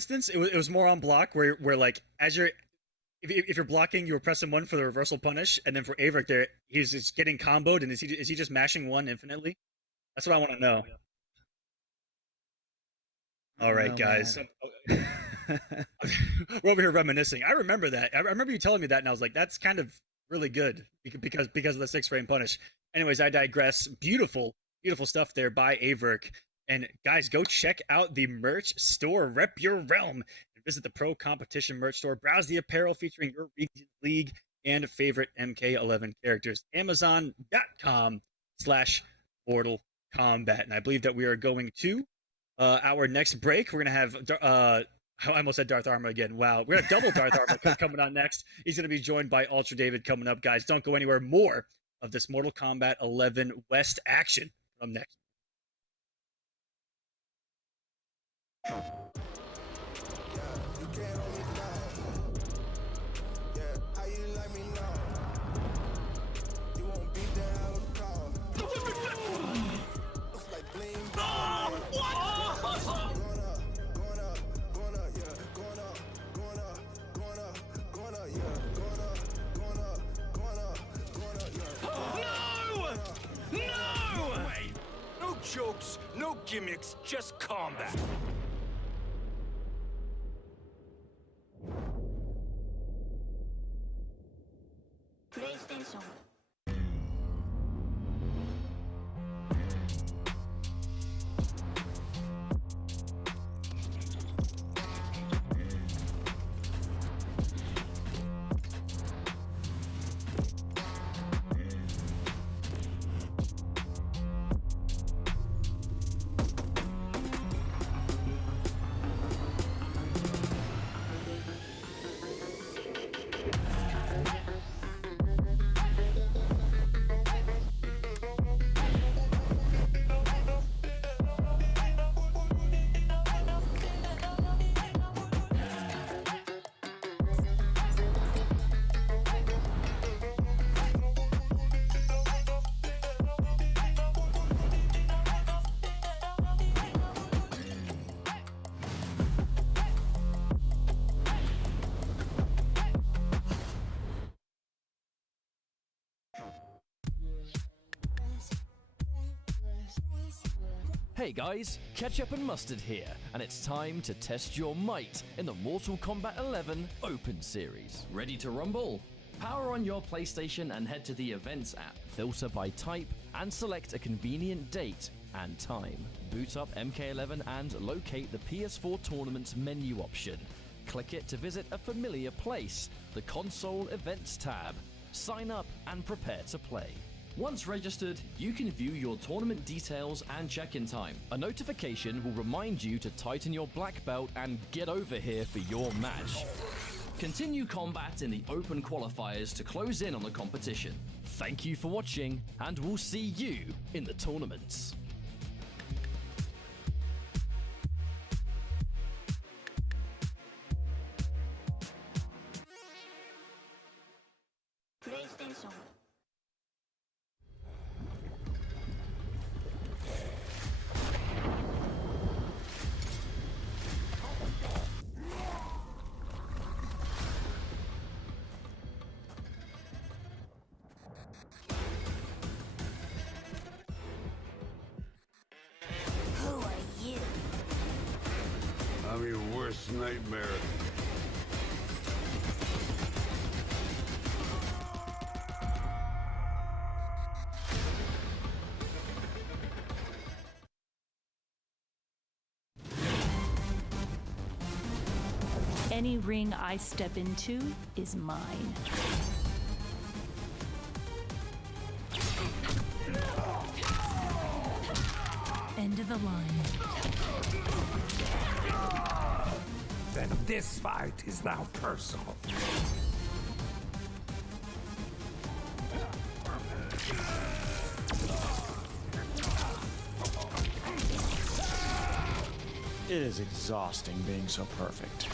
instance, it was more on block where like as you're if you're blocking, you were pressing one for the reversal punish, and then for Averick there, he's just getting comboed, and is he just mashing one infinitely? That's what I want to know. All right, Oh, guys. man. We're over here reminiscing. I remember that. I remember you telling me that, and I was like, "That's kind of really good because of the 6 frame punish." Anyways, I digress. Beautiful, beautiful stuff there by Averick. And guys, go check out the merch store. Rep your realm. Visit the Pro Competition merch store. Browse the apparel featuring your league and favorite MK11 characters. Amazon.com/Mortal Kombat. And I believe that we are going to our next break. We're going to have I almost said Darth Arma again. Wow. We're going to double Darth Arma coming on next. He's going to be joined by Ultra David coming up. Guys, don't go anywhere. More of this Mortal Kombat 11 West action from next. Jokes, no gimmicks, just combat. PlayStation. Hey guys, Ketchup and Mustard here, and it's time to test your might in the Mortal Kombat 11 Open Series. Ready to rumble? Power on your PlayStation and head to the Events app. Filter by type and select a convenient date and time. Boot up MK11 and locate the PS4 Tournaments menu option. Click it to visit a familiar place, the Console Events tab. Sign up and prepare to play. Once registered, you can view your tournament details and check-in time. A notification will remind you to tighten your black belt and get over here for your match. Continue combat in the open qualifiers to close in on the competition. Thank you for watching, and we'll see you in the tournaments. PlayStation. Who are you? I'm your worst nightmare. Any ring I step into is mine. End of the line. Then this fight is now personal. It is exhausting being so perfect.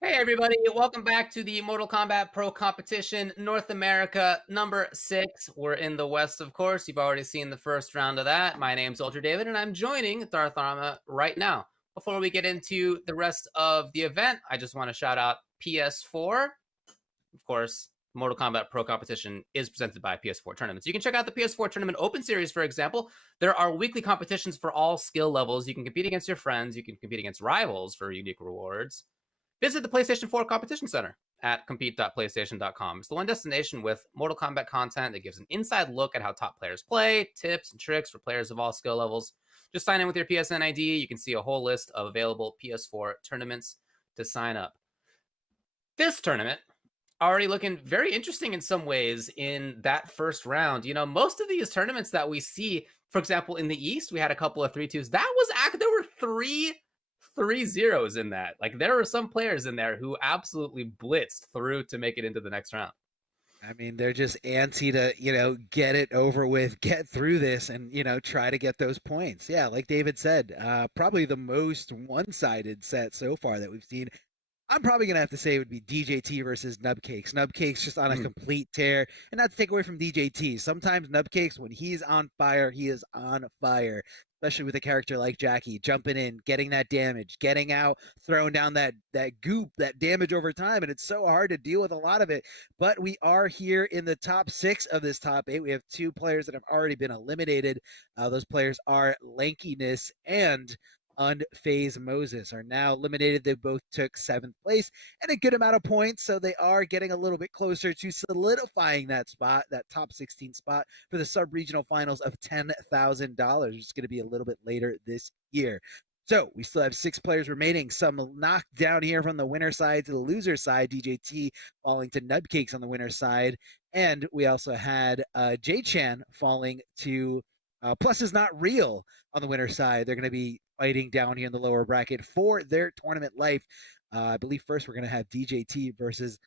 Hey everybody, welcome back to the Mortal Kombat Pro Competition North America number 6. We're in the West, of course. You've already seen the first round of that. My name's Ultra David, and I'm joining Darth Arma right now. Before we get into the rest of the event, I just want to shout out PS4. Of course, Mortal Kombat Pro Competition is presented by PS4 Tournaments. You can check out the PS4 Tournament Open Series, for example. There are weekly competitions for all skill levels. You can compete against your friends. You can compete against rivals for unique rewards. Visit the PlayStation 4 Competition Center at compete.playstation.com. It's the one destination with Mortal Kombat content that gives an inside look at how top players play, tips and tricks for players of all skill levels. Just sign in with your PSN ID. You can see a whole list of available PS4 tournaments to sign up. This tournament already looking very interesting in some ways in that first round. You know, most of these tournaments that we see, for example, in the East, we had a couple of 3-2s. There were three 3-0s in that. Like, there were some players in there who absolutely blitzed through to make it into the next round. I mean, they're just antsy to, get it over with, get through this, and, try to get those points. Yeah, like David said, probably the most one-sided set so far that we've seen. I'm probably going to have to say it would be DJT versus Nubcakes. Nubcakes just on a complete tear. And not to take away from DJT. Sometimes Nubcakes, when he's on fire, he is on fire. Especially with a character like Jackie, jumping in, getting that damage, getting out, throwing down that goop, that damage over time. And it's so hard to deal with a lot of it. But we are here in the top 6 of this top 8. We have 2 players that have already been eliminated. Those players are Lankiness and Unfazed Moses are now eliminated. They both took 7th place and a good amount of points, so they are getting a little bit closer to solidifying that spot, that top 16 spot for the sub-regional finals of $10,000, which is going to be a little bit later this year. So we still have 6 players remaining. Some knocked down here from the winner side to the loser side. DJT falling to Nubcakes on the winner side. And we also had J-Chan falling to Plus Is Not Real on the winner side. They're going to be fighting down here in the lower bracket for their tournament life. I believe first we're going to have DJT versus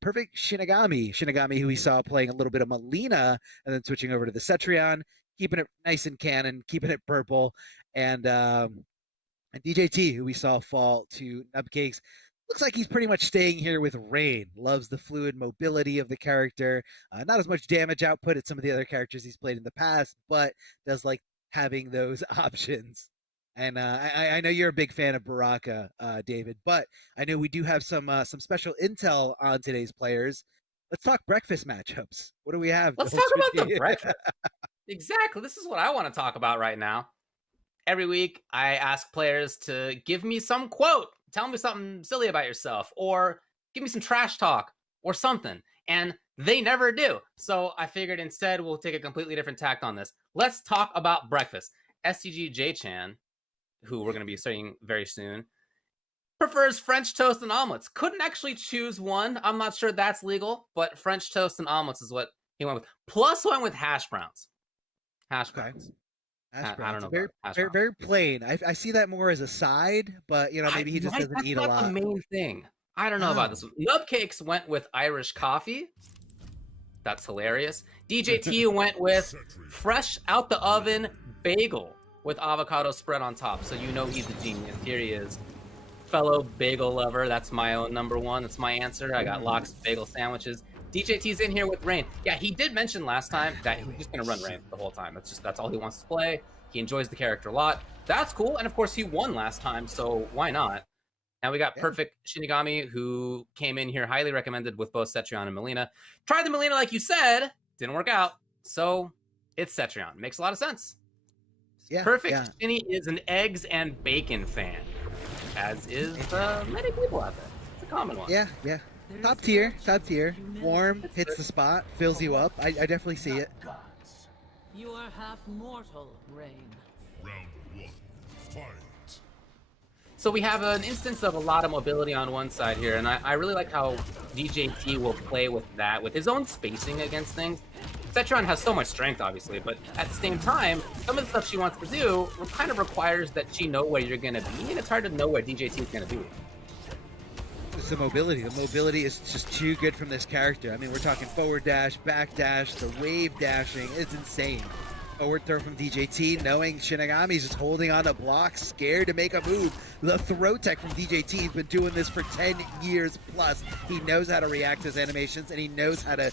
Perfect Shinigami. Shinigami, who we saw playing a little bit of Melina and then switching over to the Cetrion, keeping it nice and canon, keeping it purple. And DJT, who we saw fall to Nubcakes. Looks like he's pretty much staying here with Rain. Loves the fluid mobility of the character. Not as much damage output as some of the other characters he's played in the past, but does like having those options. And I know you're a big fan of Baraka, David, but I know we do have some special intel on today's players. Let's talk breakfast matchups. What do we have? Let's talk about the breakfast. Exactly. This is what I want to talk about right now. Every week, I ask players to give me some quote. Tell me something silly about yourself, or give me some trash talk, or something. And they never do. So I figured instead we'll take a completely different tack on this. Let's talk about breakfast. STG J-Chan, who we're going to be seeing very soon, prefers French toast and omelets. Couldn't actually choose one. I'm not sure that's legal, but French toast and omelets is what he went with. Plus went with hash browns. Hash browns. Hash browns. I don't know. Very plain. I see that more as a side, but maybe he just doesn't eat a lot. That's not the main thing. I don't know about this one. Nubcakes went with Irish coffee. That's hilarious. DJT went with fresh out the oven bagel with avocado spread on top. So he's a genius. Here he is. Fellow bagel lover. That's my own number one. That's my answer. I got lox bagel sandwiches. DJT's in here with Rain. Yeah, he did mention last time that he's just going to run Rain the whole time. That's all he wants to play. He enjoys the character a lot. That's cool. And of course, he won last time, so why not? Now we got Perfect Shinigami, who came in here highly recommended with both Cetrion and Melina. Tried the Melina, like you said. Didn't work out. So it's Cetrion. Makes a lot of sense. Perfect Shinny is an eggs and bacon fan, as is many people out there. It's a common one. Yeah. Top tier. Warm, hits the spot, fills you up. I definitely see it. You are half mortal, Rain. Round 1, fight. So we have an instance of a lot of mobility on one side here, and I really like how DJT will play with that, with his own spacing against things. Cetrion has so much strength, obviously, but at the same time, some of the stuff she wants to do kind of requires that she know where you're going to be, and it's hard to know where DJT is going to be. It's the mobility. The mobility is just too good from this character. I mean, we're talking forward dash, back dash, the wave dashing. It's insane. Forward throw from DJT, knowing Shinigami's just holding on the block, scared to make a move. The throw tech from DJT, he's been doing this for 10 years plus. He knows how to react to his animations, and he knows how to,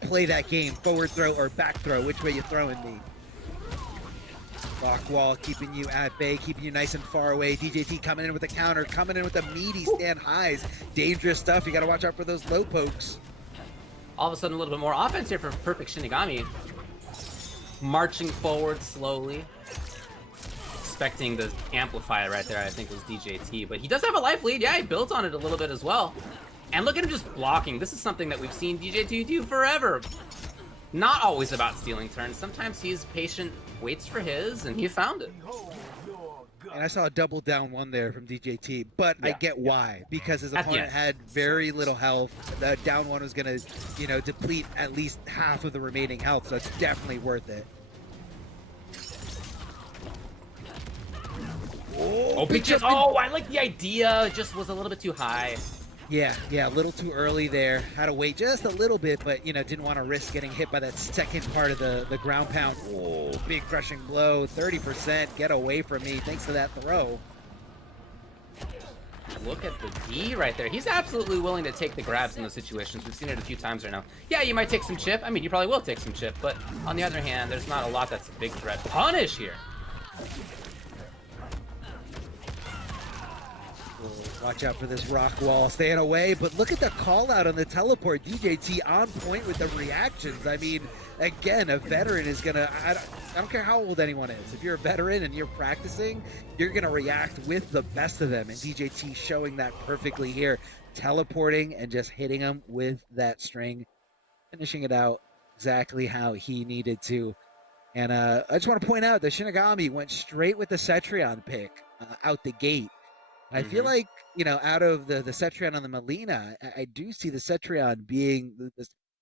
play that game. Forward throw or back throw, which way you throwing me? Rock wall keeping you at bay, keeping you nice and far away. DJT coming in with a counter, coming in with the meaty stand highs. Dangerous stuff. You got to watch out for those low pokes. All of a sudden, a little bit more offense here for Perfect Shinigami. Marching forward slowly. Expecting the amplify right there, I think, was DJT. But he does have a life lead. Yeah, he built on it a little bit as well. And look at him just blocking. This is something that we've seen DJT do forever. Not always about stealing turns. Sometimes he's patient, waits for his, and he found it. And I saw a double down one there from DJT, but I get why. Because his opponent had very little health. The down one was going to, deplete at least half of the remaining health, so it's definitely worth it. Oh, I like the idea. It just was a little bit too high. Yeah, a little too early there. Had to wait just a little bit, but, didn't want to risk getting hit by that second part of the ground pound. Oh, big crushing blow, 30%. Get away from me, thanks to that throw. Look at the D right there. He's absolutely willing to take the grabs in those situations. We've seen it a few times right now. Yeah, you might take some chip. I mean, you probably will take some chip, but on the other hand, there's not a lot that's a big threat. Punish here. Watch out for this rock wall, staying away, but look at the call out on the teleport. DJT on point with the reactions. I mean, again, a veteran is gonna, I don't care how old anyone is. If you're a veteran and you're practicing, you're gonna react with the best of them, and DJT showing that perfectly here. Teleporting and just hitting him with that string, finishing it out exactly how he needed to. And I just want to point out that Shinigami went straight with the Cetrion pick out the gate. I feel like, out of the Cetrion on the Melina, I do see the Cetrion being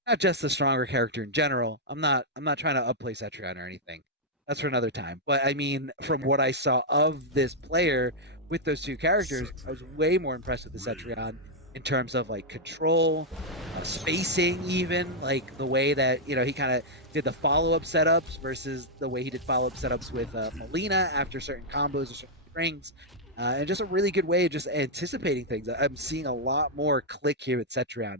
not just the stronger character in general. I'm not trying to upplay Cetrion or anything. That's for another time. But I mean, from what I saw of this player with those two characters, I was way more impressed with the Cetrion in terms of like control, spacing, even like the way that he kind of did the follow-up setups versus the way he did follow-up setups with Melina after certain combos or certain strings. And just a really good way of just anticipating things. I'm seeing a lot more click here with Cetrion.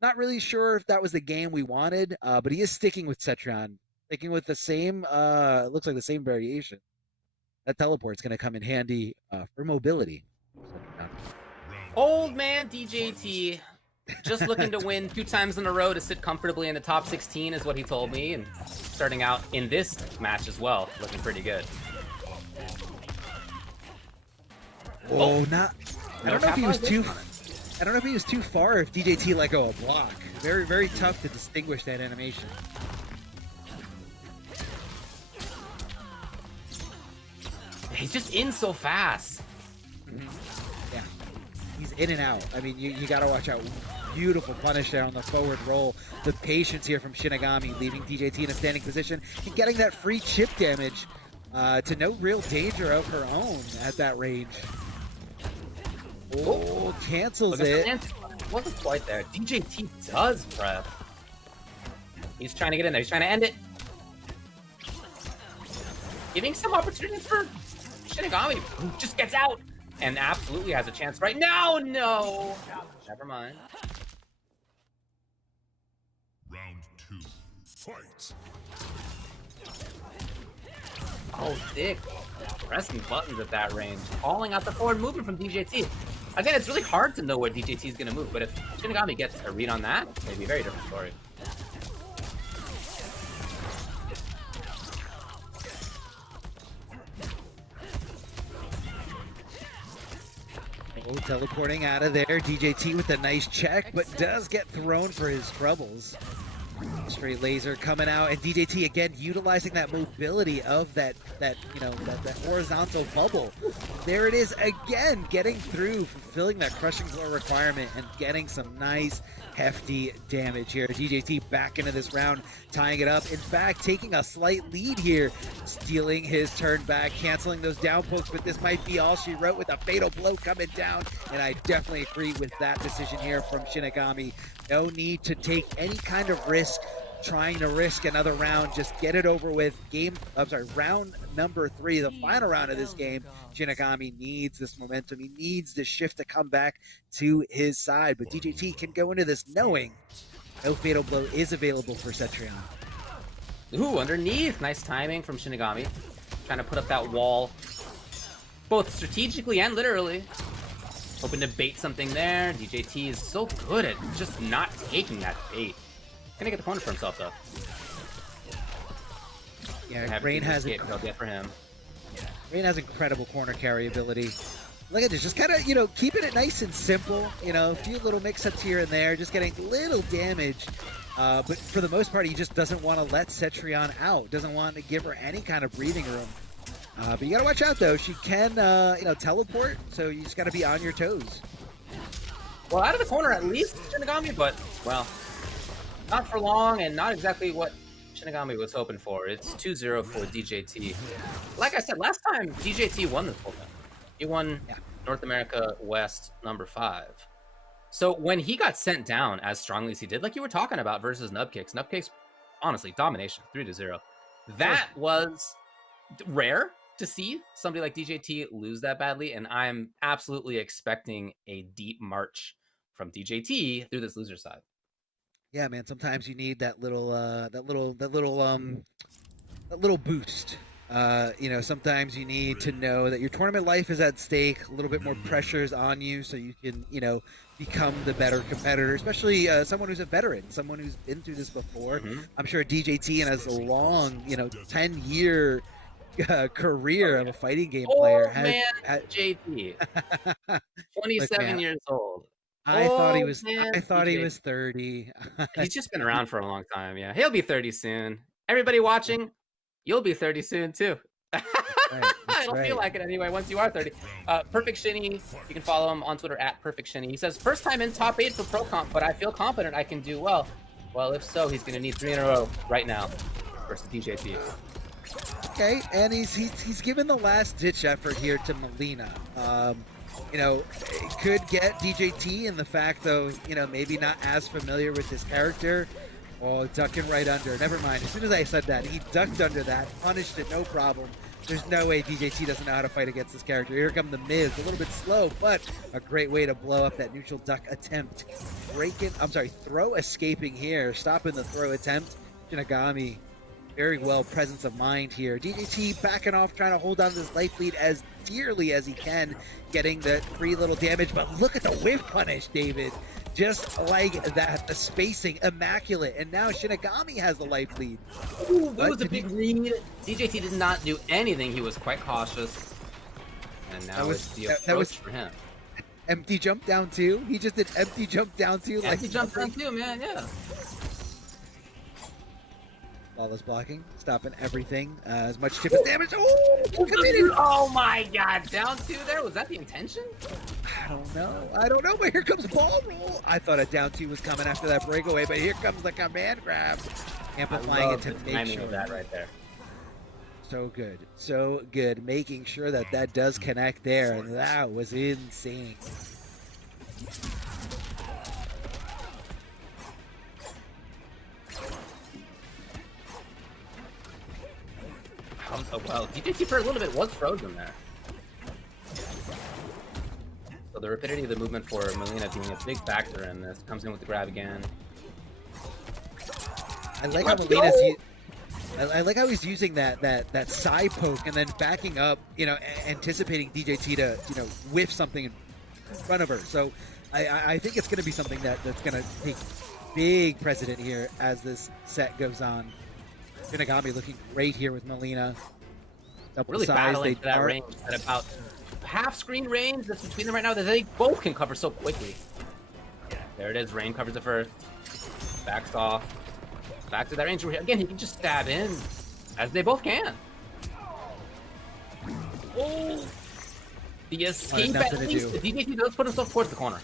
Not really sure if that was the game we wanted, but he is sticking with Cetrion. Sticking with the same, looks like the same variation. That teleport's going to come in handy for mobility. Old man DJT, just looking to win 2 times in a row to sit comfortably in the top 16 is what he told me. And starting out in this match as well, looking pretty good. Oh, not. I don't know if he was too. I don't know if he was too far. If DJT let go a block, very, very tough to distinguish that animation. He's just in so fast. Yeah, he's in and out. I mean, you got to watch out. Beautiful punish there on the forward roll. The patience here from Shinigami, leaving DJT in a standing position and getting that free chip damage to no real danger of her own at that range. Oh, cancels it. Wasn't quite there. DJT does prep. He's trying to get in there. He's trying to end it. Giving some opportunities for Shinigami, who just gets out and absolutely has a chance right now. No. Never mind. Round 2. Fight. Oh, Dick. Pressing buttons at that range. Calling out the forward movement from DJT. Again, it's really hard to know where DJT is going to move, but if Shinigami gets a read on that, it's going to be a very different story. Oh, teleporting out of there. DJT with a nice check, but does get thrown for his troubles. Straight laser coming out, and DJT again utilizing that mobility of that horizontal bubble. There it is again, getting through, fulfilling that crushing blow requirement, and getting some nice hefty damage here. DJT back into this round, tying it up. In fact, taking a slight lead here, stealing his turn back, canceling those down pokes, but this might be all she wrote with a fatal blow coming down, and I definitely agree with that decision here from Shinigami. No need to take any kind of risk trying to risk another round, just get it over with. Round number 3, the final round of this game. Shinigami needs this momentum. He needs the shift to come back to his side. But DJT can go into this knowing no fatal blow is available for Cetrion. Ooh, underneath. Nice timing from Shinigami. Trying to put up that wall, both strategically and literally. Hoping to bait something there. DJT is so good at just not taking that bait. Gonna get the corner for himself, though. Yeah, Rain has it. For him. Rain has incredible corner carry ability. Look at this, just kind of, keeping it nice and simple. A few little mix-ups here and there, just getting little damage. But for the most part, he just doesn't want to let Cetrion out. Doesn't want to give her any kind of breathing room. But you gotta watch out, though. She can, teleport, so you just gotta be on your toes. Well, out of the corner at least, Shinigami, but, well, not for long and not exactly what Shinigami was hoping for. It's 2-0 for DJT. Like I said, last time DJT won this whole thing. He won North America West number 5. So when he got sent down as strongly as he did, like you were talking about versus Nubcakes, honestly, domination, 3-0. That was rare to see somebody like DJT lose that badly, and I'm absolutely expecting a deep march from DJT through this loser side. Yeah, man. Sometimes you need that little boost. Sometimes you need to know that your tournament life is at stake. A little bit more pressure is on you, so you can, become the better competitor. Especially someone who's a veteran, someone who's been through this before. I'm sure DJT and has a long, 10-year career of a fighting game player. JT, 27 years old. I thought he was 30. He's just been around for a long time. Yeah, he'll be 30 soon. Everybody watching, you'll be 30 soon too. It'll feel like it anyway once you are 30. Perfect Shinny, you can follow him on Twitter at Perfect Shinny. He says, first time in top 8 for Pro Comp, but I feel confident I can do well. Well, if so, he's going to need 3 in a row right now versus DJT. Okay, and he's given the last ditch effort here to Melina. It could get DJT in the fact, though, maybe not as familiar with his character. Oh, ducking right under. Never mind. As soon as I said that, he ducked under that, punished it, no problem. There's no way DJT doesn't know how to fight against this character. Here come the Miz. A little bit slow, but a great way to blow up that neutral duck attempt. Throw escaping here. Stopping the throw attempt. Shinigami, very well presence of mind here. DJT backing off, trying to hold on to this life lead as dearly as he can, getting the free little damage. But look at the whiff punish, David. Just like that, the spacing, immaculate. And now Shinigami has the life lead. Ooh, that was a big read. DJT did not do anything. He was quite cautious. And now it's the approach for him. Empty jump down 2. He just did empty jump down 2. Empty jump down 2, man, yeah. Flawless blocking, stopping everything. As much chip as damage. Oh, committed! Oh my god, down 2 there? Was that the intention? I don't know, but here comes ball roll. I thought a down 2 was coming after that breakaway, but here comes the command grab. Amplifying it to make sure. Of that right there. So good. Making sure that does connect there, and that was insane. Oh, well, DJT for a little bit was frozen there. So the rapidity of the movement for Melina being a big factor in this. Comes in with the grab again. I like how he's using that side poke and then backing up, anticipating DJT to, whiff something in front of her. So I think it's going to be something that's going to take big precedent here as this set goes on. Shinigami looking great here with Melina. Double really size, battling for that range at about half screen range that's between them right now that they both can cover so quickly. There it is. Rain covers it first. Backs off. Back to that range. Again, he can just stab in as they both can. Oh! The escape at least. The DJT does put himself towards the corner.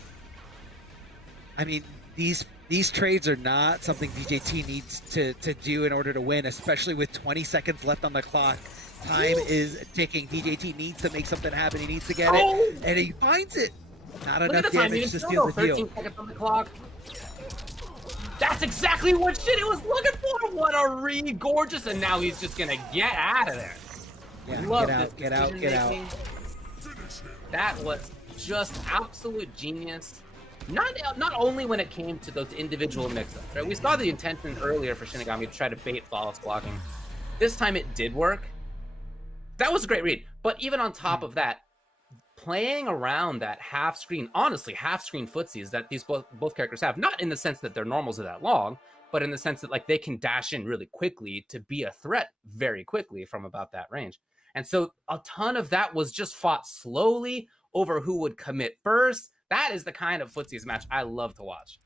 I mean, these trades are not something DJT needs to do in order to win, especially with 20 seconds left on the clock. Time is ticking. DJT needs to make something happen. He needs to get it, and he finds it. Not enough damage to steal the deal. 13 seconds on the clock. That's exactly what shit it was looking for. What a gorgeous, and now he's just gonna get out of there. Yeah, Love get out. That was just absolute genius. Not only when it came to those individual mix-ups, right? We saw the intention earlier for Shinigami to try to bait flawless blocking. This time it did work. That was a great read. But even on top of that, playing around that half-screen, honestly, half-screen footsies that these both characters have, not in the sense that their normals are that long, but in the sense that like they can dash in really quickly to be a threat very quickly from about that range. And so a ton of that was just fought slowly over who would commit first. That is the kind of footsies match I love to watch.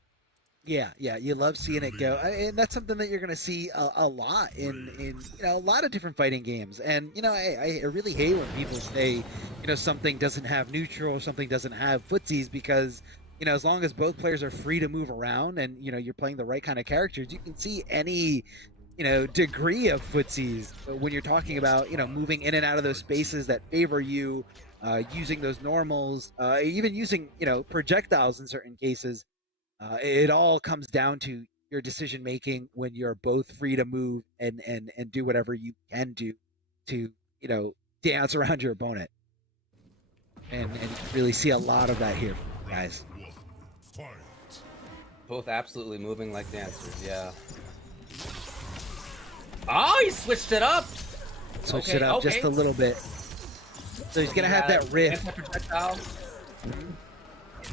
Yeah, you love seeing it go, and that's something that you're going to see a lot in a lot of different fighting games. And I really hate when people say something doesn't have neutral, or something doesn't have footsies, because as long as both players are free to move around and you're playing the right kind of characters, you can see any degree of footsies when you're talking about moving in and out of those spaces that favor you, using those normals, even using projectiles in certain cases. It all comes down to your decision making when you're both free to move and do whatever you can do to dance around your opponent, and really see a lot of that here, guys. Both absolutely moving like dancers. Yeah. Oh, he switched it up. Switched it up just a little bit. So he's gonna have that rift.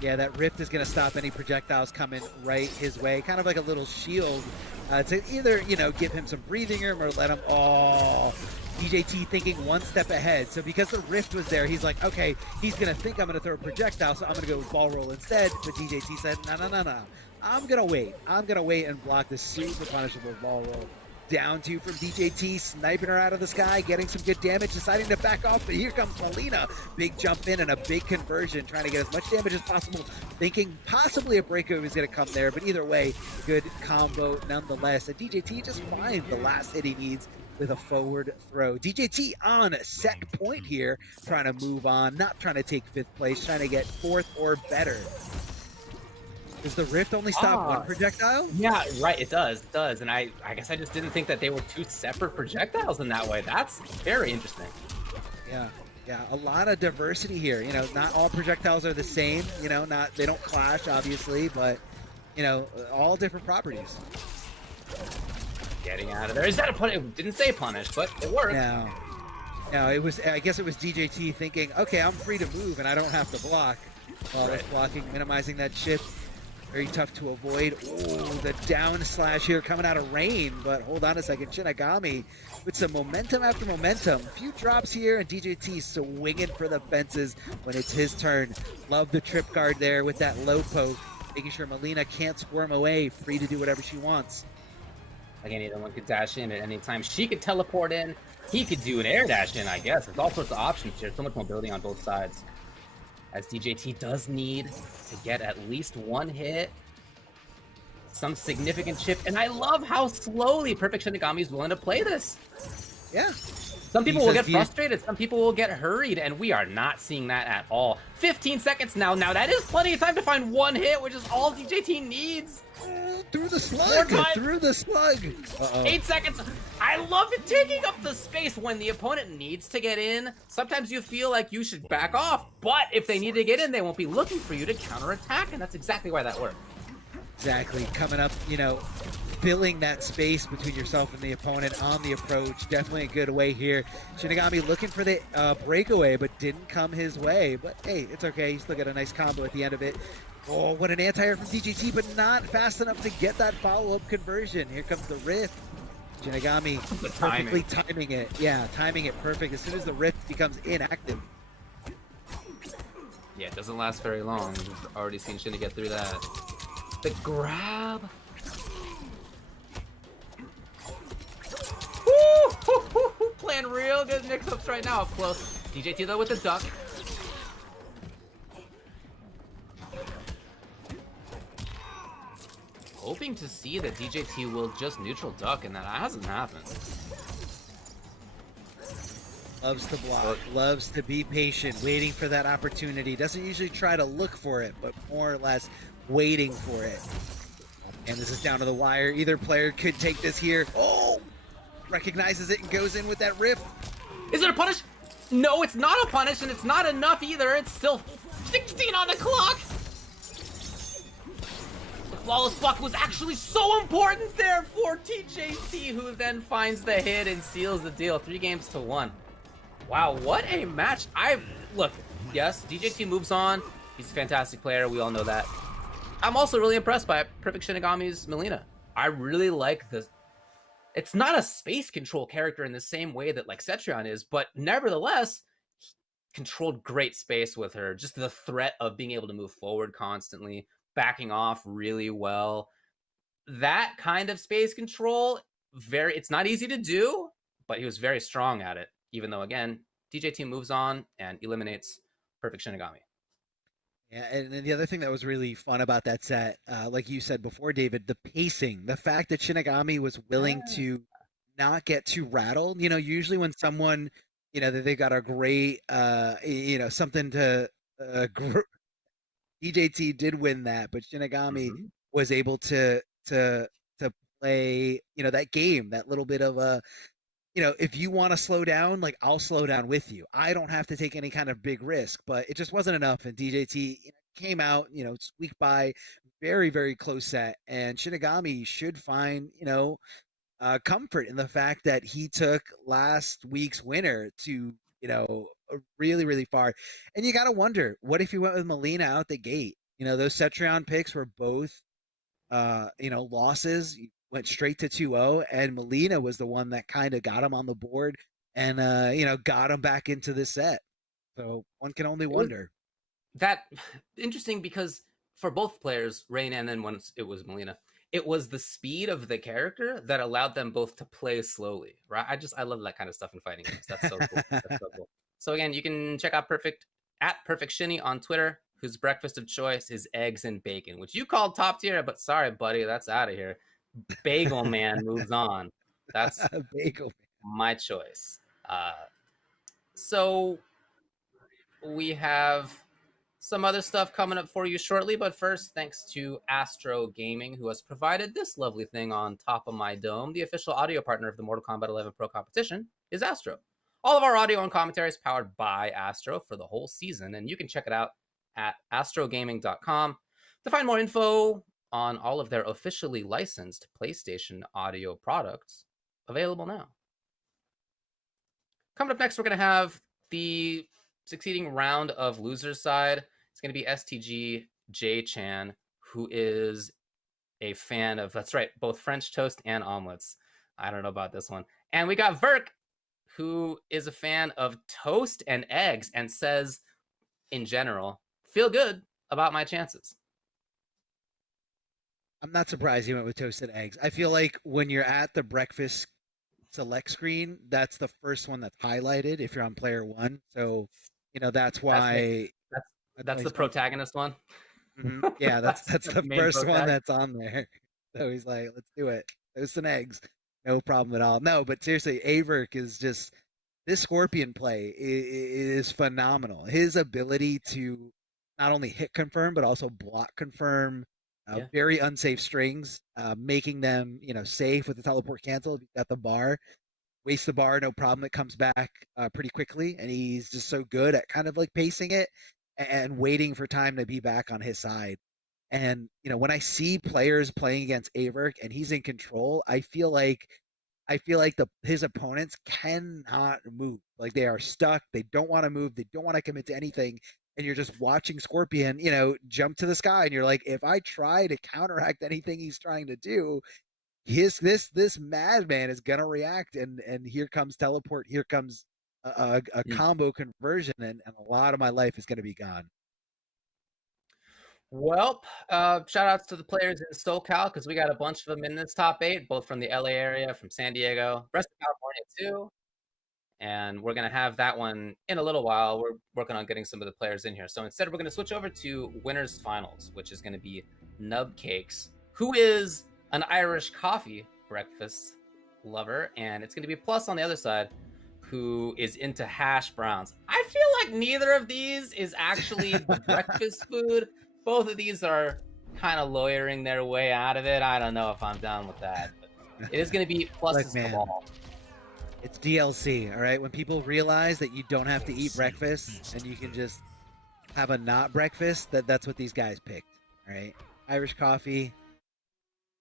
Yeah, that rift is going to stop any projectiles coming right his way. Kind of like a little shield to either, give him some breathing room or let him... Oh, DJT thinking one step ahead. So because the rift was there, he's like, okay, he's going to think I'm going to throw a projectile, so I'm going to go with ball roll instead. But DJT said, no. I'm going to wait. I'm going to wait and block this super punishable ball roll. Down two from DJT, sniping her out of the sky, getting some good damage, deciding to back off, but here comes Melina. Big jump in and a big conversion, trying to get as much damage as possible, thinking possibly a breakover is going to come there, but either way, good combo nonetheless. And DJT just finds the last hit he needs with a forward throw. DJT on set point here, trying to move on, not trying to take 5th place, trying to get 4th or better. Does the rift only stop one projectile? Yeah, right, it does. And I guess I just didn't think that they were 2 separate projectiles in that way. That's very interesting. Yeah, a lot of diversity here. Not all projectiles are the same. They don't clash, obviously, but all different properties. Getting out of there. Is that a punish? It didn't say punish, but it worked. No, it was. I guess it was DJT thinking, okay, I'm free to move and I don't have to block. Flawless blocking, minimizing that shift. Very tough to avoid. Oh, the down slash here coming out of rain, but hold on a second. Shinigami with some momentum after momentum. A few drops here, and DJT swinging for the fences when it's his turn. Love the trip guard there with that low poke, making sure Melina can't squirm away, free to do whatever she wants. Again, either one could dash in at any time. She could teleport in. He could do an air dash in, I guess. There's all sorts of options here. So much mobility on both sides. As DJT does need to get at least one hit, some significant chip, and I love how slowly Perfect Shinigami is willing to play this. Yeah. Some people will get frustrated, some people will get hurried, and we are not seeing that at all. 15 seconds now. Now that is plenty of time to find one hit, which is all DJT needs. Through the slug! Through the slug! 8 seconds! I love it taking up the space when the opponent needs to get in. Sometimes you feel like you should back off, but if they need to get in, they won't be looking for you to counterattack, and that's exactly why that worked. Exactly. Coming up, filling that space between yourself and the opponent on the approach. Definitely a good way here. Shinigami looking for the breakaway, but didn't come his way. But hey, it's okay. He still got a nice combo at the end of it. Oh, what an anti-air from DJT, but not fast enough to get that follow-up conversion. Here comes the rift. Shinigami perfectly timing it. Yeah, timing it perfect. As soon as the rift becomes inactive. Yeah, it doesn't last very long. We've already seen Shinny get through that. The grab. Woo! Playing real good mix-ups right now up close. DJT though with the duck. Hoping to see that DJT will just neutral duck, and that hasn't happened. Loves to block, loves to be patient, waiting for that opportunity. Doesn't usually try to look for it, but more or less waiting for it. And this is down to the wire. Either player could take this here. Oh! Recognizes it and goes in with that riff. Is it a punish? No, it's not a punish, and it's not enough either. It's still 16 on the clock. The flawless block was actually so important there for TJT, who then finds the hit and seals the deal. 3-1. Wow, what a match. Look, yes, DJT moves on. He's a fantastic player. We all know that. I'm also really impressed by Perfect Shinigami's Melina. I really like this. It's not a space control character in the same way that like Cetrion is, but nevertheless, he controlled great space with her. Just the threat of being able to move forward constantly, backing off really well. That kind of space control, it's not easy to do, but he was very strong at it. Even though, again, DJT moves on and eliminates Perfect Shinigami. Yeah, and then the other thing that was really fun about that set, like you said before, David, the pacing, the fact that Shinigami was willing to not get too rattled. Usually when someone, that they got a great, something to, DJT did win that, but Shinigami was able to play, that game, that little bit of a, if you want to slow down, like I'll slow down with you. I don't have to take any kind of big risk, but it just wasn't enough. And DJT came out, squeaked by, very, very close set. And Shinigami should find, comfort in the fact that he took last week's winner to, really, really far. And you got to wonder, what if he went with Melina out the gate? Those Cetrion picks were both, losses. Went straight to 2-0, and Melina was the one that kind of got him on the board and, got him back into the set. So one can only wonder. That interesting because for both players, Rain and then once it was Melina, it was the speed of the character that allowed them both to play slowly, right? I love that kind of stuff in fighting games. That's so cool. That's so cool. So again, you can check out Perfect Shinny on Twitter, whose breakfast of choice is eggs and bacon, which you called top tier, but sorry, buddy, that's out of here. Bagel Man moves on. That's Bagel my choice. So we have some other stuff coming up for you shortly, but first, thanks to Astro Gaming, who has provided this lovely thing on top of my dome. The official audio partner of the Mortal Kombat 11 Pro Competition is Astro. All of our audio and commentary is powered by Astro for the whole season, and you can check it out at astrogaming.com to find more info on all of their officially licensed PlayStation audio products available now. Coming up next, we're going to have the succeeding round of losers side. It's going to be STG J-Chan, who is a fan of, that's right, both French toast and omelets. I don't know about this one. And we got Verk, who is a fan of toast and eggs and says, in general, feel good about my chances. I'm not surprised you went with toasted eggs. I feel like when you're at the breakfast select screen, that's the first one that's highlighted if you're on player one. So, that's why. That's the protagonist one. Mm-hmm. Yeah, that's the first one that's on there. So he's like, let's do it. Toast and eggs. No problem at all. No, but seriously, Averk is just, this Scorpion play is phenomenal. His ability to not only hit confirm, but also block confirm. Very unsafe strings, making them, safe with the teleport cancel. If you got the bar, waste the bar, no problem. It comes back pretty quickly, and he's just so good at kind of like pacing it and waiting for time to be back on his side. And, when I see players playing against Averk and he's in control, I feel like his opponents cannot move. Like they are stuck. They don't want to move. They don't want to commit to anything. And you're just watching Scorpion, jump to the sky, and you're like, if I try to counteract anything he's trying to do, this madman is gonna react, and here comes teleport, here comes a combo conversion, and a lot of my life is gonna be gone. Well, shout outs to the players in SoCal, because we got a bunch of them in this top 8, both from the LA area, from San Diego, rest of California too. And we're going to have that one in a little while. We're working on getting some of the players in here. So instead, we're going to switch over to winners finals, which is going to be Nub Cakes, who is an Irish coffee breakfast lover. And it's going to be Plus on the other side, who is into hash browns. I feel like neither of these is actually the breakfast food. Both of these are kind of lawyering their way out of it. I don't know if I'm down with that. But it is going to be pluses Look, Cabal. It's DLC, all right? When people realize that you don't have to eat breakfast and you can just have a not breakfast, that's what these guys picked, all right? Irish coffee,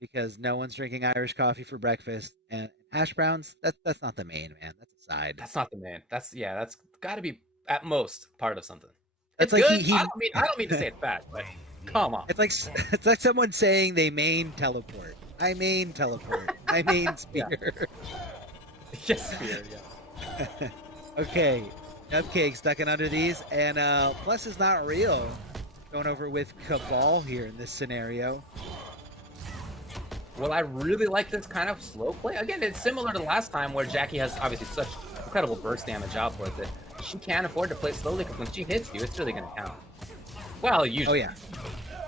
because no one's drinking Irish coffee for breakfast, and hash browns, that's not the main, man. That's a side. That's not the main. That's got to be at most part of something. It's It's like good. I don't mean to say it's bad, but come on. It's like someone saying they main teleport. I main teleport. I main spear. Yes, spear, yeah. Okay, Cupcake ducking under these, and plus is not real. Going over with Cabal here in this scenario. Well, I really like this kind of slow play. Again, it's similar to last time where Jackie has obviously such incredible burst damage output that she can't afford to play slowly because when she hits you, it's really going to count. Well, usually. Oh, yeah.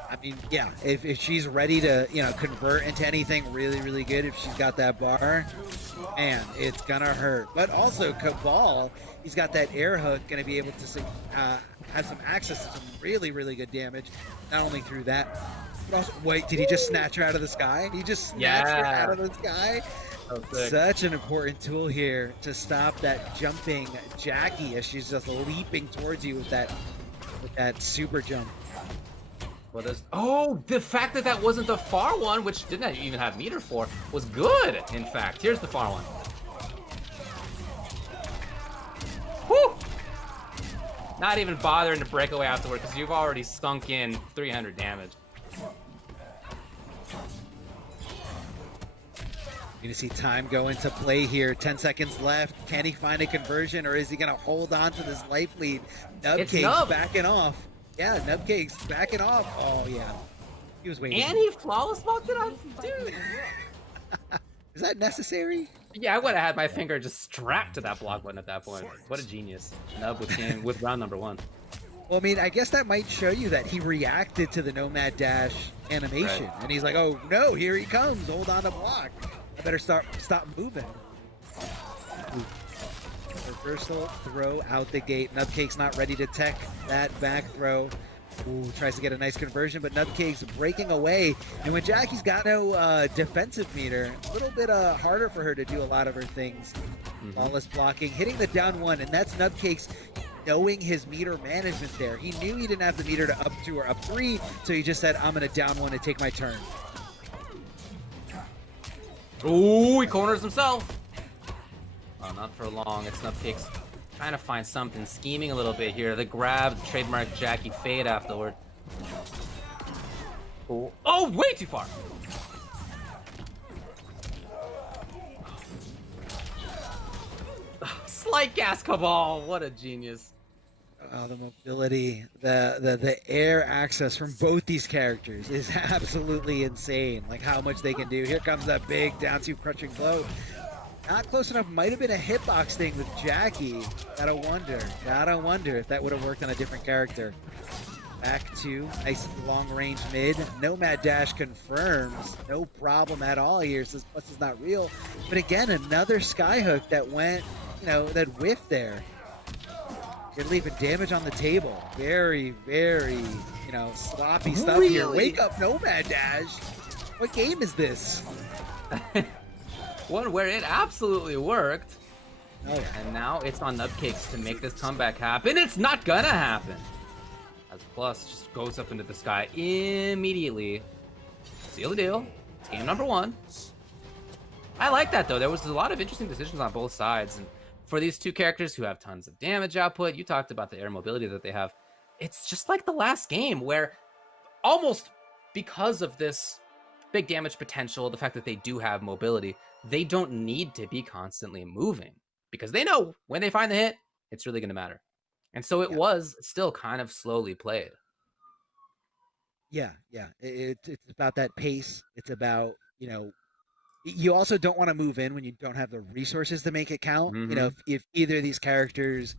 I mean, yeah, if she's ready to, convert into anything really, really good, if she's got that bar, man, it's going to hurt. But also, Cabal, he's got that air hook, going to be able to have some access to some really, really good damage, not only through that. Also, wait, did he just snatch her out of the sky? He just snatched her out of the sky? Such an important tool here to stop that jumping Jackie as she's just leaping towards you with that super jump. Well, the fact that wasn't the far one, which didn't even have meter for, was good, in fact. Here's the far one. Woo! Not even bothering to break away afterward because you've already sunk in 300 damage. You're going to see time go into play here. 10 seconds left. Can he find a conversion, or is he going to hold on to this life lead? Nubcake's backing off. Yeah, Nubcake's backing off. Oh, yeah. He was waiting. And he flawless blocked it on. Dude. Is that necessary? Yeah, I would have had my finger just strapped to that block button at that point. What a genius. Nub with round number 1. Well, I mean, I guess that might show you that he reacted to the Nomad Dash animation. Right. And he's like, oh, no, here he comes. Hold on to block. I better stop moving. Ooh. Reversal throw out the gate. Nubcake's not ready to tech that back throw. Ooh, tries to get a nice conversion, but Nubcake's breaking away. And when Jackie's got no defensive meter, a little bit harder for her to do a lot of her things. Flawless blocking, hitting the down 1, and that's Nubcake's knowing his meter management there. He knew he didn't have the meter to up 2 or up 3, so he just said, I'm going to down 1 and take my turn. Ooh, he corners himself. Oh, not for long. It's Nubcake's trying to find something, scheming a little bit here. The grab, the trademark Jackie fade afterward. Ooh. Oh, way too far. Slight gas Cabal. What a genius. The mobility, the air access from both these characters is absolutely insane. Like how much they can do. Here comes that big down 2 crushing blow. Not close enough. Might have been a hitbox thing with Jackie. Gotta wonder if that would have worked on a different character. Back to nice long range mid. Nomad Dash confirms. No problem at all here. Says plus is not real. But again, another skyhook that went, that whiffed there. You're leaving damage on the table. Very, very, sloppy stuff here. Wake up, Nomad Dash. What game is this? One where it absolutely worked. Oh, yeah. And now it's on Nubcakes to make this comeback happen. It's not gonna happen. As Plus just goes up into the sky immediately. Seal the deal. It's game number 1. I like that though. There was a lot of interesting decisions on both sides. And for these two characters who have tons of damage output, you talked about the air mobility that they have. It's just like the last game where almost because of this big damage potential, the fact that they do have mobility, they don't need to be constantly moving because they know when they find the hit, it's really going to matter. And so it was still kind of slowly played. Yeah. It's about that pace. It's about, you also don't want to move in when you don't have the resources to make it count. If either of these characters,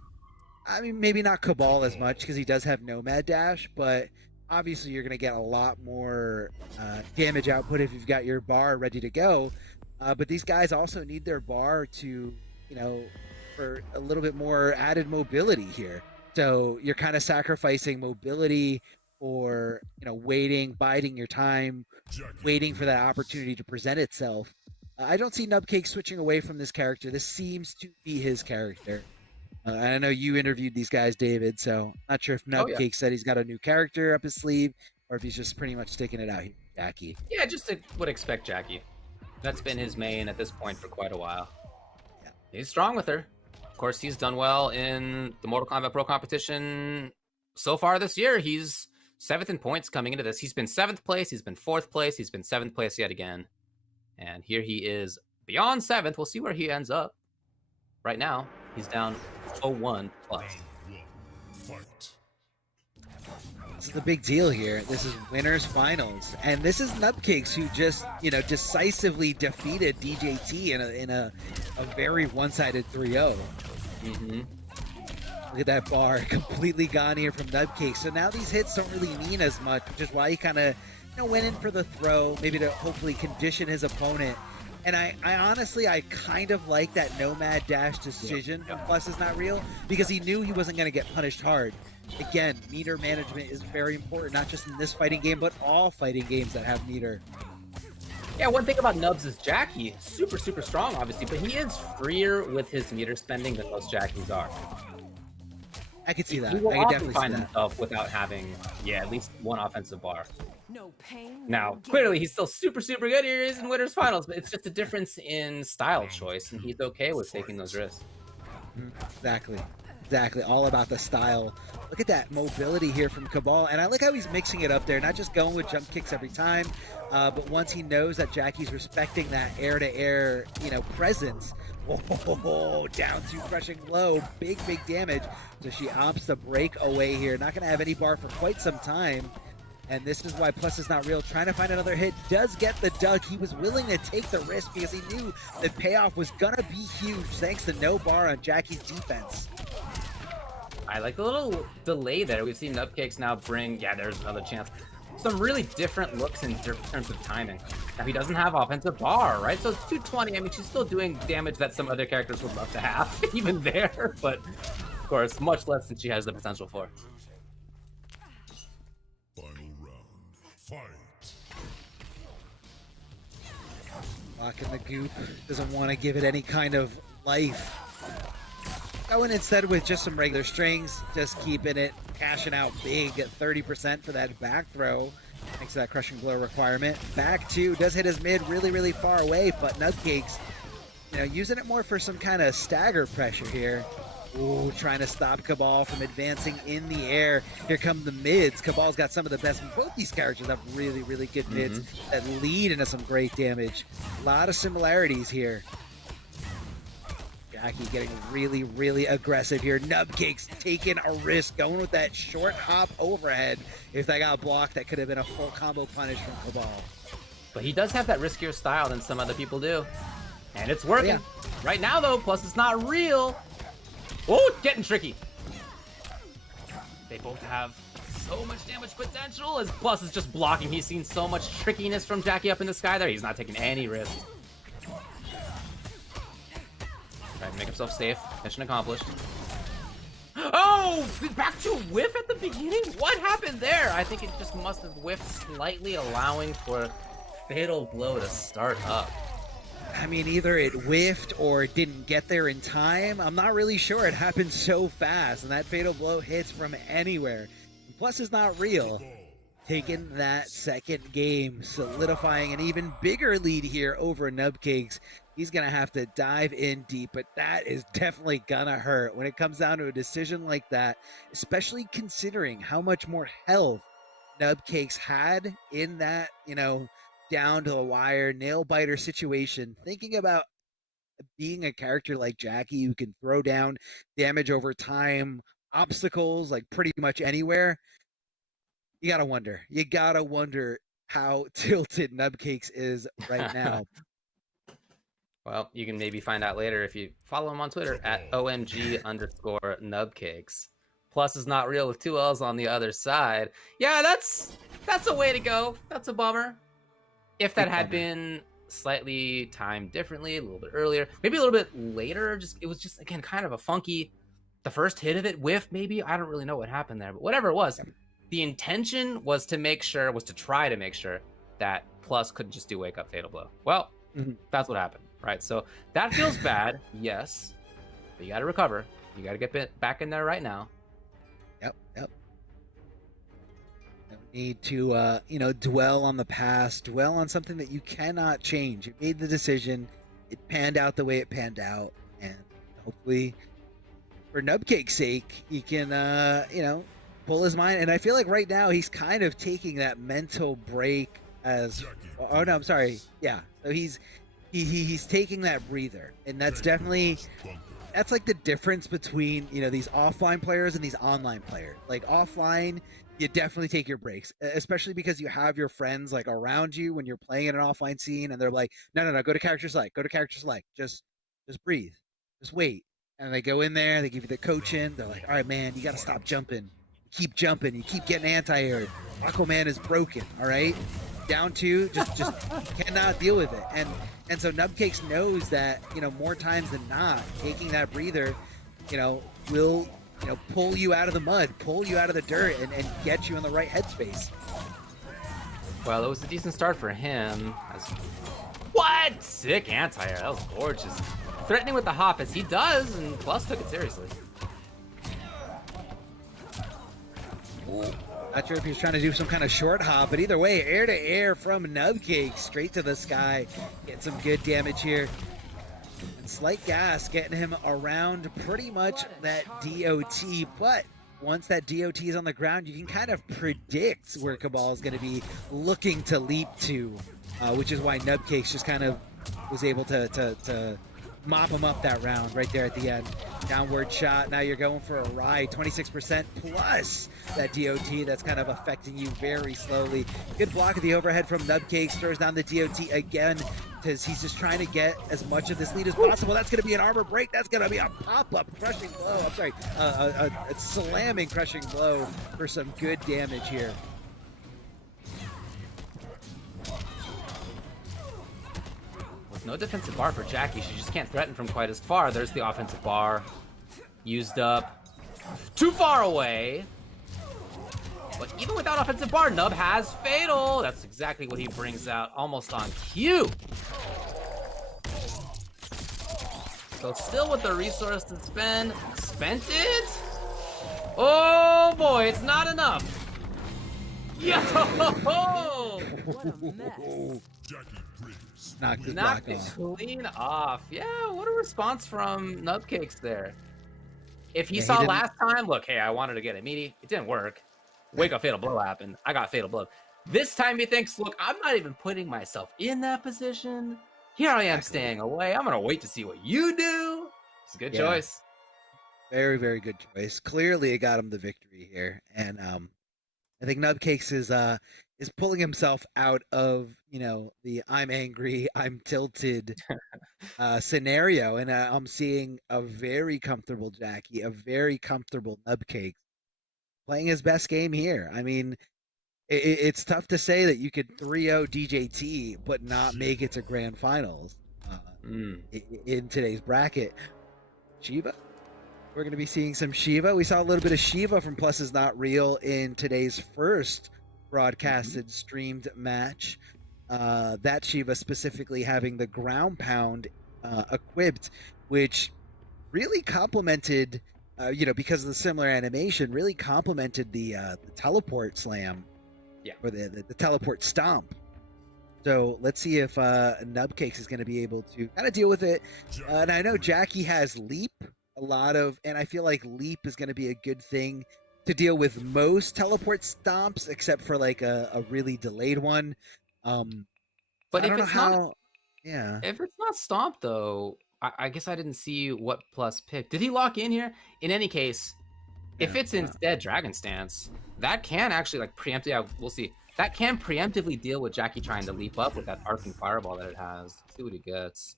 I mean, maybe not Cabal as much because he does have Nomad Dash, but obviously you're going to get a lot more damage output if you've got your bar ready to go. But these guys also need their bar to, for a little bit more added mobility here. So you're kind of sacrificing mobility or waiting, biding your time, waiting for that opportunity to present itself. I don't see Nubcake switching away from this character. This seems to be his character. I know you interviewed these guys, David, so not sure if Nubcake said he's got a new character up his sleeve or if he's just pretty much sticking it out here, Jackie. Yeah, would expect Jackie. That's been his main at this point for quite a while. Yeah. He's strong with her. Of course, he's done well in the Mortal Kombat Pro competition so far this year. He's 7th in points coming into this. He's been 7th place, he's been 4th place, he's been 7th place yet again. And here he is beyond 7th. We'll see where he ends up. Right now, he's down 0-1 plus. This is the big deal here. This is winners finals, and this is Nubcakes who just decisively defeated DJT in a very one-sided 3-0. Look at that bar, completely gone here from Nubcakes. So now these hits don't really mean as much, which is why he kind of went in for the throw, maybe to hopefully condition his opponent. And I honestly kind of like that Nomad dash decision from Plus Is Not Real, because he knew he wasn't going to get punished hard. Again, meter management is very important, not just in this fighting game, but all fighting games that have meter. Yeah, one thing about Nubs is Jackie, super strong, obviously, but he is freer with his meter spending than most Jackies are. I could see that. He will I could often definitely find see that. himself without having, at least one offensive bar. No pain. Now, clearly, he's still super good here. He is in winners finals, but it's just a difference in style choice, and he's okay with taking those risks. Exactly. All about the style. Look at that mobility here from Cabal, and I like how he's mixing it up there, not just going with jump kicks every time, but once he knows that Jackie's respecting that air-to-air, presence, down to crushing blow, big damage. So she opts to break away here. Not going to have any bar for quite some time. And this is why Plus Is Not Real trying to find another hit. Does get the dug. He was willing to take the risk because he knew the payoff was going to be huge thanks to no bar on Jackie's defense. I like the little delay there. We've seen Nubcakes now bring, there's another chance. Some really different looks in terms of timing. Now, he doesn't have offensive bar, right? So it's 220. I mean, she's still doing damage that some other characters would love to have, even there. But, of course, much less than she has the potential for. Final round. Fight. Locking the goop. Doesn't want to give it any kind of life. Going instead with just some regular strings, just keeping it, cashing out big at 30% for that back throw. Thanks to that crushing blow requirement. Back two, does hit his mid really far away, but Nubcakes, using it more for some kind of stagger pressure here. Ooh, trying to stop Cabal from advancing in the air. Here come the mids. Cabal's got some of the best. Both these characters have really good mids that lead into some great damage. A lot of similarities here. Jackie getting really aggressive here. Nubcakes taking a risk, going with that short hop overhead. If that got blocked, that could have been a full combo punish from Cabal. But he does have that riskier style than some other people do. And it's working. Right now, though, Plus It's Not Real. Oh, getting tricky. They both have so much damage potential as Plus is just blocking. He's seen so much trickiness from Jackie up in the sky there. He's not taking any risks. Trying to make himself safe. Mission accomplished. Oh! Back to whiff at the beginning? What happened there? I think it just must have whiffed slightly, allowing for Fatal Blow to start up. I mean, either it whiffed or it didn't get there in time. I'm not really sure. It happened so fast, and that Fatal Blow hits from anywhere. Plus Is Not Real. Taking that second game, solidifying an even bigger lead here over Nubcakes. He's going to have to dive in deep, but that is definitely going to hurt when it comes down to a decision like that, especially considering how much more health Nubcakes had in that, down to the wire, nail biter situation. Thinking about being a character like Jackie who can throw down damage over time, obstacles, like pretty much anywhere. You gotta wonder how tilted Nubcakes is right now. Well, you can maybe find out later if you follow him on Twitter at OMG_Nubcakes. Plus Is Not Real with 2 L's on the other side. Yeah, that's a way to go. That's a bummer. If that had been slightly timed differently, a little bit earlier, maybe a little bit later, it was just, again, kind of a funky, the first hit of it, whiff maybe. I don't really know what happened there, but whatever it was, the intention was to try to make sure that Plus couldn't just do wake up fatal blow. Well, that's what happened, right? So that feels bad, yes, but you got to recover. You got to get back in there right now. Yep. No need to, dwell on the past, dwell on something that you cannot change. You made the decision. It panned out the way it panned out, and hopefully, for Nubcake's sake, he can, pull his mind. And I feel like right now he's kind of taking that mental break as. Oh no, I'm sorry. Yeah, so he's taking that breather, and that's definitely. That's like the difference between, these offline players and these online players. Like offline, you definitely take your breaks, especially because you have your friends like around you when you're playing in an offline scene, and they're like, no, go to character select, just breathe, just wait. And they go in there, they give you the coaching. They're like, all right, man, you got to stop jumping. You keep jumping, you keep getting anti-air. Aquaman is broken, all right? Down two, just cannot deal with it. And so Nubcakes knows that, more times than not, taking that breather, will, pull you out of the mud, pull you out of the dirt, and get you in the right headspace. Well, it was a decent start for him. What? Sick anti-air. That was gorgeous. Threatening with the hop as he does, and Plus took it seriously. Not sure if he's trying to do some kind of short hop, but either way, air to air from Nubcake, straight to the sky. Get some good damage here. And slight gas getting him around pretty much that DOT, but once that DOT is on the ground, you can kind of predict where Cabal is going to be looking to leap to, which is why Nubcakes just kind of was able to mop him up that round right there at the end. Downward shot. Now you're going for a ride. 26% plus that DOT that's kind of affecting you very slowly. Good block of the overhead from Nubcakes. Throws down the DOT again because he's just trying to get as much of this lead as possible. That's going to be an armor break. That's going to be a pop-up crushing blow. I'm sorry, a slamming crushing blow for some good damage here. No defensive bar for Jackie. She just can't threaten from quite as far. There's the offensive bar. Used up. Too far away. But even without offensive bar, Nub has Fatal. That's exactly what he brings out almost on cue. So still with the resource to spend. Spent it? Oh boy, it's not enough. Yo! What a mess. Knocked it clean off. Yeah, what a response from Nubcakes there. If he saw last time, look, hey, I wanted to get a meaty. It didn't work. Wake up, fatal blow happened. I got fatal blow. This time he thinks, look, I'm not even putting myself in that position. Here I am staying away. I'm going to wait to see what you do. It's a good choice. Very, very good choice. Clearly it got him the victory here. And I think Nubcakes is pulling himself out of, the I'm angry, I'm tilted scenario. And I'm seeing a very comfortable Jackie, a very comfortable Nubcakes playing his best game here. I mean, it's tough to say that you could 3-0 DJT, but not make it to grand finals in today's bracket. Shiva? We're going to be seeing some Shiva. We saw a little bit of Shiva from Plus Is Not Real in today's first broadcasted streamed match. That Shiva specifically having the ground pound equipped, which really complemented, because of the similar animation, really complemented the teleport slam, or the teleport stomp. So let's see if Nubcakes is going to be able to kind of deal with it. And I know Jackie has leap. And I feel like leap is going to be a good thing to deal with most teleport stomps, except for like a really delayed one. But if it's not stomp though, I guess I didn't see what Plus picked. Did he lock in here? In any case, if it's instead Dragon Stance, that can actually like preempt. Yeah, we'll see. That can preemptively deal with Jackie trying to leap up with that arcing fireball that it has. Let's see what he gets.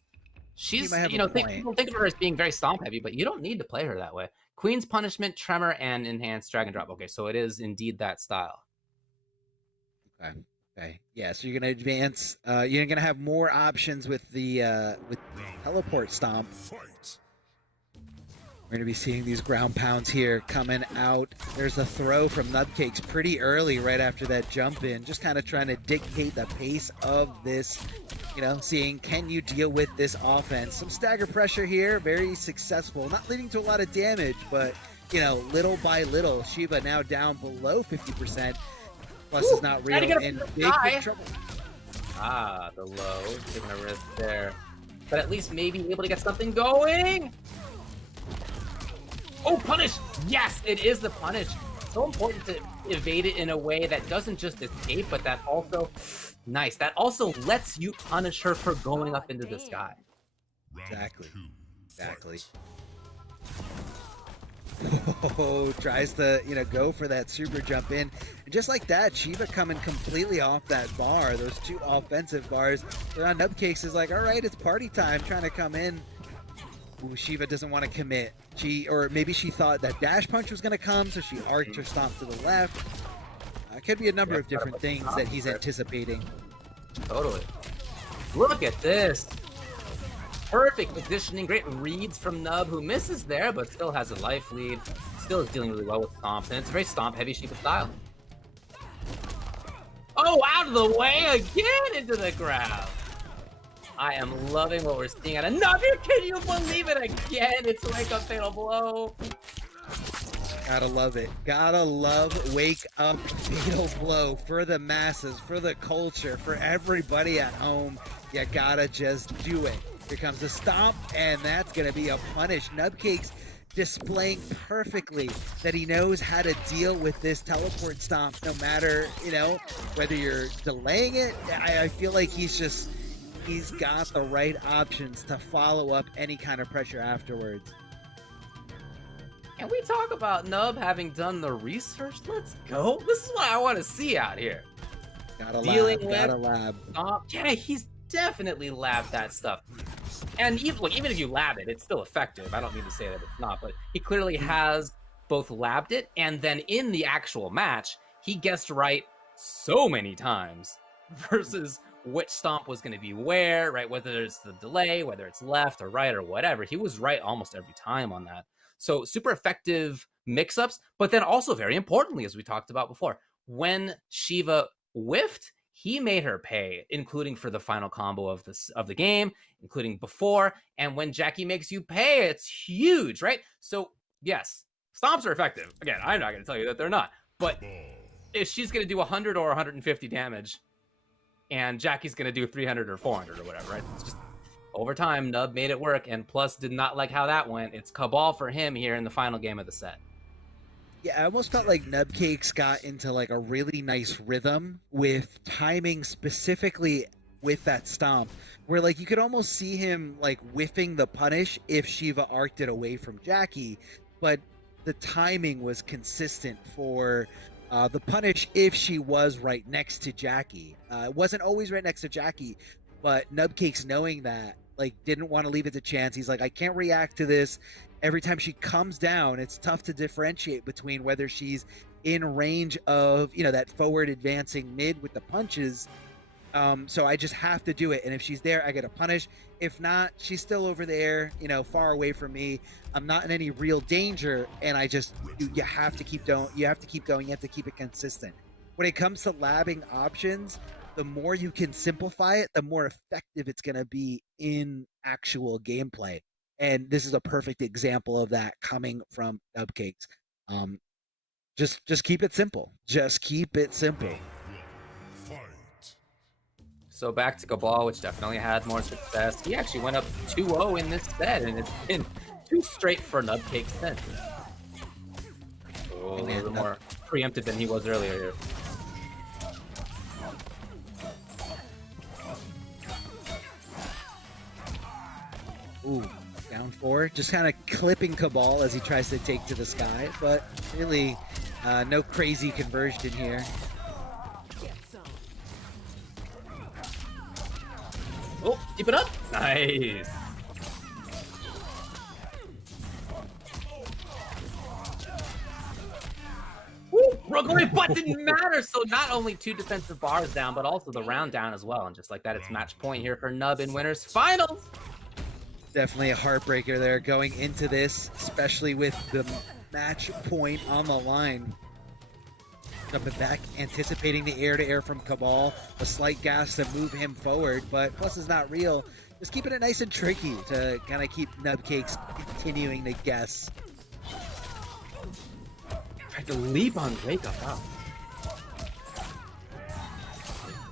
She's, people think of her as being very stomp heavy, but you don't need to play her that way. Queen's Punishment, Tremor, and Enhanced Drag and Drop. Okay, so it is indeed that style. Okay. Yeah, so you're going to advance. You're going to have more options with the teleport stomp. We're going to be seeing these ground pounds here coming out. There's a throw from Nubcakes pretty early right after that jump in, just kind of trying to dictate the pace of this, you know, seeing can you deal with this offense. Some stagger pressure here, very successful, not leading to a lot of damage, but, you know, little by little, Shiva now down below 50%. Plus is not real in big trouble. Ah, the low, taking a risk there. But at least maybe able to get something going. Oh, punish! Yes, it is the punish. So important to evade it in a way that doesn't just escape, but that also, nice. That also lets you punish her for going up into the sky. Exactly. Oh, tries to, you know, go for that super jump in. And just like that, Shiva coming completely off that bar. Those two offensive bars. Nubcakes is like, all right, it's party time, trying to come in. Ooh, Shiva doesn't want to commit. Or maybe she thought that dash punch was going to come, so she arced her stomp to the left. Could be a number of different things that he's anticipating. Totally. Look at this. Perfect positioning, great reads from Nub, who misses there, but still has a life lead. Still is dealing really well with stomps, and it's a very stomp-heavy Shiva style. Oh, out of the way again into the ground. I am loving what we're seeing out of Nub. Can you believe it again? It's wake up fatal blow. Gotta love it. Gotta love wake up fatal blow for the masses, for the culture, for everybody at home. You gotta just do it. Here comes the stomp, and that's gonna be a punish. Nubcakes displaying perfectly that he knows how to deal with this teleport stomp, no matter, you know, whether you're delaying it. I feel like he's got the right options to follow up any kind of pressure afterwards. Can we talk about Nub having done the research? Let's go. This is what I want to see out here. Gotta lab. Yeah, he's definitely labbed that stuff. And even if you lab it, it's still effective. I don't mean to say that it's not, but he clearly has both labbed it, and then in the actual match, he guessed right so many times versus which stomp was going to be where, right? Whether it's the delay, whether it's left or right or whatever. He was right almost every time on that. So super effective mix-ups, but then also very importantly, as we talked about before, when Shiva whiffed, he made her pay, including for the final combo of the game, including before. And when Jackie makes you pay, it's huge, right? So yes, stomps are effective. Again, I'm not going to tell you that they're not, but if she's going to do 100 or 150 damage, and Jackie's going to do 300 or 400 or whatever, right? It's just over time, Nub made it work, and Plus did not like how that went. It's Cabal for him here in the final game of the set. Yeah, I almost felt like Nubcakes got into like a really nice rhythm with timing specifically with that stomp, where like you could almost see him like whiffing the punish if Shiva arced it away from Jackie, but the timing was consistent for the punish if she was right next to Jackie. It wasn't always right next to Jackie, but Nubcakes, knowing that, like, didn't want to leave it to chance. He's like, I can't react to this. Every time she comes down, it's tough to differentiate between whether she's in range of, you know, that forward advancing mid with the punches. So I just have to do it. And if she's there, I get a punish. If not, she's still over there, you know, far away from me. I'm not in any real danger. And I just, you have to keep going. You have to keep going. You have to keep it consistent. When it comes to labbing options, the more you can simplify it, the more effective it's going to be in actual gameplay. And this is a perfect example of that coming from Nubcakes. Just keep it simple. Just keep it simple. So back to Cabal, which definitely had more success. He actually went up 2-0 in this set, and it's been too straight for Nubcakes since. Oh, a little more preemptive than he was earlier here. Ooh, down 4. Just kind of clipping Cabal as he tries to take to the sky, but really no crazy conversion here. Oh, keep it up. Nice. Woo, broke away, but didn't matter. So not only 2 defensive bars down, but also the round down as well. And just like that, it's match point here for Nub in winners finals. Definitely a heartbreaker there going into this, especially with the match point on the line. Jumping back, anticipating the air-to-air from Cabal, a slight gas to move him forward, but Plus is not real. Just keeping it nice and tricky to kind of keep Nubcakes continuing to guess. Tried to leap on Wake Up. Wow.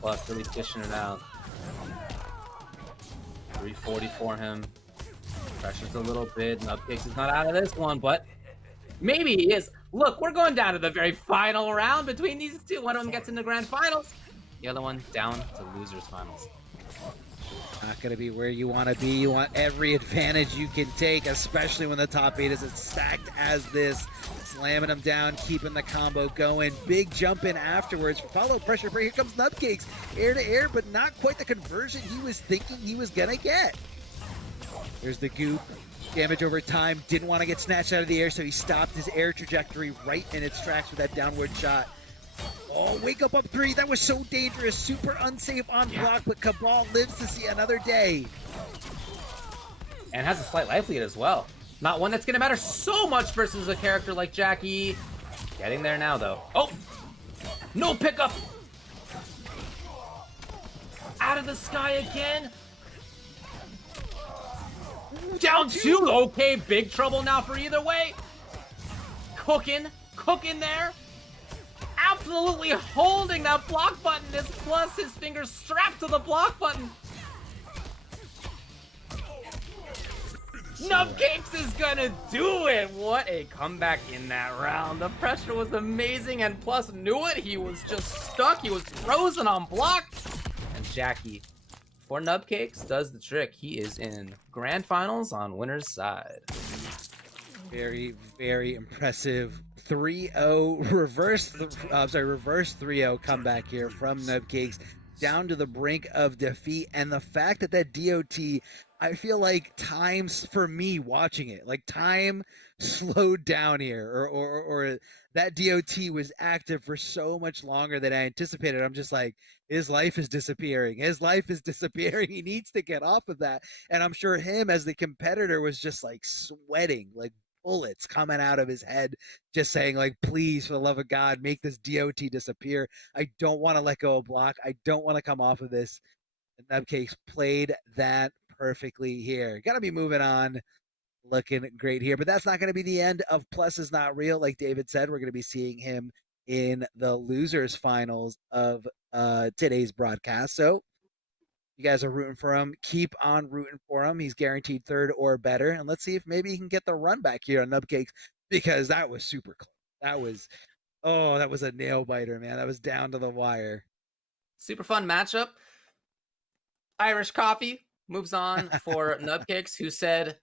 Plus really dishing it out. 340 for him. Pressures a little bit. Nubcakes is not out of this one, but maybe he is. Look, we're going down to the very final round between these two. One of them gets in the grand finals. The other one down to losers finals. Not going to be where you want to be. You want every advantage you can take, especially when the top 8 is as stacked as this. Slamming them down, keeping the combo going. Big jump in afterwards. Follow pressure. Here comes Nubcakes. Air to air, but not quite the conversion he was thinking he was going to get. There's the goop. Damage over time. Didn't want to get snatched out of the air, so he stopped his air trajectory right in its tracks with that downward shot. Oh, Wake Up 3. That was so dangerous. Super unsafe on block, but Cabal lives to see another day. And has a slight life lead as well. Not one that's going to matter so much versus a character like Jackie. Getting there now, though. Oh! No pickup! Out of the sky again. Down 2. Okay, big trouble now for either way. Cooking there. Absolutely holding that block button. This Plus, his fingers strapped to the block button. Nubcakes is gonna do it! What a comeback in that round. The pressure was amazing, and Plus knew it. He was just stuck. He was frozen on block. And Jackie, for Nubcakes, does the trick. He is in grand finals on winner's side. Very, very impressive 3-0 reverse 3-0 comeback here from Nubcakes down to the brink of defeat. And the fact that DOT, I feel like times for me watching it, like time slowed down here, or that DOT was active for so much longer than I anticipated. I'm just like, his life is disappearing. His life is disappearing. He needs to get off of that. And I'm sure him as the competitor was just like sweating, like bullets coming out of his head, just saying like, please, for the love of God, make this DOT disappear. I don't want to let go of block. I don't want to come off of this. And Nubcakes played that perfectly here. Got to be moving on. Looking great here, but that's not going to be the end of Plus is Not Real. Like David said, we're going to be seeing him in the losers finals of today's broadcast. So you guys are rooting for him. Keep on rooting for him. He's guaranteed third or better. And let's see if maybe he can get the run back here on Nubcakes, because that was super close. That was a nail biter, man. That was down to the wire. Super fun matchup. Irish Coffee moves on for Nubcakes, who said,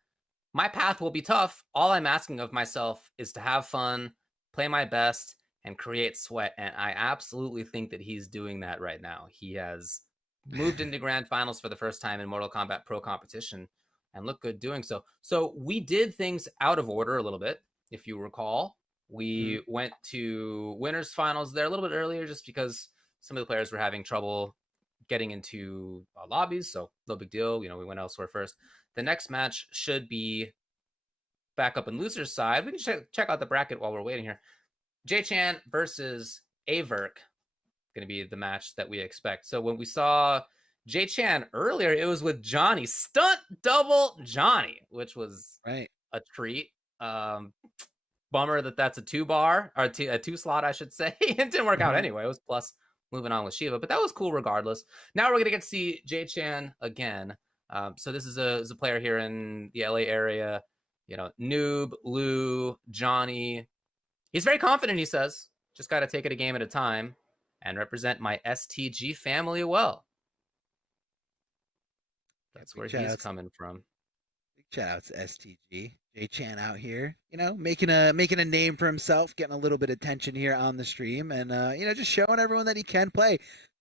my path will be tough. All I'm asking of myself is to have fun, play my best, and create sweat. And I absolutely think that he's doing that right now. He has moved into grand finals for the first time in Mortal Kombat Pro Competition and looked good doing so. So we did things out of order a little bit, if you recall. We went to winners finals there a little bit earlier just because some of the players were having trouble getting into lobbies. So no big deal. You know, we went elsewhere first. The next match should be back up in loser's side. We can check out the bracket while we're waiting here. J-Chan versus Averk going to be the match that we expect. So when we saw J-Chan earlier, it was with Johnny. Stunt double Johnny, which was a treat. Bummer that that's a 2-bar, or a 2-slot, I should say. It didn't work out anyway. It was Plus moving on with Shiva, but that was cool regardless. Now we're going to get to see J-Chan again. So this is a player here in the LA area, you know, Noob, Lou, Johnny. He's very confident, he says. Just got to take it a game at a time and represent my STG family well. That's where he's coming from. Big shout out to STG. J-Chan out here, you know, making a name for himself, getting a little bit of attention here on the stream, and you know, just showing everyone that he can play.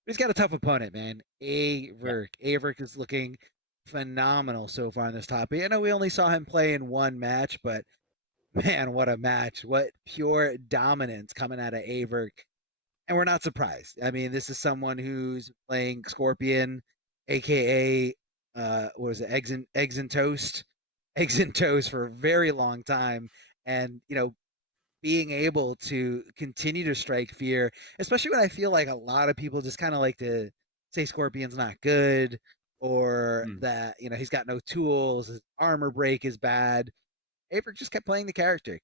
He's got a tough opponent, man. Averk. Averk is looking phenomenal so far in this top 8. I know we only saw him play in one match, but man, what a match. What pure dominance coming out of Averk. And we're not surprised. I mean, this is someone who's playing Scorpion, aka what was it, Eggs and Toast, eggs and toast for a very long time, and being able to continue to strike fear, especially when I feel like a lot of people just kind of like to say Scorpion's not good, or that he's got no tools, his armor break is bad. Avery just kept playing the character,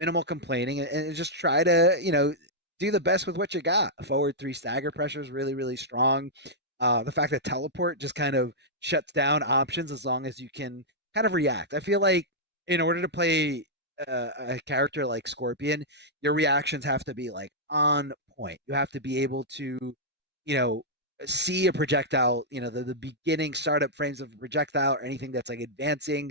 minimal complaining, and just try to do the best with what you got. A forward 3 stagger pressure is really, really strong. The fact that teleport just kind of shuts down options as long as you can kind of react. I feel like in order to play a character like Scorpion, your reactions have to be like on point. You have to be able to, see a projectile, the beginning startup frames of a projectile or anything that's like advancing,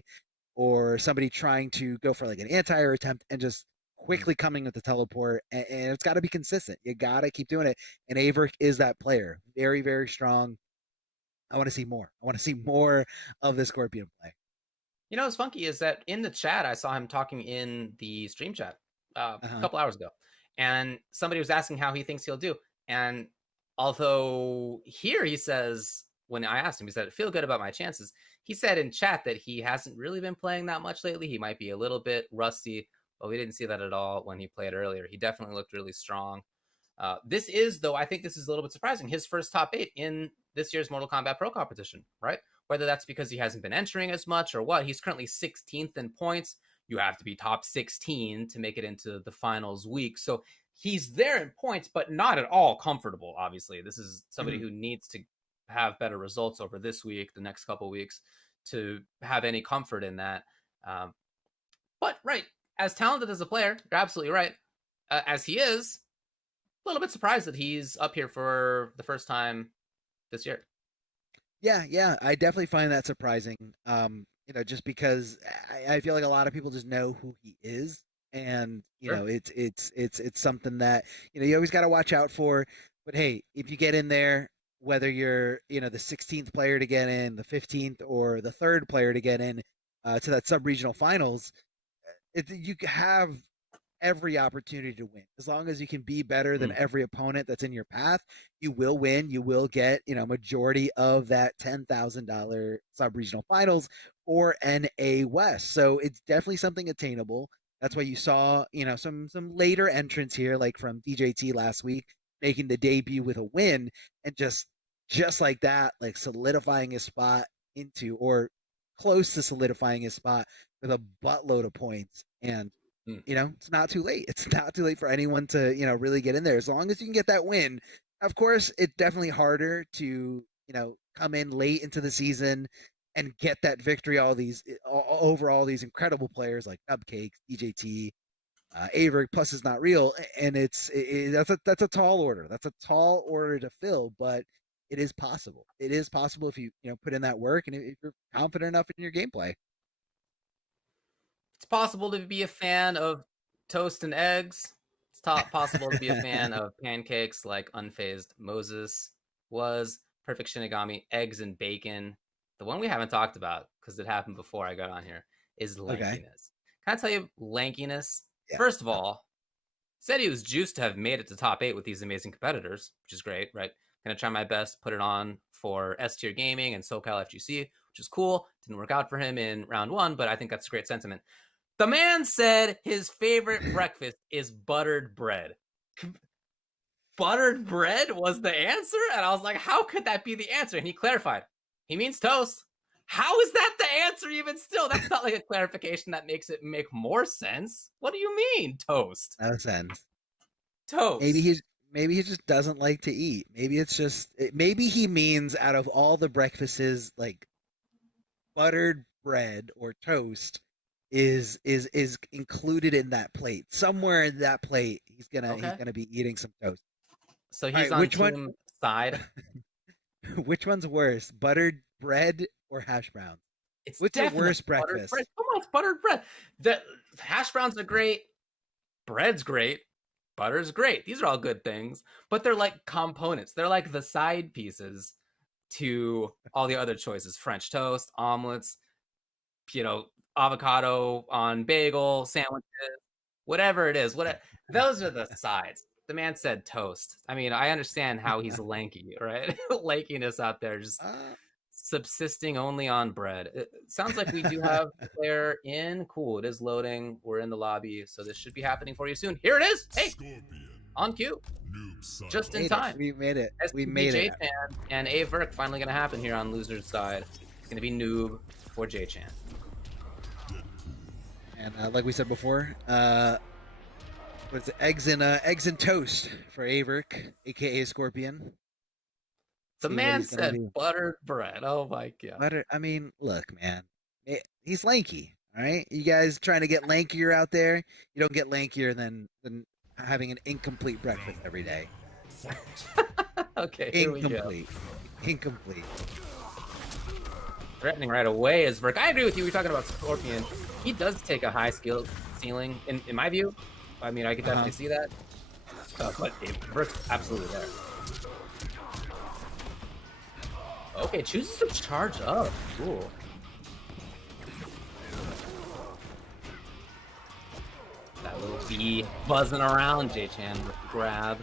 or somebody trying to go for like an anti-air attempt and just quickly coming with the teleport, and it's got to be consistent. You got to keep doing it, and Averick is that player. Very, very strong. I want to see more. I want to see more of the Scorpion play. What's funky is that in the chat, I saw him talking in the stream chat a couple hours ago, and somebody was asking how he thinks he'll do. And although here he says, when I asked him, he said, I feel good about my chances. He said in chat that he hasn't really been playing that much lately. He might be a little bit rusty, but we didn't see that at all when he played earlier. He definitely looked really strong. This is, though, I think this is a little bit surprising, his first top 8 in this year's Mortal Kombat Pro competition, right? Whether that's because he hasn't been entering as much or what. He's currently 16th in points. You have to be top 16 to make it into the finals week. So he's there in points, but not at all comfortable, obviously. This is somebody who needs to have better results over this week, the next couple weeks, to have any comfort in that. But, right, as talented as a player, you're absolutely right. As he is, a little bit surprised that he's up here for the first time this year. Yeah, I definitely find that surprising. Just because I feel like a lot of people just know who he is, and it's something that you always got to watch out for. But hey, if you get in there, whether you're the 16th player to get in, the 15th, or the 3rd player to get in to that sub-regional finals, you have every opportunity to win. As long as you can be better than every opponent that's in your path, you will win. You will get majority of that $10,000 sub-regional finals or NA West. So it's definitely something attainable. That's why you saw some later entrants here, like from DJT last week, making the debut with a win, and just like that, like solidifying his spot into, or close to solidifying his spot with a buttload of points. And it's not too late. It's not too late for anyone to really get in there, as long as you can get that win. Of course, it's definitely harder to come in late into the season and get that victory over all these incredible players like Cupcakes, DJT, Avery. Plus is not real, and that's a tall order. That's a tall order to fill, but it is possible. It is possible if you put in that work, and if you're confident enough in your gameplay. It's possible to be a fan of toast and eggs. It's possible to be a fan of pancakes like Unfazed Moses was. Perfect Shinigami, eggs and bacon. The one we haven't talked about, because it happened before I got on here, is lankiness. Okay. Can I tell you lankiness? Yeah. First of all, said he was juiced to have made it to top 8 with these amazing competitors, which is great, right? Gonna try my best, put it on for S-Tier Gaming and SoCal FGC, which is cool. Didn't work out for him in round 1, but I think that's a great sentiment. The man said his favorite breakfast is buttered bread. Buttered bread was the answer? And I was like, how could that be the answer? And he clarified, he means toast. How is that the answer even still? That's not like a clarification that makes it make more sense. What do you mean, toast? No sense. Toast. Maybe he just doesn't like to eat. Maybe he means out of all the breakfasts, like buttered bread or toast is included in that plate. Somewhere in that plate, he's gonna be eating some toast. So he's on team side. Which one's worse, buttered bread or hash browns? What's your worst breakfast? Bread. Come on, it's buttered bread. The hash browns are great. Bread's great. Butter's great. These are all good things, but they're like components. They're like the side pieces to all the other choices: French toast, omelets, avocado on bagel, sandwiches, whatever it is. Those are the sides. The man said toast. I mean, I understand how he's lanky, right? Lankiness out there just subsisting only on bread. It sounds like we do have a player in. Cool, it is loading. We're in the lobby, so this should be happening for you soon. Here it is. Hey, Scorpion. on cue. Just in Made it. time. We made it. We SPB made it. J-Chan and Averk finally going to happen here on loser's side. It's going to be noob for J-Chan. And like we said before, what's it? Eggs and toast for Averk, aka Scorpion. The See what man he's gonna said do. buttered bread. Oh my god. Butter. I mean, look, man, he's lanky. All right, you guys trying to get lankier out there. You don't get lankier than having an incomplete breakfast every day. Okay, here we go. Incomplete. Threatening right away is Verk. I agree with you. We're talking about Scorpion. He does take a high skill ceiling, in my view. I mean, I could definitely see that. But Verk's absolutely there. Okay, chooses to charge up. Cool. That little bee buzzing around J-Chan with the grab.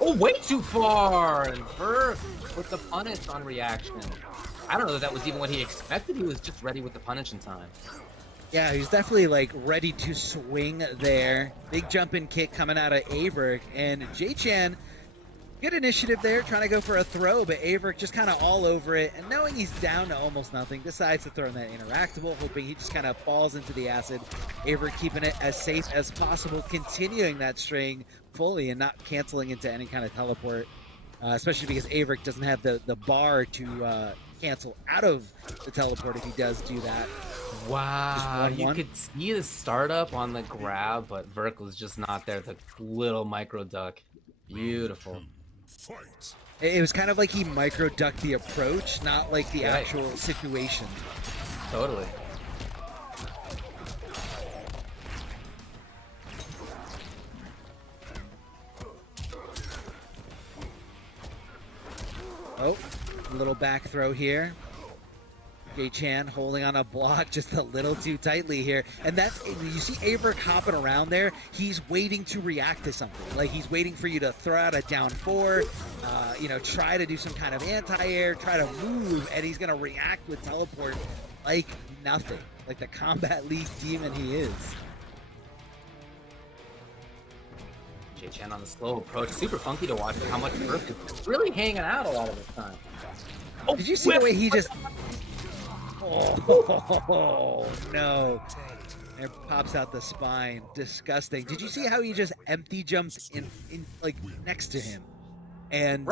Oh, way too far! And Verk with the punish on reaction. I don't know if that was even what he expected. He was just ready with the punish in time. Yeah, he's definitely like ready to swing there. Big jumping kick coming out of Averk, and J-Chan, good initiative there, trying to go for a throw, but Averk just kind of all over it, and knowing he's down to almost nothing, decides to throw in that interactable, hoping he just kind of falls into the acid. Averk keeping it as safe as possible, continuing that string fully and not canceling into any kind of teleport, especially because Averk doesn't have the bar to cancel out of the teleport if he does do that. Wow, you could see the startup on the grab, but Verk was just not there. The little micro duck. Beautiful. Fight. It was kind of like he micro ducked the approach, not like the actual situation. Totally. Oh, a little back throw here. J-Chan holding on a block just a little too tightly here. And that's, you see Averk hopping around there, he's waiting to react to something. Like he's waiting for you to throw out a down four, try to do some kind of anti-air, try to move, and he's gonna react with teleport like nothing. Like the Combat League demon he is. J-Chan on the slow approach. Super funky to watch how much Verk is really hanging out a lot of this time. Oh, did you see the way he just... Oh, no. There pops out the spine. Disgusting. Did you see how he just empty jumps in like next to him? And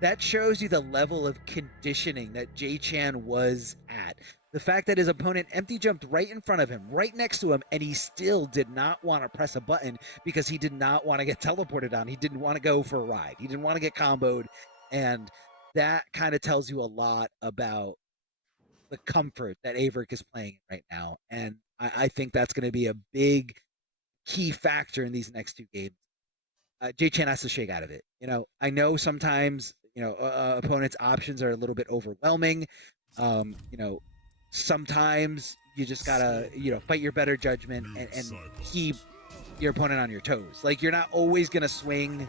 that shows you the level of conditioning that J-Chan was at. The fact that his opponent empty jumped right in front of him, right next to him, and he still did not want to press a button because he did not want to get teleported on. He didn't want to go for a ride. He didn't want to get comboed. And that kind of tells you a lot about the comfort that Averk is playing in right now. And I think that's going to be a big key factor in these next two games. J-Chan has to shake out of it. I know sometimes, opponents' options are a little bit overwhelming. Sometimes you just gotta, fight your better judgment and keep your opponent on your toes. Like, you're not always going to swing.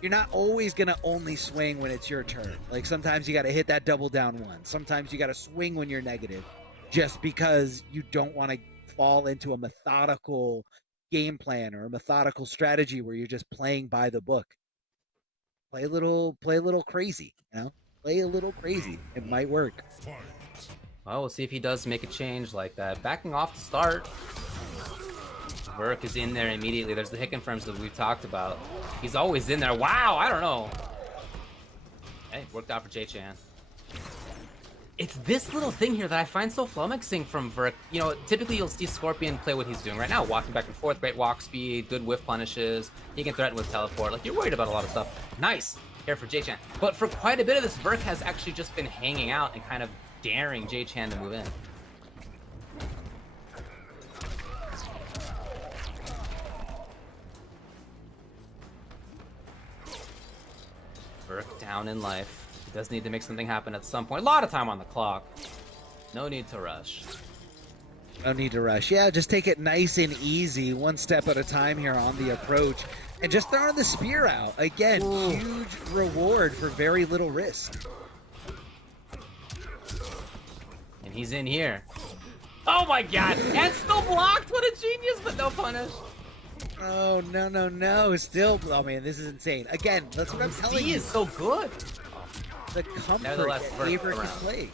You're not always going to only swing when it's your turn. Like, sometimes you got to hit that double down one. Sometimes you got to swing when you're negative just because you don't want to fall into a methodical game plan or a methodical strategy where you're just playing by the book. Play a little crazy, Play a little crazy. It might work. Well, we'll see if he does make a change like that. Backing off to start. Verk is in there immediately. There's the hit confirms that we've talked about. He's always in there. Wow, I don't know. Hey, worked out for J-Chan. It's this little thing here that I find so flummoxing from Verk. Typically you'll see Scorpion play what he's doing right now, walking back and forth, great walk speed, good whiff punishes. He can threaten with teleport. Like, you're worried about a lot of stuff. Nice here for J-Chan. But for quite a bit of this, Verk has actually just been hanging out and kind of daring J-Chan to move in. Verk down in life. He does need to make something happen at some point. A lot of time on the clock. No need to rush. No need to rush. Yeah, just take it nice and easy, one step at a time here on the approach. And just throwing the spear out. Again, huge reward for very little risk. And he's in here. Oh my god! And still blocked! What a genius, but no punish. Oh, no, no, no. Still, oh man, this is insane. Again, that's what I'm telling you. He is so good. The comfort Nevertheless, that Vert Avery can around. play.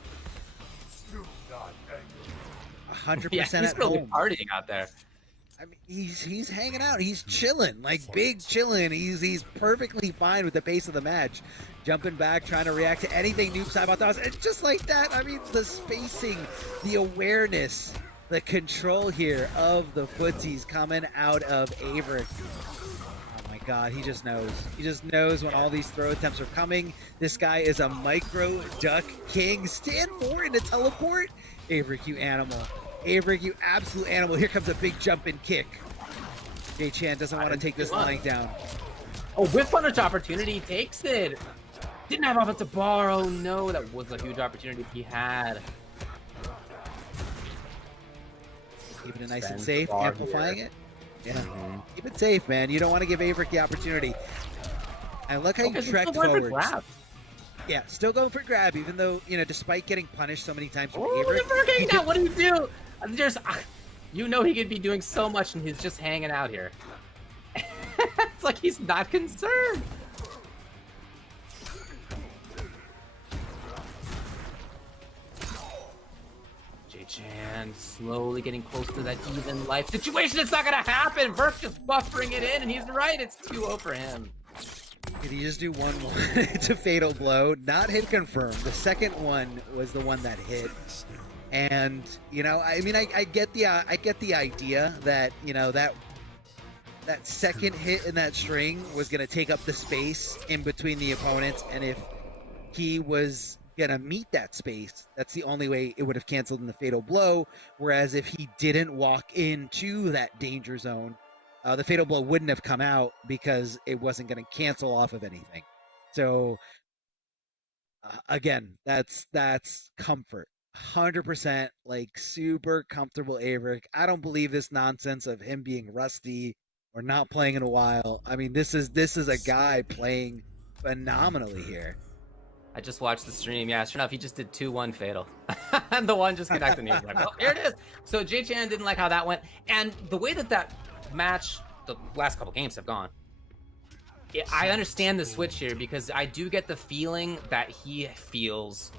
100% Yeah, he's at really home. partying out there. I mean, he's hanging out. He's chilling, like big chilling. He's perfectly fine with the pace of the match. Jumping back, trying to react to anything Noob Saibot does. And just like that, I mean, the spacing, the awareness, the control here of the footsies coming out of Avery. Oh my god, he just knows. He just knows when all these throw attempts are coming. This guy is a micro duck king. Stand for in a teleport. Avery, you animal. Avery, you absolute animal. Here comes a big jump and kick. Jay Chan doesn't want to take this lying down. Oh, whip punish opportunity, takes it. Didn't have offensive bar. Oh no, that was a huge opportunity he had. Keeping it nice and Spends safe, the bar amplifying here. it. Yeah, keep it safe, man. You don't want to give Averick the opportunity. And look how Okay, you so trekked still going for forwards. grab. Yeah, still going for grab, even though, you know, despite getting punished so many times from Oh, Averick. look at Berg now. What do you do? There's, you know, he could be doing so much, and he's just hanging out here. It's like he's not concerned. Jay-Chan slowly getting close to that even life situation. It's not gonna happen. Verk just buffering it in, and he's right. It's 2-0 for him. Did he just do 1-1? It's a fatal blow. Not hit confirmed. The second one was the one that hit. And, you know, I mean, I get the idea that, you know, that second hit in that string was going to take up the space in between the opponents. And if he was going to meet that space, that's the only way it would have canceled in the fatal blow. Whereas if he didn't walk into that danger zone, the fatal blow wouldn't have come out because it wasn't going to cancel off of anything. So, again, that's comfort. 100% like super comfortable Averick. I don't believe this nonsense of him being rusty or not playing in a while. I mean, this is a guy playing phenomenally here. I just watched the stream. Yeah, sure enough, he just did 2-1 fatal. And the one just connected, and he was like, oh, here it is. So Jay-Chan didn't like how that went. And the way that match, the last couple games have gone, I understand the switch here because I do get the feeling that he feels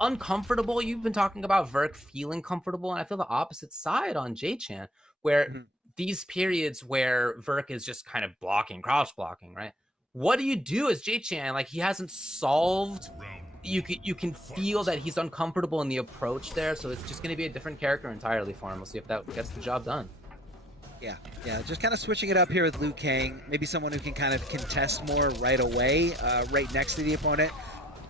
uncomfortable. You've been talking about Verk feeling comfortable, and I feel the opposite side on Jay-Chan, where these periods where Verk is just kind of blocking, crouch blocking, right? What do you do as Jay-Chan? Like, he hasn't solved. You can feel that he's uncomfortable in the approach there, so it's just going to be a different character entirely for him. We'll see if that gets the job done. Yeah, just kind of switching it up here with Liu Kang. Maybe someone who can kind of contest more right away, right next to the opponent.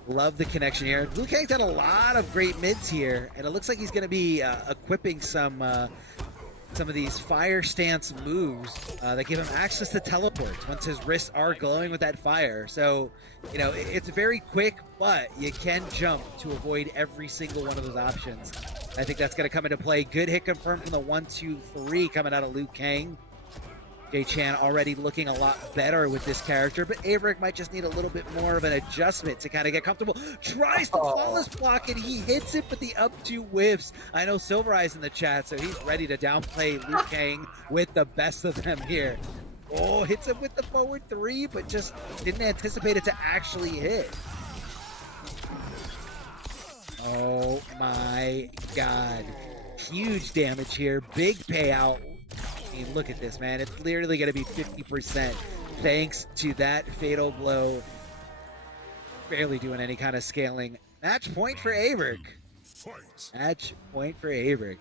Love the connection here. Liu Kang's done a lot of great mids here, and it looks like he's going to be equipping some of these fire stance moves that give him access to teleports once his wrists are glowing with that fire. So, you know, it's very quick, but you can jump to avoid every single one of those options. I think that's going to come into play. Good hit confirmed from the 1-2-3 coming out of Liu Kang. Jay-Chan already looking a lot better with this character, but Averick might just need a little bit more of an adjustment to kind of get comfortable. Tries the flawless block, and he hits it, but the up two whiffs. I know Silver Eye's in the chat, so he's ready to downplay Liu Kang with the best of them here. Oh, hits him with the forward 3, but just didn't anticipate it to actually hit. Oh my god. Huge damage here. Big payout. I mean, look at this, man. It's literally going to be 50% thanks to that fatal blow. Barely doing any kind of scaling. Match point for Averick. Match point for Averick.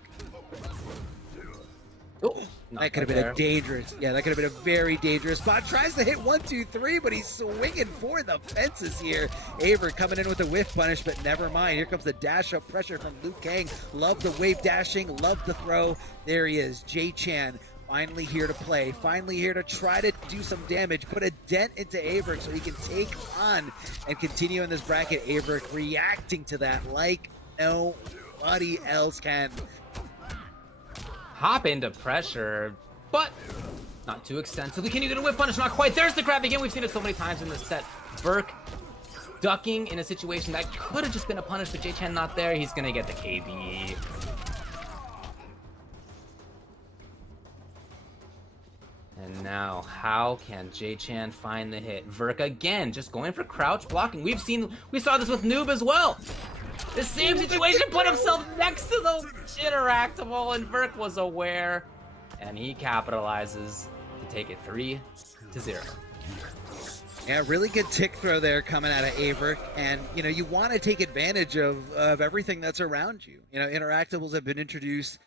Oh, that could have been a dangerous. Yeah, that could have been a very dangerous spot. Tries to hit 1-2-3, but he's swinging for the fences here. Averick coming in with a whiff punish, but never mind. Here comes the dash up pressure from Liu Kang. Love the wave dashing, love the throw. There he is, Jay-Chan. Finally here to play, finally here to try to do some damage, put a dent into Averick so he can take on and continue in this bracket. Averick reacting to that like nobody else can. Hop into pressure, but Not too extensively. Can you get a whip punish? Not quite. There's the grab again. We've seen it so many times in this set. Burke ducking in a situation that could have just been a punish, but J-Chan not there. He's gonna get the KB. And now, how can J-Chan find the hit? Verk again, just going for crouch blocking. We saw this with Noob as well. The same situation, put himself next to the interactable, and Verk was aware, and he capitalizes to take it 3-0. Yeah, really good tick throw there coming out of Averk, and you want to take advantage of everything that's around you. Interactables have been introduced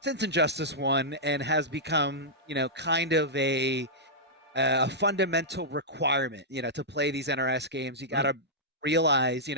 since Injustice 1 and has become kind of a fundamental requirement to play these NRS games. You got to realize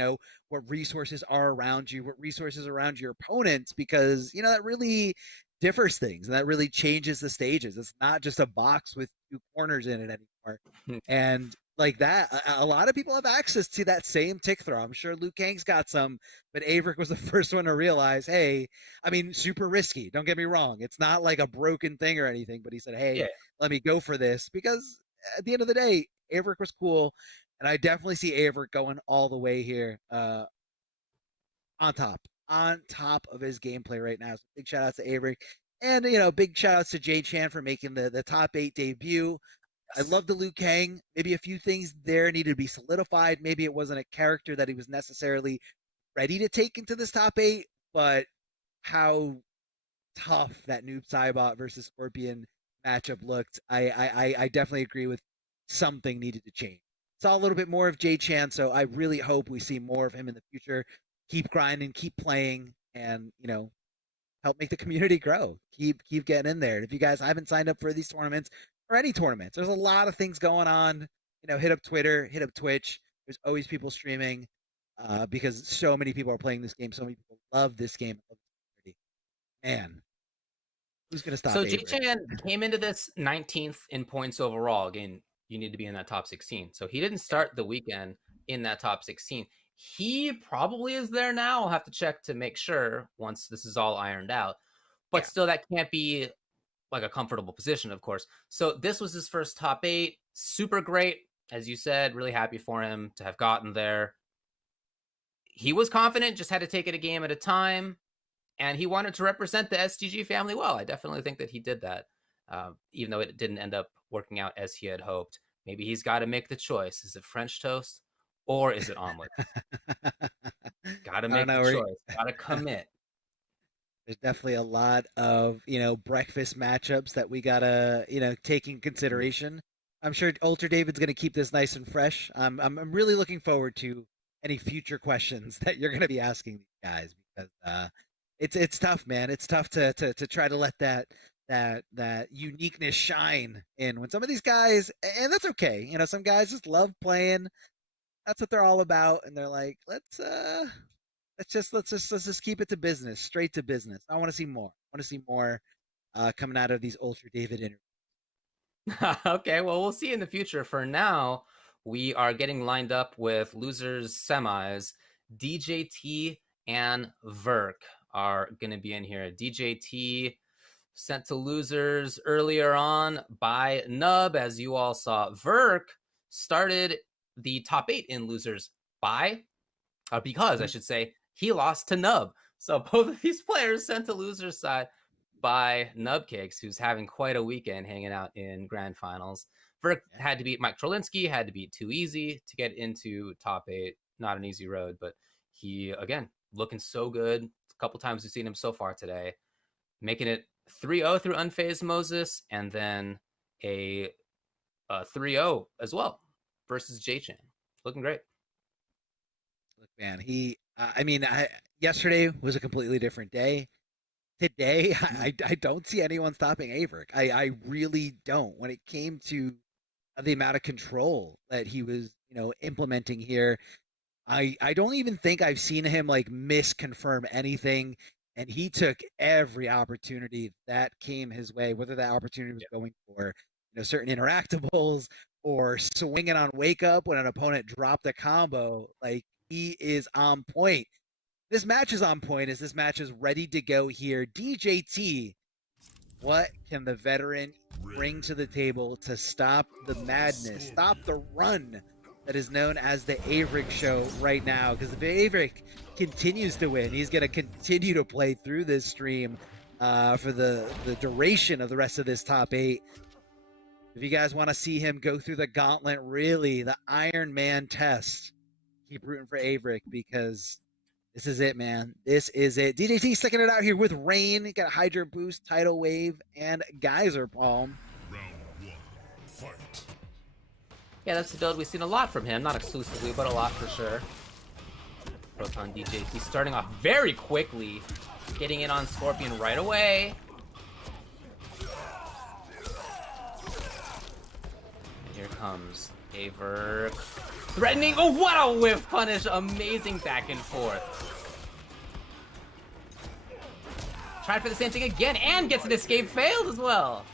what resources are around you, what resources are around your opponents, because that really differs things and that really changes the stages. It's not just a box with 2 corners in it anymore. And like that, a lot of people have access to that same tick throw. I'm sure Liu Kang's got some, but Averk was the first one to realize, hey, I mean, super risky. Don't get me wrong. It's not like a broken thing or anything, but he said, hey, let me go for this, because at the end of the day, Averk was cool. And I definitely see Averk going all the way here on top of his gameplay right now. So big shout outs to Averk. And, big shout outs to J-Chan for making the top 8 debut. I love the Liu Kang. Maybe a few things there needed to be solidified. Maybe it wasn't a character that he was necessarily ready to take into this top 8, but how tough that Noob Saibot versus Scorpion matchup looked, I definitely agree with something needed to change. Saw a little bit more of J-Chan, so I really hope we see more of him in the future. Keep grinding, keep playing, and, help make the community grow. Keep getting in there. And if you guys haven't signed up for these tournaments, or any tournaments, there's a lot of things going on. Hit up Twitter, hit up Twitch. There's always people streaming because so many people are playing this game. So many people love this game. Man, who's going to stop? So J-Chan came into this 19th in points overall. Again, you need to be in that top 16. So he didn't start the weekend in that top 16. He probably is there now. I'll have to check to make sure once this is all ironed out. But still, that can't be like a comfortable position, of course. So this was his first top 8. Super great. As you said, really happy for him to have gotten there. He was confident, just had to take it a game at a time. And he wanted to represent the STG family well. I definitely think that he did that, even though it didn't end up working out as he had hoped. Maybe he's got to make the choice. Is it French toast or is it omelet? Got to make the choice. Got to commit. There's definitely a lot of, breakfast matchups that we got to, take in consideration. I'm sure Ultra David's going to keep this nice and fresh. I'm really looking forward to any future questions that you're going to be asking these guys, because it's tough, man. It's tough to try to let that uniqueness shine in when some of these guys, and that's okay. Some guys just love playing. That's what they're all about. And they're like, let's just keep it to business, straight to business. I want to see more. I want to see more coming out of these Ultra David interviews. Okay, well, we'll see in the future. For now, we are getting lined up with losers semis. DJT and Verk are going to be in here. DJT sent to losers earlier on by Nub, as you all saw. Verk started the top 8 in losers because I should say, he lost to Nub. So both of these players sent to losers side by Nubcakes, who's having quite a weekend hanging out in grand finals. Verk had to beat Mike Trolinski, had to beat Too Easy to get into top 8. Not an easy road, but he, again, looking so good. A couple times we've seen him so far today, making it 3-0 through Unfazed Moses, and then a 3-0 as well versus J-Chan. Looking great. Look, man, yesterday was a completely different day. Today, I don't see anyone stopping Averk. I really don't. When it came to the amount of control that he was, implementing here, I don't even think I've seen him misconfirm anything. And he took every opportunity that came his way, whether that opportunity was going for certain interactables or swinging on wake up when an opponent dropped a combo. He is on point. This match is on point as this match is ready to go here. DJT What can the veteran bring to the table to stop the madness, stop the run that is known as the Averick Show right now? Because if Averick continues to win, he's going to continue to play through this stream for the duration of the rest of this top 8. If you guys want to see him go through the gauntlet, really, the Iron Man test, keep rooting for Averick, because this is it, man. This is it. DJT sticking it out here with Rain. Got a Hydra Boost, Tidal Wave, and Geyser Palm. Round 1, fight. Yeah, that's the build we've seen a lot from him. Not exclusively, but a lot for sure. Proton DJT starting off very quickly, getting in on Scorpion right away. And here comes Averick. Threatening. Oh, what a whiff punish! Amazing back and forth. Tried for the same thing again and gets an escape, failed as well.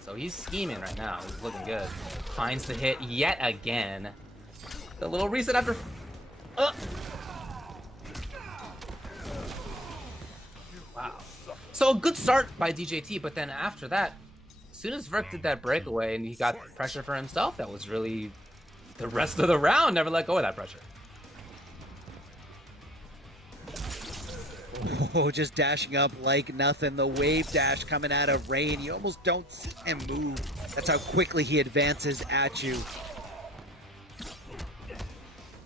So he's scheming right now. He's looking good. Finds the hit yet again. The little reset after. Wow. So a good start by DJT, but then after that, as soon as Verk did that breakaway and he got pressure for himself, that was really the rest of the round. Never let go of that pressure. Oh, just dashing up like nothing. The wave dash coming out of Rain. You almost don't see him move. That's how quickly he advances at you.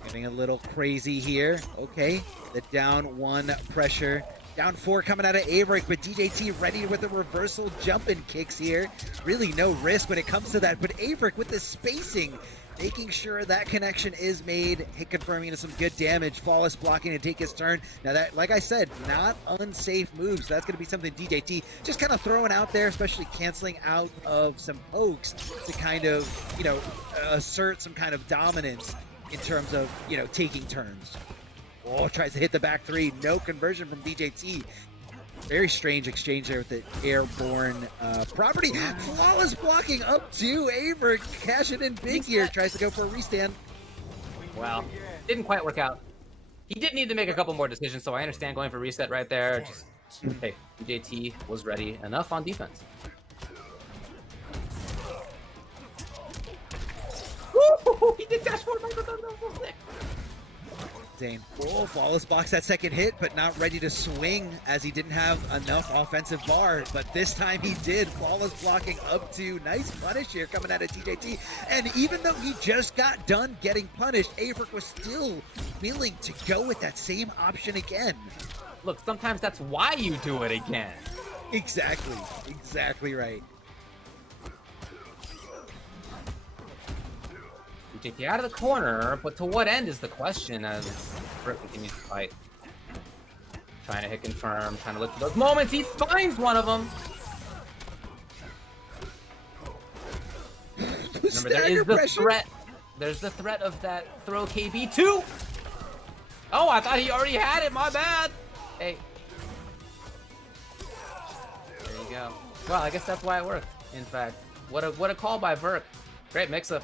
Getting a little crazy here. Okay, the down 1 pressure. Down 4 coming out of Averick, but DJT ready with the reversal jumping kicks here. Really no risk when it comes to that, but Averick with the spacing, making sure that connection is made, hit confirming into some good damage, flawless blocking to take his turn. Now that, like I said, not unsafe moves. That's going to be something DJT just kind of throwing out there, especially canceling out of some pokes to kind of, you know, assert some kind of dominance in terms of, you know, taking turns. Oh, tries to hit the back 3. No conversion from DJT. Very strange exchange there with the airborne property. Flawless blocking up to Averick. Cashing in big here. Tries to go for a restand. Wow. Didn't quite work out. He did need to make a couple more decisions, so I understand going for reset right there. Just, hey, DJT was ready enough on defense. Woo! He did dash forward. Zane. Oh, flawless blocks that second hit, but not ready to swing as he didn't have enough offensive bar. But this time he did. Flawless blocking up to. Nice punish here coming out of TJT. And even though he just got done getting punished, Averick was still willing to go with that same option again. Look, sometimes that's why you do it again. Exactly. Exactly right. DJT out of the corner, but to what end is the question as Brick continues to fight. Trying to hit confirm, trying to look for those moments. He finds one of them. Remember, there is the threat. There's the threat of that throw KB2. Oh, I thought he already had it. My bad. Hey. There you go. Well, I guess that's why it worked. In fact, what a call by Verk. Great mix-up.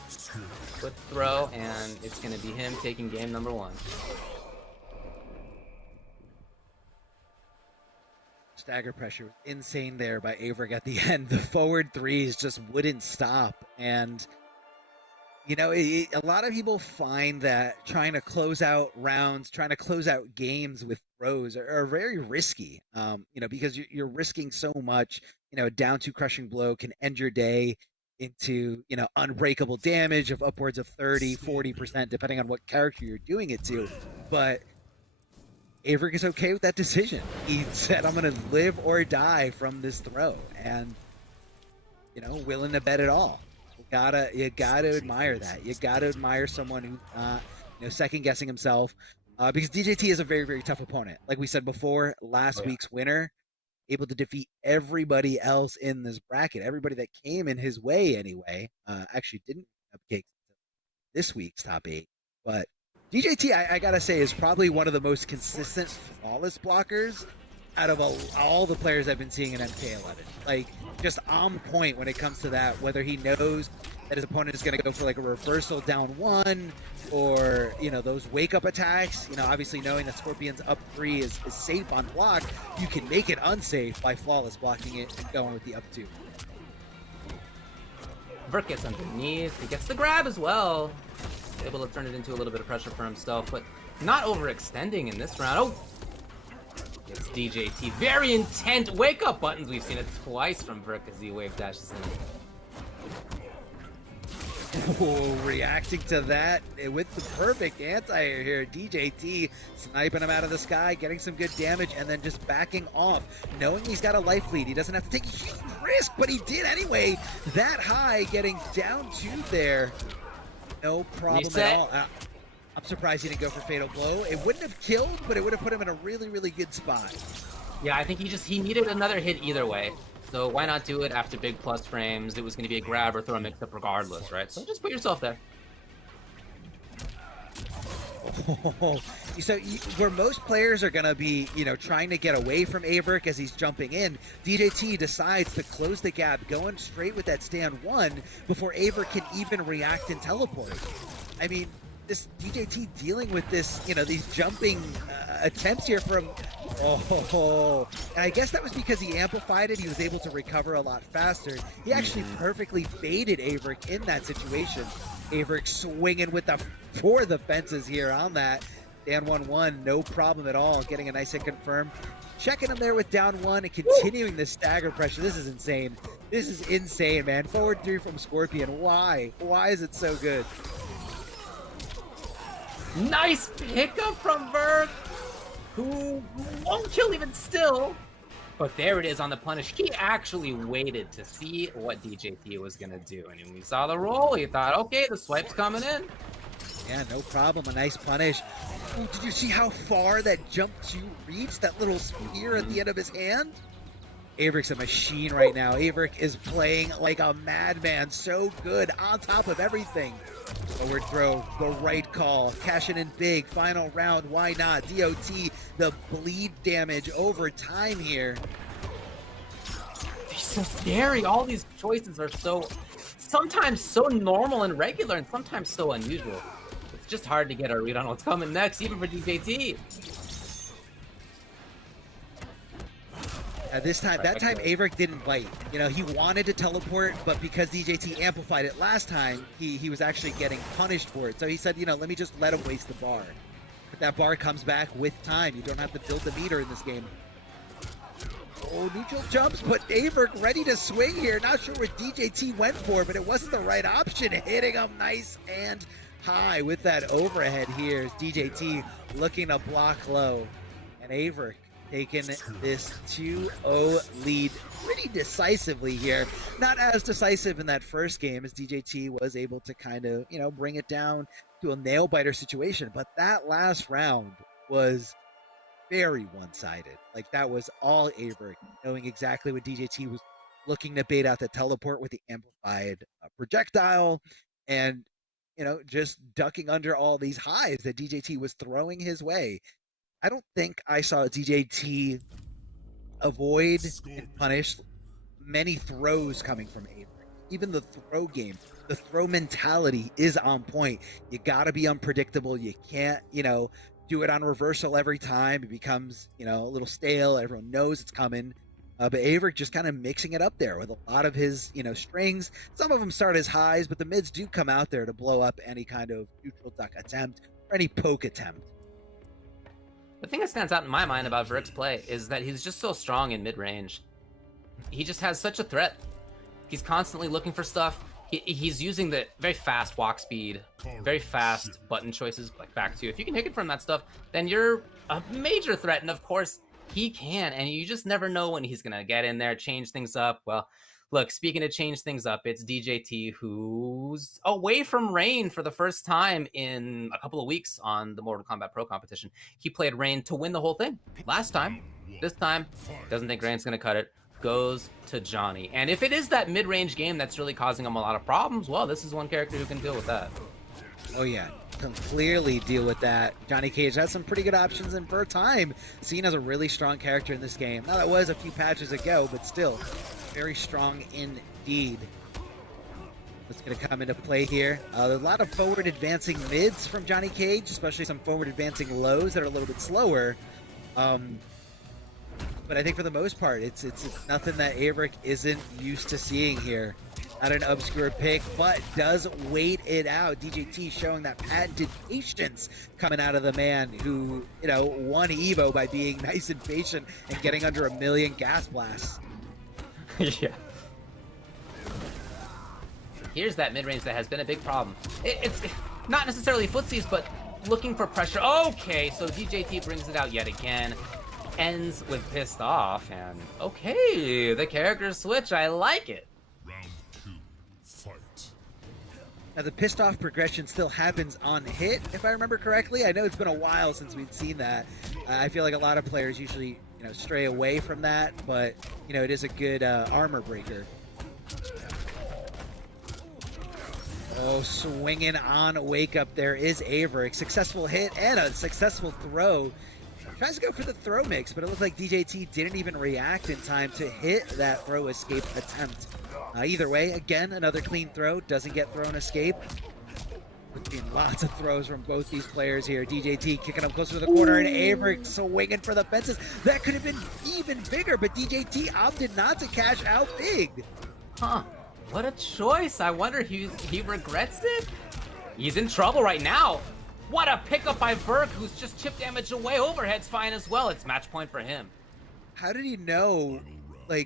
Good throw, and it's going to be him taking game number 1. Stagger pressure was insane there by Averick at the end. The forward threes just wouldn't stop. And, you know, a lot of people find that trying to close out rounds, trying to close out games with throws are very risky, you know, because you're risking so much. You know, a down 2 crushing blow can end your day into, you know, unbreakable damage of upwards of 30-40% depending on what character you're doing it to. But Averick is okay with that decision. He said, I'm gonna live or die from this throw, and, you know, willing to bet it all. You gotta admire that. You gotta admire someone who you know, second guessing himself, because DJT is a very, very tough opponent. Like we said before, last week's winner, able to defeat everybody else in this bracket, everybody that came in his way anyway. Actually didn't have cakes this week's top 8, but DJT, I gotta say, is probably one of the most consistent flawless blockers out of all the players I've been seeing in MK11. Like, just on point when it comes to that, whether he knows that his opponent is going to go for like a reversal down 1 or, you know, those wake-up attacks. You know, obviously knowing that Scorpion's up 3 is safe on block, you can make it unsafe by flawless blocking it and going with the up 2. Vert gets underneath. He gets the grab as well. Able to turn it into a little bit of pressure for himself, but not overextending in this round. Oh! It's DJT. Very intent wake-up buttons. We've seen it twice from Vert as he wave dashes in. Oh, reacting to that with the perfect anti-air here. DJT sniping him out of the sky, getting some good damage, and then just backing off. Knowing he's got a life lead, he doesn't have to take a huge risk, but he did anyway. That high, getting down 2 there. No problem at all. I'm surprised he didn't go for Fatal Blow. It wouldn't have killed, but it would have put him in a really, really good spot. Yeah, I think he needed another hit either way. So why not do it after big plus frames? It was going to be a grab or throw a mix-up regardless, right? So just put yourself there. Oh, so where most players are going to be, you know, trying to get away from Averick as he's jumping in, DJT decides to close the gap, going straight with that stand 1 before Averick can even react and teleport. I mean, this DJT dealing with this, you know, these jumping attempts here from, and I guess that was because he amplified it. He was able to recover a lot faster. He actually perfectly baited Averick in that situation. Averick swinging with for the fences here on that. Down 1-1, no problem at all. Getting a nice hit confirmed. Checking him there with down 1 and continuing the stagger pressure. This is insane. This is insane, man. Forward 3 from Scorpion. Why? Why is it so good? Nice pickup from Vert, who won't kill even still. But there it is on the punish. He actually waited to see what DJT was going to do. And when we saw the roll, he thought, okay, the swipe's coming in. Yeah, no problem. A nice punish. Ooh, did you see how far that jump 2 reached? That little spear at the end of his hand? Averick's a machine right now. Averick is playing like a madman. So good on top of everything. Forward throw, the right call. Cashing in big. Final round. Why not? DOT, the bleed damage over time here. He's so scary. All these choices are sometimes so normal and regular, and sometimes so unusual. It's just hard to get a read on what's coming next, even for DJT. That time Averick didn't bite. You know, he wanted to teleport, but because DJT amplified it last time, he was actually getting punished for it. So he said, you know, let me just let him waste the bar. But that bar comes back with time. You don't have to build the meter in this game. Oh, neutral jumps, but Averick ready to swing here. Not sure what DJT went for, but it wasn't the right option. Hitting him nice and high with that overhead here. DJT looking to block low. And Averick taking this 2-0 lead pretty decisively here. Not as decisive in that first game as DJT was able to kind of, you know, bring it down to a nail-biter situation. But that last round was very one-sided. Like, that was all Averick, knowing exactly what DJT was looking to bait out the teleport with the amplified projectile and, you know, just ducking under all these highs that DJT was throwing his way. I don't think I saw DJT avoid and punish many throws coming from Averick. Even the throw game, the throw mentality is on point. You got to be unpredictable. You can't, you know, do it on reversal every time. It becomes, you know, a little stale. Everyone knows it's coming. But Averick just kind of mixing it up there with a lot of his, you know, strings. Some of them start as highs, but the mids do come out there to blow up any kind of neutral duck attempt or any poke attempt. The thing that stands out in my mind about Vert's play is that he's just so strong in mid-range. He just has such a threat. He's constantly looking for stuff. He's using the very fast walk speed, very fast button choices, like back to. If you can hit it from that stuff, then you're a major threat. And of course, he can. And you just never know when he's going to get in there, change things up. Well, look, speaking of change things up, it's DJT who's away from Rain for the first time in a couple of weeks on the Mortal Kombat Pro competition. He played Rain to win the whole thing last time. This time, doesn't think Rain's going to cut it. Goes to Johnny. And if it is that mid-range game that's really causing him a lot of problems, well, this is one character who can deal with that. Oh, yeah. Can clearly deal with that. Johnny Cage has some pretty good options, and for a time, seen as a really strong character in this game. Now, that was a few patches ago, but still, very strong indeed. What's going to come into play here? A lot of forward advancing mids from Johnny Cage, especially some forward advancing lows that are a little bit slower. But I think for the most part, it's nothing that Averick isn't used to seeing here. Not an obscure pick, but does wait it out. DJT showing that patented patience coming out of the man who, won Evo by being nice and patient and getting under 1 million gas blasts. Yeah. Here's that mid-range that has been a big problem. It's not necessarily footsies, but looking for pressure. Okay, so DJT brings it out yet again. Ends with pissed off, and okay, the character switch, I like it. Round 2, fight. Now the pissed off progression still happens on hit, if I remember correctly. I know it's been a while since we've seen that. I feel like a lot of players usually, stray away from that, but it is a good armor breaker. Oh, swinging on wake up. There is Averick. Successful hit and a successful throw. Tries to go for the throw mix, but it looks like DJT didn't even react in time to hit that throw escape attempt. Either way, again, another clean throw. Doesn't get thrown escape. We're seeing lots of throws from both these players here. DJT kicking up closer to the corner, and Averick swinging for the fences. That could have been even bigger, but DJT opted not to cash out big. Huh. What a choice. I wonder he regrets it? He's in trouble right now. What a pickup by Burke, who's just chip damage away. Overhead's fine as well. It's match point for him. How did he know,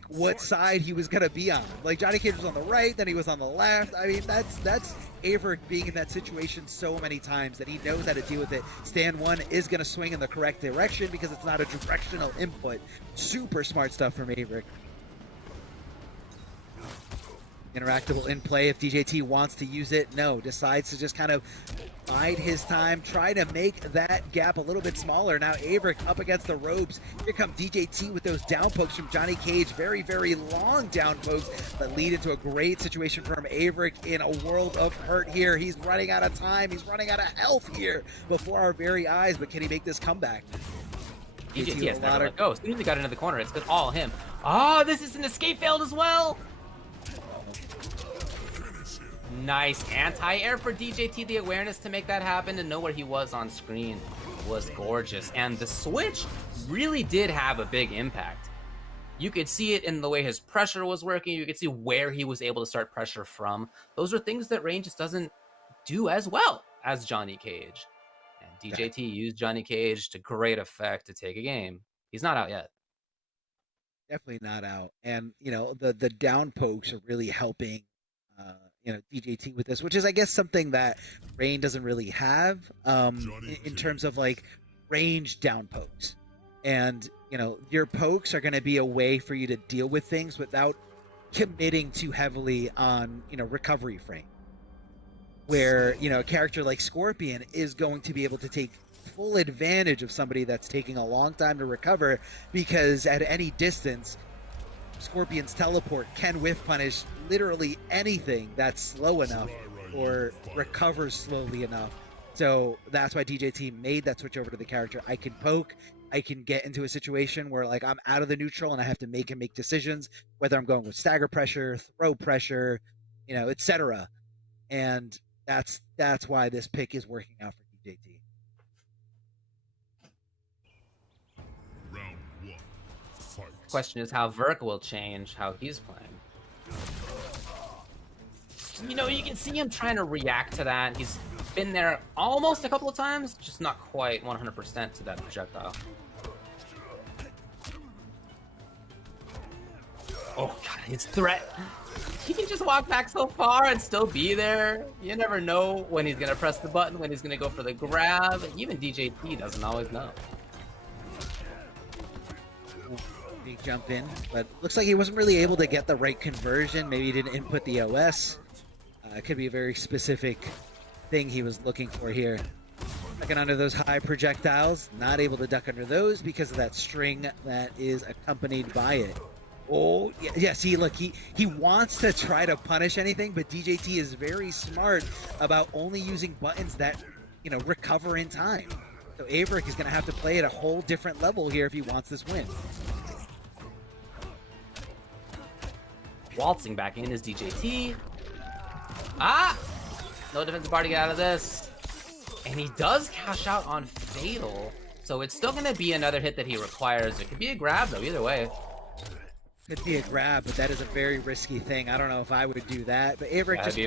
what side he was going to be on? Johnny Cage was on the right, then he was on the left. I mean, that's Averick being in that situation so many times that he knows how to deal with it. Stand 1 is going to swing in the correct direction because it's not a directional input. Super smart stuff from Averick. Interactable in play if DJT wants to use it. No, decides to just kind of bide his time, try to make that gap a little bit smaller. Now Averick up against the ropes. Here come DJT with those down pokes from Johnny Cage. Very, very long down pokes that lead into a great situation from Averick in a world of hurt here. He's running out of time. He's running out of health here before our very eyes, but can he make this comeback? DJT has never let go. As soon as he got into the corner, it's been all him. Oh, this is an escape failed as well. Nice anti-air for DJT. The awareness to make that happen and know where he was on screen was gorgeous. And the switch really did have a big impact. You could see it in the way his pressure was working. You could see where he was able to start pressure from. Those are things that Rain just doesn't do as well as Johnny Cage. And DJT used Johnny Cage to great effect to take a game. He's not out yet. Definitely not out. And, the down pokes are really helping DJT with this, which is, I guess, something that Rain doesn't really have in terms of range down pokes. And, your pokes are going to be a way for you to deal with things without committing too heavily on, recovery frame. Where, a character like Scorpion is going to be able to take full advantage of somebody that's taking a long time to recover, because at any distance, Scorpion's teleport can whiff punish literally anything that's slow enough or recovers slowly enough. So that's why DJT made that switch over to the character. I can poke, I can get into a situation where I'm out of the neutral and I have to make decisions, whether I'm going with stagger pressure, throw pressure, etc. And that's why this pick is working out for DJT. Round 1, fight. Question is how Verk will change how he's playing. You can see him trying to react to that. He's been there almost a couple of times, just not quite 100% to that projectile. Oh god, his threat. He can just walk back so far and still be there. You never know when he's gonna press the button, when he's gonna go for the grab. Even DJT doesn't always know. Big jump in, but looks like he wasn't really able to get the right conversion. Maybe he didn't input the OS. It could be a very specific thing he was looking for here. Ducking under those high projectiles, not able to duck under those because of that string that is accompanied by it. Oh, yeah, see, look, he wants to try to punish anything, but DJT is very smart about only using buttons that, recover in time. So Averick is going to have to play at a whole different level here if he wants this win. Waltzing back in is DJT. Ah! No defensive bar to get out of this. And he does cash out on Fatal. So it's still going to be another hit that he requires. It could be a grab, though, either way. Could be a grab, but that is a very risky thing. I don't know if I would do that. But Avery just...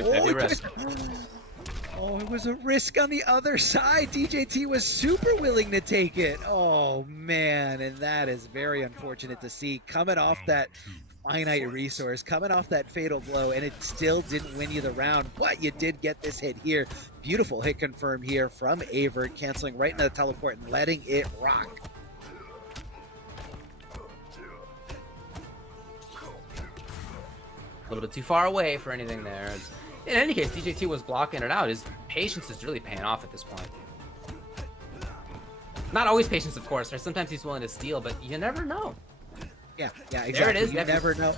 Oh, it was a risk on the other side. DJT was super willing to take it. Oh, man. And that is very unfortunate to see. Coming off that finite resource, coming off that fatal blow, and it still didn't win you the round, but you did get this hit here. Beautiful hit confirmed here from Avert, canceling right into the teleport and letting it rock. A little bit too far away for anything there. In any case, DJT was blocking it out. His patience is really paying off at this point. Not always patience, of course. Right? Sometimes he's willing to steal, but you never know. Yeah, exactly. There it is. You never know.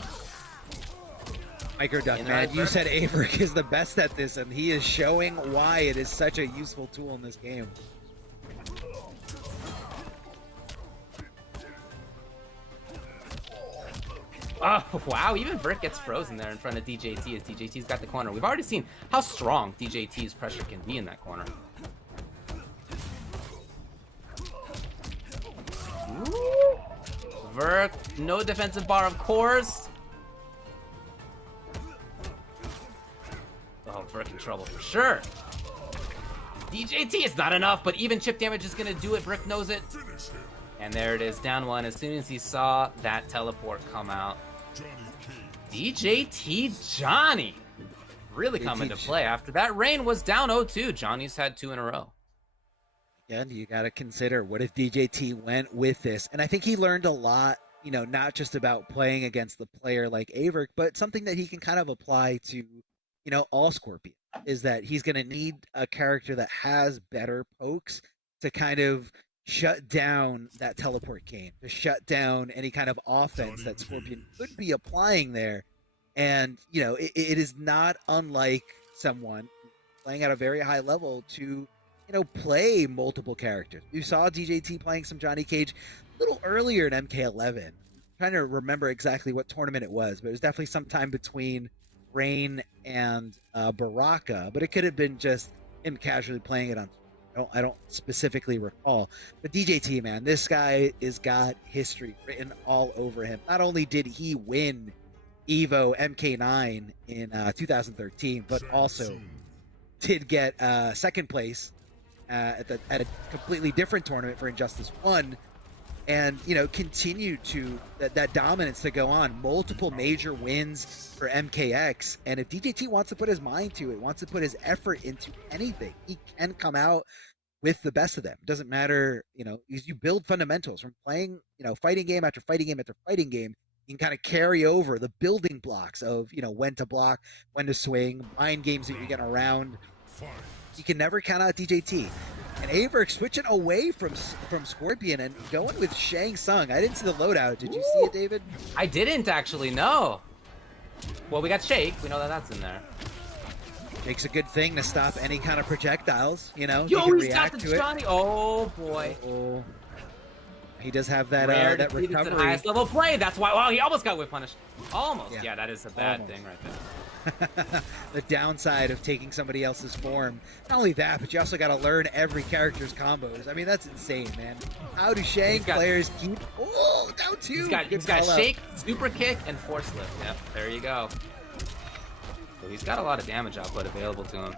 Micro Duck, man, you said Averick is the best at this, and he is showing why it is such a useful tool in this game. Oh, wow. Even Vert gets frozen there in front of DJT as DJT's got the corner. We've already seen how strong DJT's pressure can be in that corner. Ooh. Vert, no defensive bar, of course. Oh, Vert in trouble for sure. DJT is not enough, but even chip damage is going to do it. Brick knows it. And there it is, down one as soon as he saw that teleport come out. DJT Johnny really coming to play. After that Rain was down 0-2. Johnny's had 2 in a row. Again, you got to consider, what if DJT went with this? And I think he learned a lot, you know, not just about playing against the player like Averick, but something that he can kind of apply to, you know, all Scorpion, is that he's going to need a character that has better pokes to kind of shut down that teleport game, to shut down any kind of offense that Scorpion could be applying there. And, you know, it is not unlike someone playing at a very high level to, you know, play multiple characters. You saw DJT playing some Johnny Cage a little earlier in MK11. I'm trying to remember exactly what tournament it was, but it was definitely sometime between Rain and Baraka, but it could have been just him casually playing it on. I don't specifically recall, but DJT, man, this guy has got history written all over him. Not only did he win Evo MK9 in 2013, but also did get second place at a completely different tournament for Injustice 1, and, you know, continue to that dominance to go on. Multiple major wins for MKX, and if DJT wants to put his mind to it, wants to put his effort into anything, he can come out with the best of them. It doesn't matter, you know, you build fundamentals from playing, you know, fighting game after fighting game after fighting game. You can kind of carry over the building blocks of, you know, when to block, when to swing, mind games that you're getting around. You can never count out DJT. And Averick switching away from Scorpion and going with Shang Tsung. I didn't see the loadout. Did you see it, David? I didn't actually, no. Well, we got Shake. We know that that's in there. Makes a good thing to stop any kind of projectiles, you know? Yo, he can he's got the Johnny. Oh, boy. Oh. He does have that that recovery. It's the highest level play. That's why. Oh, he almost got whip punished. Almost. Yeah, that is a bad thing right there. The downside of taking somebody else's form. Not only that, but you also got to learn every character's combos. I mean, that's insane, man. How do Shang players keep... Oh, down 2. He's got Shake, Super Kick, and Force Lift. Yep, there you go. So he's got a lot of damage output available to him.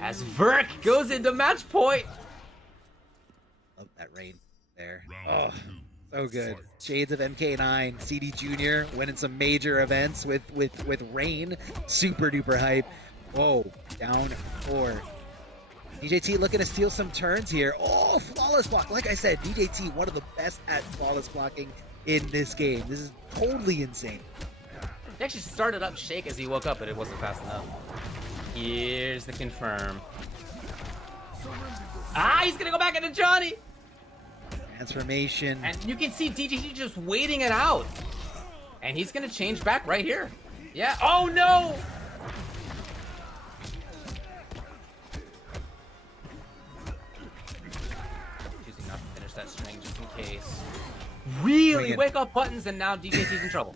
As Verk goes into match point. Love that Rain there. Oh, so good. Shades of MK9, CD Jr. winning some major events with Rain. Super duper hype. Whoa, down 4. DJT looking to steal some turns here. Oh, flawless block. Like I said, DJT, one of the best at flawless blocking in this game. This is totally insane. He actually started up Shake as he woke up, but it wasn't fast enough. Here's the confirm. Ah, he's gonna go back into Johnny. Transformation. And you can see DJT just waiting it out. And he's gonna change back right here. Yeah. Oh no! Choosing not to finish that string just in case. Really wake up buttons, and now DJT's in trouble.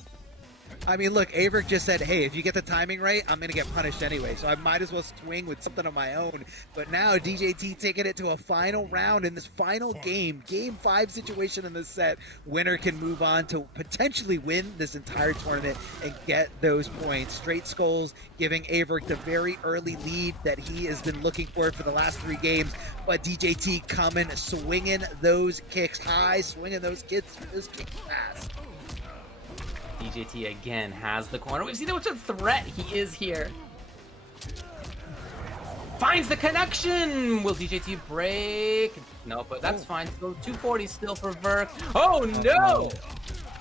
I mean, look, Averick just said, hey, if you get the timing right, I'm going to get punished anyway, so I might as well swing with something of my own. But now DJT taking it to a final round in this final game 5 situation in this set. Winner can move on to potentially win this entire tournament and get those points. Straight Skulls giving Averick the very early lead that he has been looking for the last 3 games. But DJT coming, swinging those kicks high, swinging those kicks fast. DJT again has the corner. We've seen how much of a threat he is here. Finds the connection. Will DJT break? No, but that's fine. So 240 still for Verk. Oh no!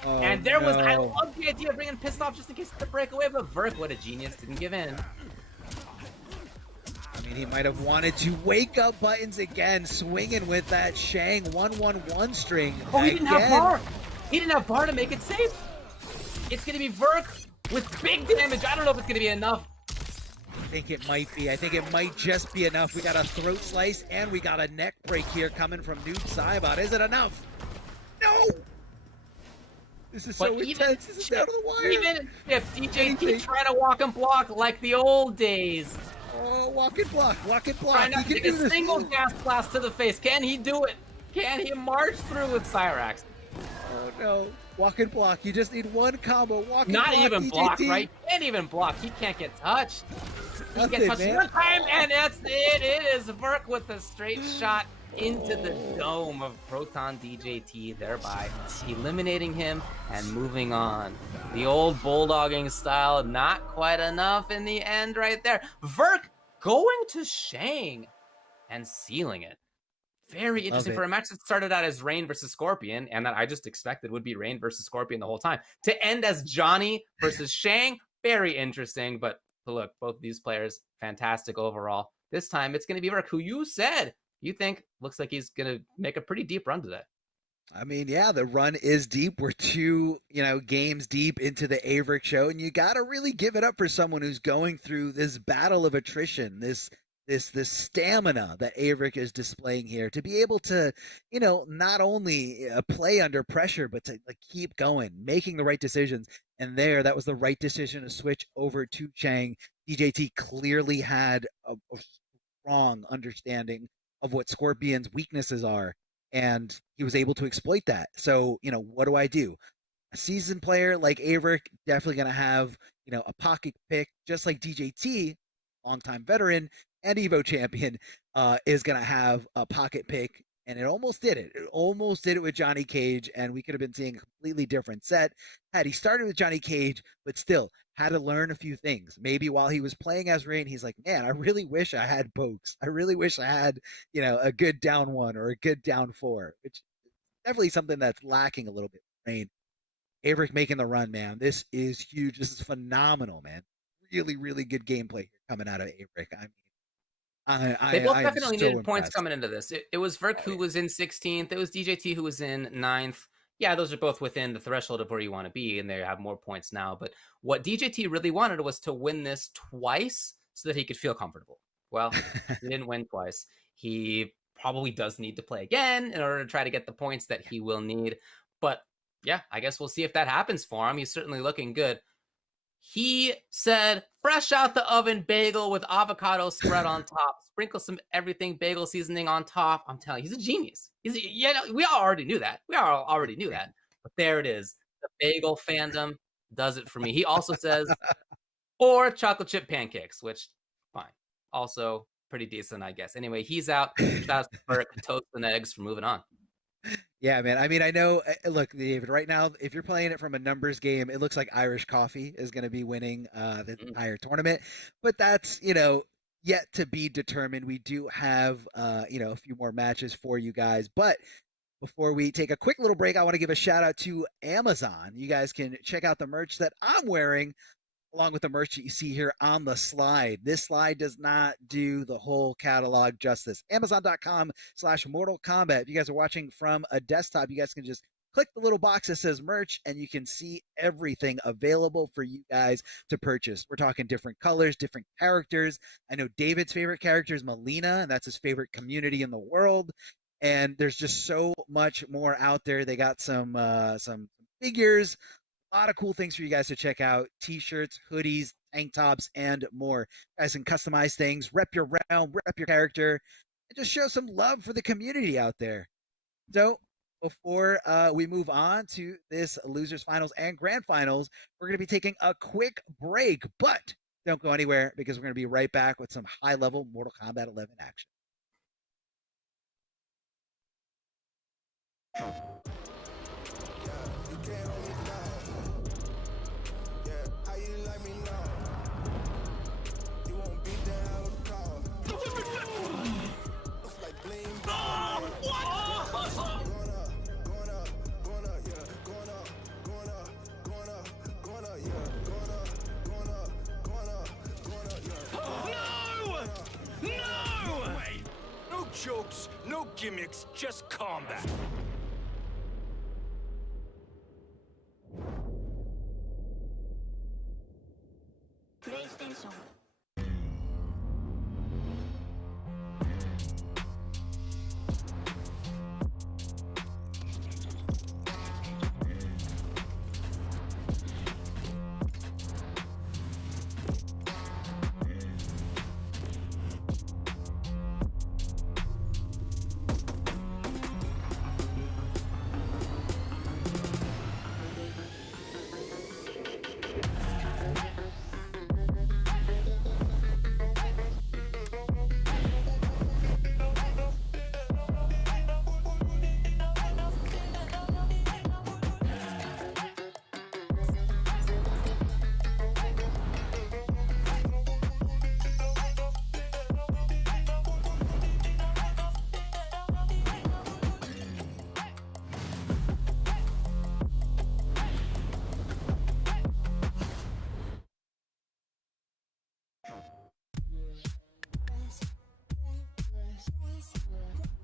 And there was, I love the idea of bringing Pissed Off just in case of the breakaway, but Verk, what a genius, didn't give in. I mean, he might have wanted to wake up buttons again, swinging with that Shang 1-1-1 string. Oh, he didn't have bar. He didn't have bar to make it safe. It's going to be Verk with big damage. I don't know if it's going to be enough. I think it might be. I think it might just be enough. We got a throat slice and we got a neck break here coming from Noob Saibot. Is it enough? No! This is so intense. This is down to the wire. Even if DJT trying to walk and block like the old days. Oh, walk and block. Trying not to take a single gas blast to the face. Can he do it? Can he march through with Cyrax? Oh no. Walk and block. You just need one combo. Walk and block. Not even DJT. block, right? Can't even block. He can't get touched. He Nothing, gets touched man. one time, and that's it. It is Verk with a straight shot into the dome of Proton DJT, thereby eliminating him and moving on. The old bulldogging style, not quite enough in the end right there. Verk going to Shang and sealing it. Very interesting for a match that started out as Rain versus Scorpion, and that I just expected would be Rain versus Scorpion the whole time. To end as Johnny versus Shang, very interesting. But look, both these players, fantastic overall. This time, it's going to be Verk, who you said you think looks like he's going to make a pretty deep run today. I mean, yeah, the run is deep. We're 2, games deep into the Averick show, and you got to really give it up for someone who's going through this battle of attrition, this stamina that Averick is displaying here to be able to, not only play under pressure, but to keep going, making the right decisions. And that was the right decision to switch over to Chang. DJT clearly had a strong understanding of what Scorpion's weaknesses are, and he was able to exploit that. So, what do I do? A seasoned player like Averick definitely going to have, a pocket pick, just like DJT, longtime veteran and Evo champion, is going to have a pocket pick, and it almost did it. It almost did it with Johnny Cage, and we could have been seeing a completely different set had he started with Johnny Cage, but still had to learn a few things. Maybe while he was playing as Rain, he's like, man, I really wish I had pokes. I really wish I had, a good down 1 or a good down 4, which is definitely something that's lacking a little bit. Rain, Averick making the run, man. This is huge. This is phenomenal, man. Really, really good gameplay coming out of Averick. They both definitely needed impressed. points coming into this. It was Verk who was in 16th. It was DJT who was in 9th. Yeah, those are both within the threshold of where you want to be, and they have more points now. But what DJT really wanted was to win this twice so that he could feel comfortable. Well, he didn't win twice. He probably does need to play again in order to try to get the points that he will need. But yeah, I guess we'll see if that happens for him. He's certainly looking good. He said, fresh out the oven bagel with avocado spread on top. Sprinkle some everything bagel seasoning on top. I'm telling you, he's a genius. We all already knew that. But there it is. The bagel fandom does it for me. He also says, or chocolate chip pancakes, which, fine. Also pretty decent, I guess. Anyway, he's out. Shout out to Verk, toast and eggs for moving on. Yeah, man. I mean, I know, look, David, right now, if you're playing it from a numbers game, it looks like Irish Coffee is going to be winning the entire tournament. But that's, yet to be determined. We do have, a few more matches for you guys. But before we take a quick little break, I want to give a shout out to Amazon. You guys can check out the merch that I'm wearing, along with the merch that you see here on the slide. This slide does not do the whole catalog justice. Amazon.com/Mortal Kombat. If you guys are watching from a desktop, you guys can just click the little box that says merch, and you can see everything available for you guys to purchase. We're talking different colors, different characters. I know David's favorite character is Melina, and that's his favorite community in the world. And there's just so much more out there. They got some figures, A lot of cool things for you guys to check out: t-shirts, hoodies, tank tops, and more. You guys can customize things, rep your realm, rep your character, and just show some love for the community out there. So before we move on to this losers finals and grand finals, we're going to be taking a quick break, but don't go anywhere because we're going to be right back with some high level Mortal Kombat 11 action. Jokes, no gimmicks, just combat. PlayStation.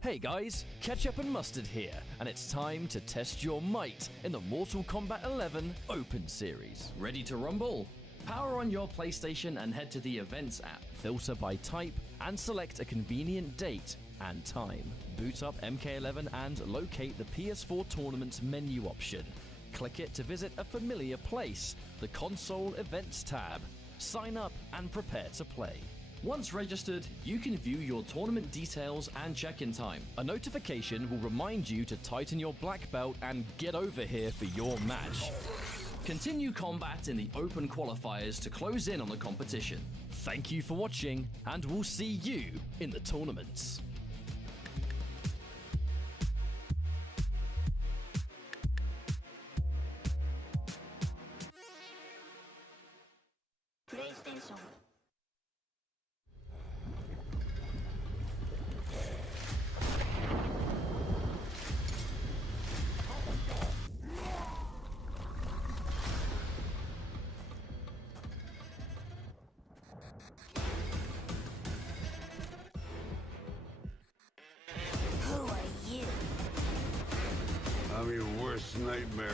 Hey guys, Ketchup and Mustard here, and it's time to test your might in the Mortal Kombat 11 Open Series. Ready to rumble? Power on your PlayStation and head to the Events app, filter by type, and select a convenient date and time. Boot up MK11 and locate the PS4 Tournaments menu option. Click it to visit a familiar place, the Console Events tab. Sign up and prepare to play. Once registered, you can view your tournament details and check-in time. A notification will remind you to tighten your black belt and get over here for your match. Continue combat in the open qualifiers to close in on the competition. Thank you for watching, and we'll see you in the tournaments. PlayStation. Who are you? I'm your worst nightmare.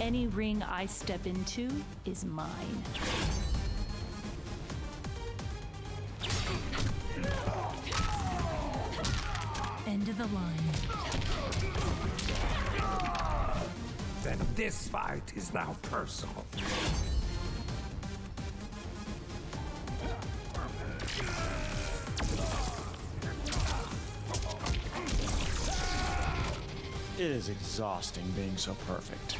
Any ring I step into is mine. End of the line. Then this fight is now personal. It is exhausting being so perfect.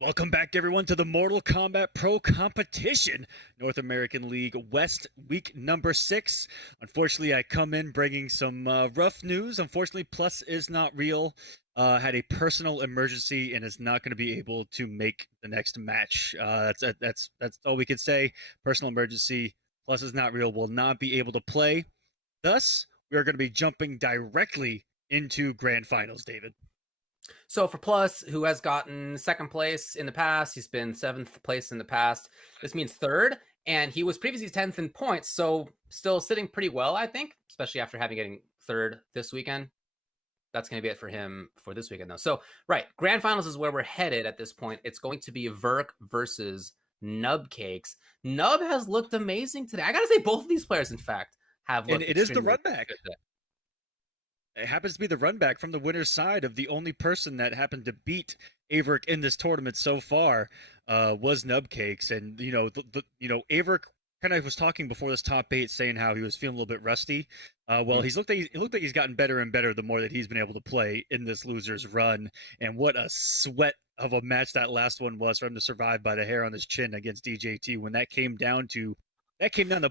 Welcome back, everyone, to the Mortal Kombat Pro Competition North American League West week number 6. Unfortunately, I come in bringing some rough news. Unfortunately, Plus is not real. Had a personal emergency and is not going to be able to make the next match. That's all we can say. Personal emergency. Plus is not real. Will not be able to play. Thus, we are going to be jumping directly into grand finals, David. So for Plus, who has gotten second place in the past, he's been 7th place in the past. This means third, and he was previously 10th in points, so still sitting pretty well, I think, especially after getting third this weekend. That's going to be it for him for this weekend, though. So, right, grand finals is where we're headed at this point. It's going to be Verk versus Nubcakes. Nub has looked amazing today. I got to say, both of these players, in fact, have looked. And it is the run back. It happens to be the run back from the winner's side of the only person that happened to beat Averk in this tournament so far was Nubcakes. And, Averk kind of was talking before this top 8 saying how he was feeling a little bit rusty. It looked like he's gotten better and better the more that he's been able to play in this loser's run. And what a sweat of a match that last one was for him to survive by the hair on his chin against DJT when that came down to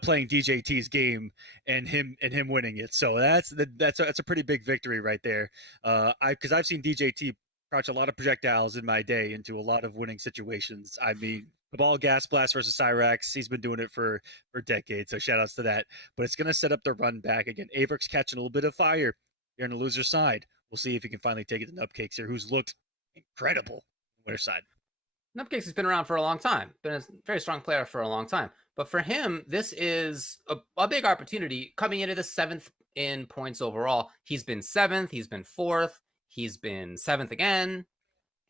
playing DJT's game and him winning it. So that's a pretty big victory right there. Because I've seen DJT crouch a lot of projectiles in my day into a lot of winning situations. I mean, the ball gas blast versus Cyrax, he's been doing it for decades. So shout outs to that. But it's going to set up the run back again. Averk's catching a little bit of fire here on the loser side. We'll see if he can finally take it to Nubcakes here, who's looked incredible on the winner side. Nubcakes has been around for a long time, been a very strong player for a long time. But for him, this is a big opportunity coming into the 7th in points overall. He's been 7th, he's been 4th, he's been 7th again,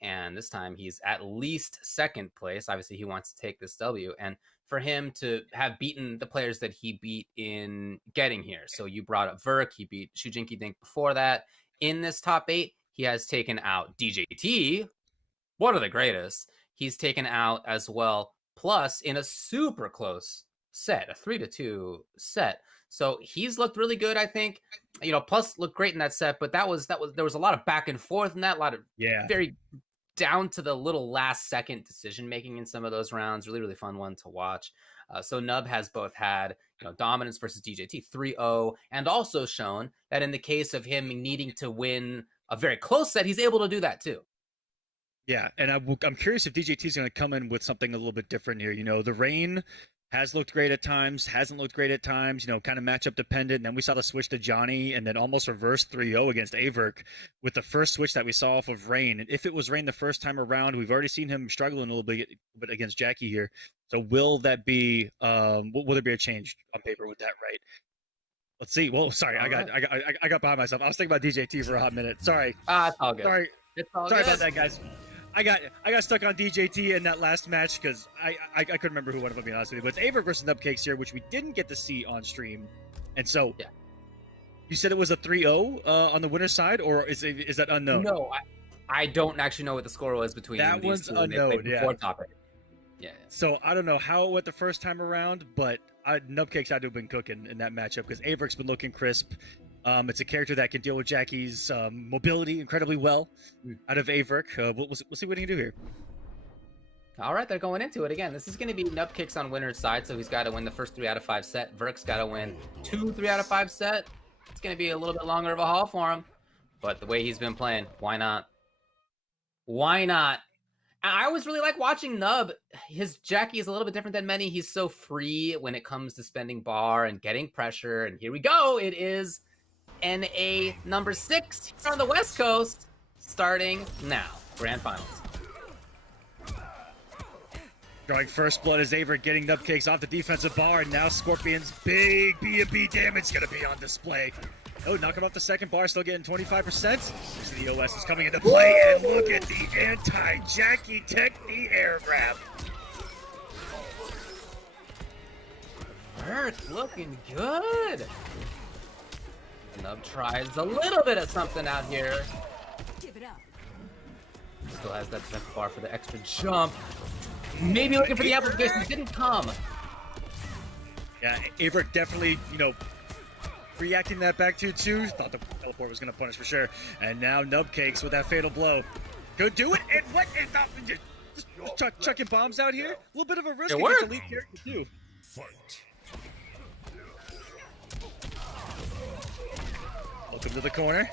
and this time he's at least 2nd place. Obviously, he wants to take this W, and for him to have beaten the players that he beat in getting here. So you brought up Verk, he beat Shujinki Dink before that. In this top 8, he has taken out DJT, one of the greatest. He's taken out as well Plus in a super close set, a 3-2 set. So he's looked really good, I think. Plus looked great in that set, but there was a lot of back and forth in that, a lot of very down to the little last second decision making in some of those rounds. Really, really fun one to watch. So Nub has both had dominance versus DJT 3-0, and also shown that in the case of him needing to win a very close set, he's able to do that too. Yeah, and I'm curious if DJT is going to come in with something a little bit different here. The Rain has looked great at times, hasn't looked great at times, kind of matchup dependent. And then we saw the switch to Johnny and then almost reversed 3-0 against Averk with the first switch that we saw off of Rain. And if it was Rain the first time around, we've already seen him struggling a little bit against Jackie here. So will that be, will there be a change on paper with that, right? Let's see. Well, sorry, I got behind myself. I was thinking about DJT for a hot minute. Sorry. It's all good. Sorry. It's all Sorry good. about that, guys. I got stuck on DJT in that last match because I couldn't remember who won, if I'm being honest with you. But it's Averk versus Nubcakes here, which we didn't get to see on stream. And so, you said it was a 3-0 on the winner's side, or is that unknown? No, I don't actually know what the score was between that these one's two. unknown. Yeah. So I don't know how it went the first time around, but Nubcakes had to have been cooking in that matchup because Averk's been looking crisp. It's a character that can deal with Jackie's mobility incredibly well out of Averk. We'll see what he can do here. All right, they're going into it again. This is going to be Nubcakes on winner's side, so he's got to win the first 3 out of 5 set. Verk's got to win 2 3 out of 5 set. It's going to be a little bit longer of a haul for him. But the way he's been playing, why not? Why not? I always really like watching Nub. His Jackie is a little bit different than many. He's so free when it comes to spending bar and getting pressure. And here we go. It is NA number 6 here on the West Coast, starting now. Grand Finals. Drawing first blood as Averk getting Nubcakes off the defensive bar, and now Scorpion's big B&B damage going to be on display. Oh, knocking off the second bar, still getting 25%. So the OS is coming into play, and look at the anti-Jackie tech, the air grab. Verk looking good. Nub tries a little bit of something out here. Give it up. Still has that defensive bar for the extra jump. Maybe looking for the application. It didn't come. Yeah, Averk definitely, reacting that back to 2. Thought the teleport was going to punish for sure. And now Nubcakes with that fatal blow. Could do it. And what is that? Just chucking bombs out here. A little bit of a risk It against worked. elite character too. Fight. Welcome to the corner.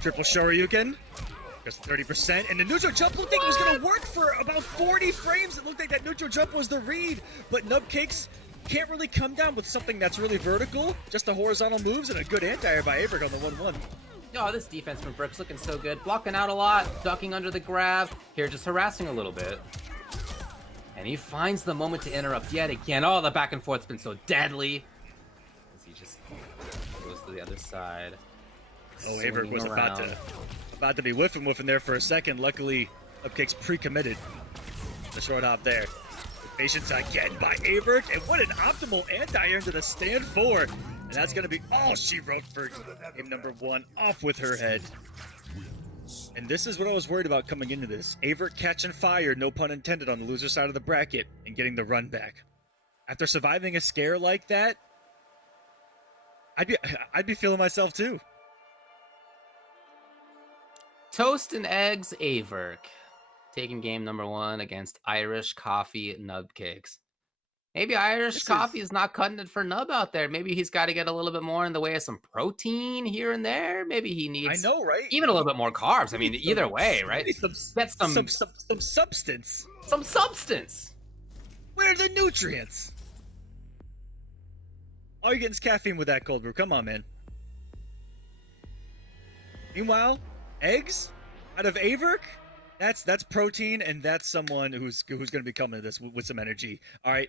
Triple Shoryuken. Just 30%. And the neutral jump looked like it was going to work for about 40 frames. It looked like that neutral jump was the read. But Nubcakes can't really come down with something that's really vertical. Just the horizontal moves and a good anti-air by Averick on the 1-1. Oh, this defense from Brick's looking so good. Blocking out a lot, ducking under the grab. Here, just harassing a little bit. And he finds the moment to interrupt yet again. Oh, the back and forth's been so deadly. As he just goes to the other side. Oh, Averick was about to be whiffing there for a second. Luckily, Nubcakes pre-committed the short hop there. Patience again by Averick, and what an optimal anti-air into the stand 4. And that's going to be all she wrote for game number 1, off with her head. And this is what I was worried about coming into this. Averick catching fire, no pun intended, on the loser side of the bracket and getting the run back. After surviving a scare like that, I'd be feeling myself too. Toast and eggs, Averick. Taking game number 1 against Irish Coffee Nubcakes. Maybe Irish Coffee is not cutting it for Nub out there. Maybe he's got to get a little bit more in the way of some protein here and there. Maybe he needs, I know, right? Even a little bit more carbs. I mean, either way, right? Get some substance. Some substance. Where are the nutrients? All you're getting is caffeine with that cold brew. Come on, man. Meanwhile, eggs out of Averick. That's protein, and that's someone who's going to be coming to this with some energy. All right.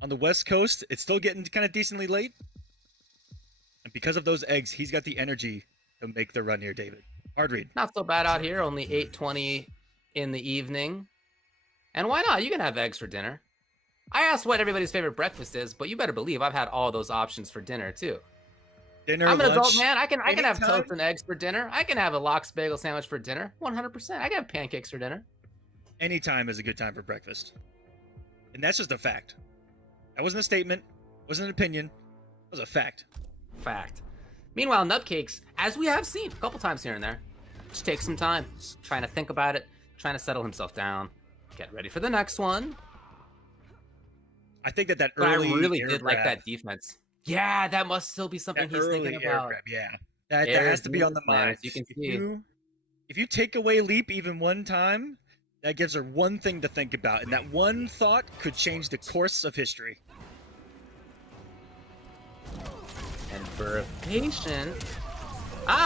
On the West Coast, it's still getting kind of decently late. And because of those eggs, he's got the energy to make the run here, David. Hard read. Not so bad out here. Only 8:20 in the evening. And why not? You can have eggs for dinner. I asked what everybody's favorite breakfast is, but you better believe I've had all those options for dinner, too. Dinner, I'm an lunch, adult man. I can have anytime. toast and eggs for dinner. I can have a lox bagel sandwich for dinner. 100%. I can have pancakes for dinner. Any time is a good time for breakfast. And that's just a fact. That wasn't a statement. Wasn't an opinion. It was a fact. Fact. Meanwhile, Nubcakes, as we have seen a couple times here and there, just takes some time, trying to think about it, trying to settle himself down, get ready for the next one. I think that But I early really air did like grab, that defense. Yeah, that must still be something that he's early thinking air about. grab, yeah. That Air has to be on the plan, mind. as you can see. If you take away Leap even one time, that gives her one thing to think about, and that one thought could change the course of history. And for patient.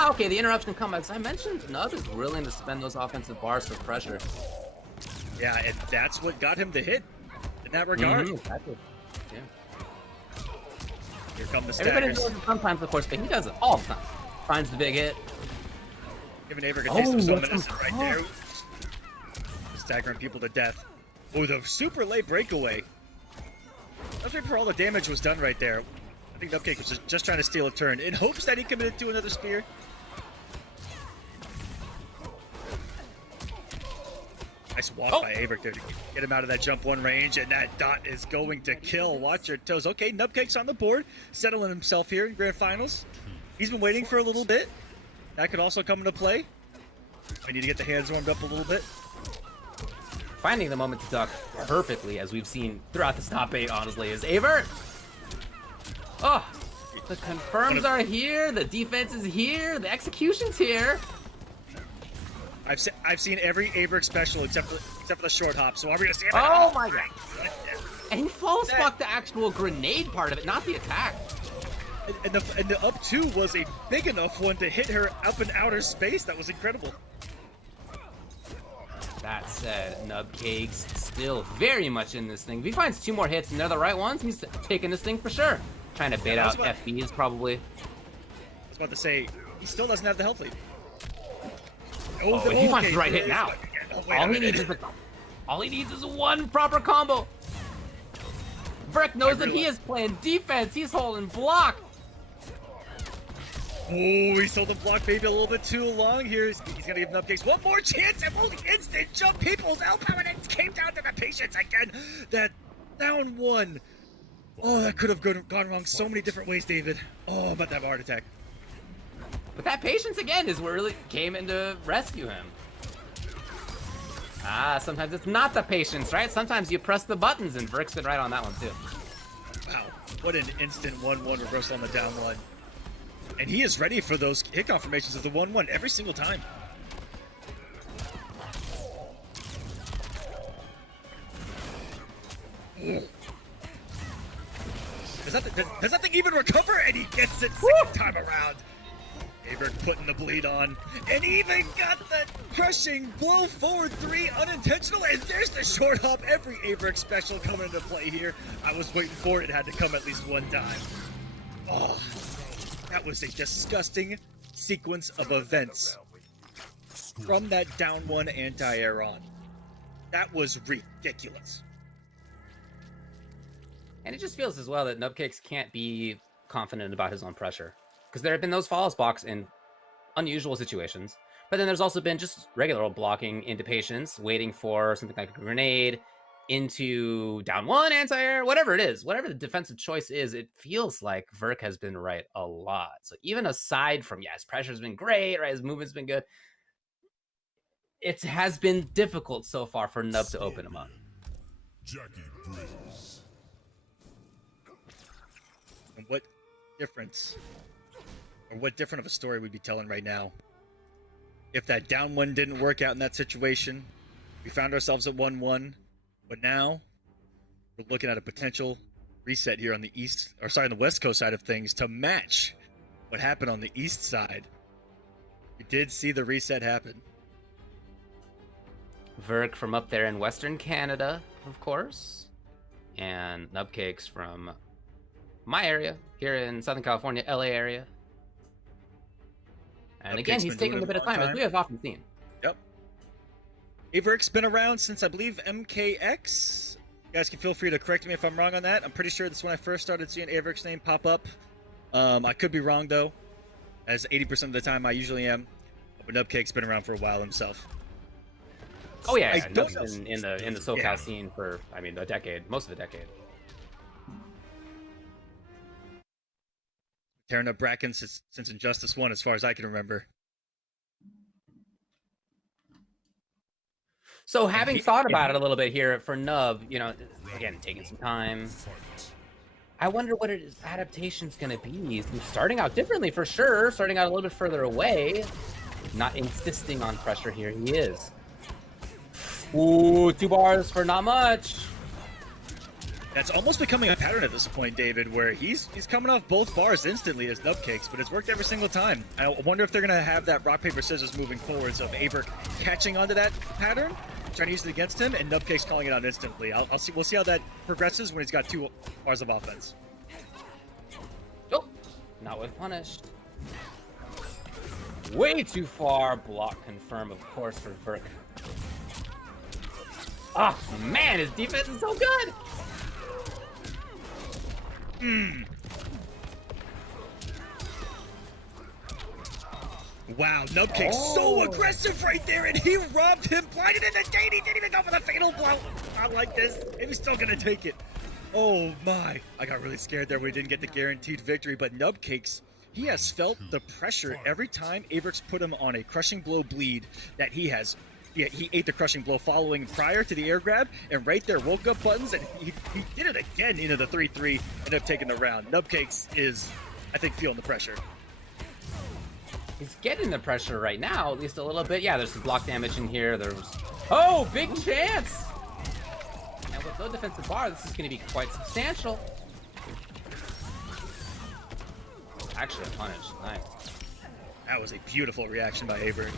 Okay, the interruption comebacks. I mentioned Nub is willing to spend those offensive bars for pressure. Yeah, and that's what got him the hit in that regard. Exactly. Yeah. Here come the Everybody staggers. does it sometimes, of course, but he does it all the time. Finds the big hit. Giving Averick a taste of some what's innocent right there. Staggering people to death. Oh, the super late breakaway. That's right for all the damage was done right there. I think Nubcake was just trying to steal a turn in hopes that he committed to another spear. Nice walk by Averick there to get him out of that jump 1 range, and that dot is going to kill. Watch your toes. Okay, Nubcake's on the board, settling himself here in Grand Finals. He's been waiting for a little bit. That could also come into play. We need to get the hands warmed up a little bit. Finding the moment to duck perfectly, as we've seen throughout this top 8, honestly, is Averick. Oh, the confirms are here, the defense is here, the execution's here. I've seen every Averick special except for the short hop, so are we gonna see it? Oh my god. And he false blocked the actual grenade part of it, not the attack. And the up 2 was a big enough one to hit her up in outer space. That was incredible. That said, Nubcakes still very much in this thing. If he finds 2 more hits and they're the right ones, he's taking this thing for sure. Trying to bait out FBs probably. I was about to say, he still doesn't have the health lead. If he finds the right hit now, all he needs is one proper combo. Brick knows that he is playing defense. He's holding block. Oh, he sold the block maybe a little bit too long here. He's gonna give Nubcakes one more chance, and the instant jump people's L power, and it came down to the patience again. That down 1. Oh, that could have gone wrong so many different ways, David. Oh, about that heart attack. But that patience again is what really came in to rescue him. Sometimes it's not the patience, right? Sometimes you press the buttons, and Verk's been right on that one, too. Wow, what an instant 1-1 reversal on the down one. And he is ready for those hit confirmations of the 1-1 every single time. Does that thing even recover? And he gets it second time around. Averk putting the bleed on, and even got the crushing blow forward 3 unintentional, and there's the short hop. Every Averk special coming into play here. I was waiting for it. It had to come at least one time. Oh, that was a disgusting sequence of events from that down one anti-air on. That was ridiculous. And it just feels as well that Nubcakes can't be confident about his own pressure. Because there have been those false blocks in unusual situations. But then there's also been just regular old blocking into patience, waiting for something like a grenade, into down one, anti-air, whatever it is. Whatever the defensive choice is, it feels like Verk has been right a lot. So even aside from, his pressure's been great, right? His movement's been good. It has been difficult so far for Nub to open him up. Jackie Briggs. And what difference, or what different of a story we'd be telling right now if that down one didn't work out in that situation? We found ourselves at 1-1, but now we're looking at a potential reset here on the on the West Coast side of things to match what happened on the East side. We did see the reset happen. Verk from up there in Western Canada, of course, and Nubcakes from my area here in Southern California, LA area. And again, he's taking a bit of time, as we have often seen. Yep. Averk's been around since, I believe, MKX. You guys can feel free to correct me if I'm wrong on that. I'm pretty sure that's when I first started seeing Averk's name pop up. I could be wrong, though, as 80% of the time I usually am. But Nubcake's been around for a while himself. Oh yeah, Nub's been in the SoCal scene for, a decade, most of the decade. Tearing up Bracken since Injustice 1, as far as I can remember. So having thought about it a little bit here for Nub, again, taking some time. I wonder what his adaptation's going to be. He's starting out differently for sure, starting out a little bit further away. Not insisting on pressure here, he is. Ooh, 2 bars for not much. That's almost becoming a pattern at this point, David, where he's coming off both bars instantly as Nubcakes, but it's worked every single time. I wonder if they're going to have that rock, paper, scissors moving forward, so if Averk catching onto that pattern, trying to use it against him, and Nubcakes calling it out instantly. We'll see how that progresses when he's got 2 bars of offense. Oh, not with punished. Way too far. Block confirm, of course, for Verk. Oh, man, his defense is so good. Wow, Nubcake's so aggressive right there, and he robbed him, blinded in the gate. He didn't even go for the fatal blow. Not like this. He was still gonna take it. Oh my! I got really scared there when he didn't get the guaranteed victory. But Nubcakes, he has felt the pressure every time Averk's put him on a crushing blow bleed that he has. Yeah, he ate the crushing blow following prior to the air grab, and right there woke up buttons, and he did it again into the 3-3, ended up taking the round. Nubcakes is, I think, feeling the pressure. He's getting the pressure right now, at least a little bit. Yeah, there's some block damage in here. Oh, big chance! And with no defensive bar, this is going to be quite substantial. Actually, a punish. Nice. That was a beautiful reaction by Averk.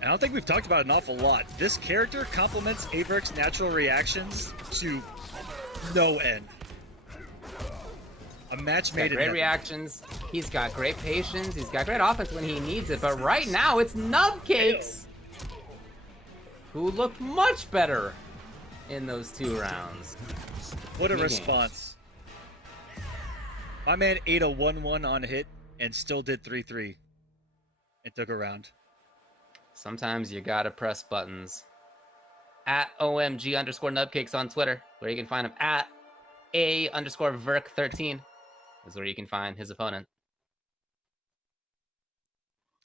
I don't think we've talked about it an awful lot. This character complements Averk's natural reactions to no end. A match made in great heaven. reactions. He's got great patience. He's got great offense when he needs it. But right now, it's Nubcakes, who looked much better in those 2 rounds. What a response. My man ate a 1-1 on hit and still did 3-3 and took a round. Sometimes you gotta press buttons. At OMG_Nubcakes on Twitter, where you can find him. At A_Verk13 is where you can find his opponent.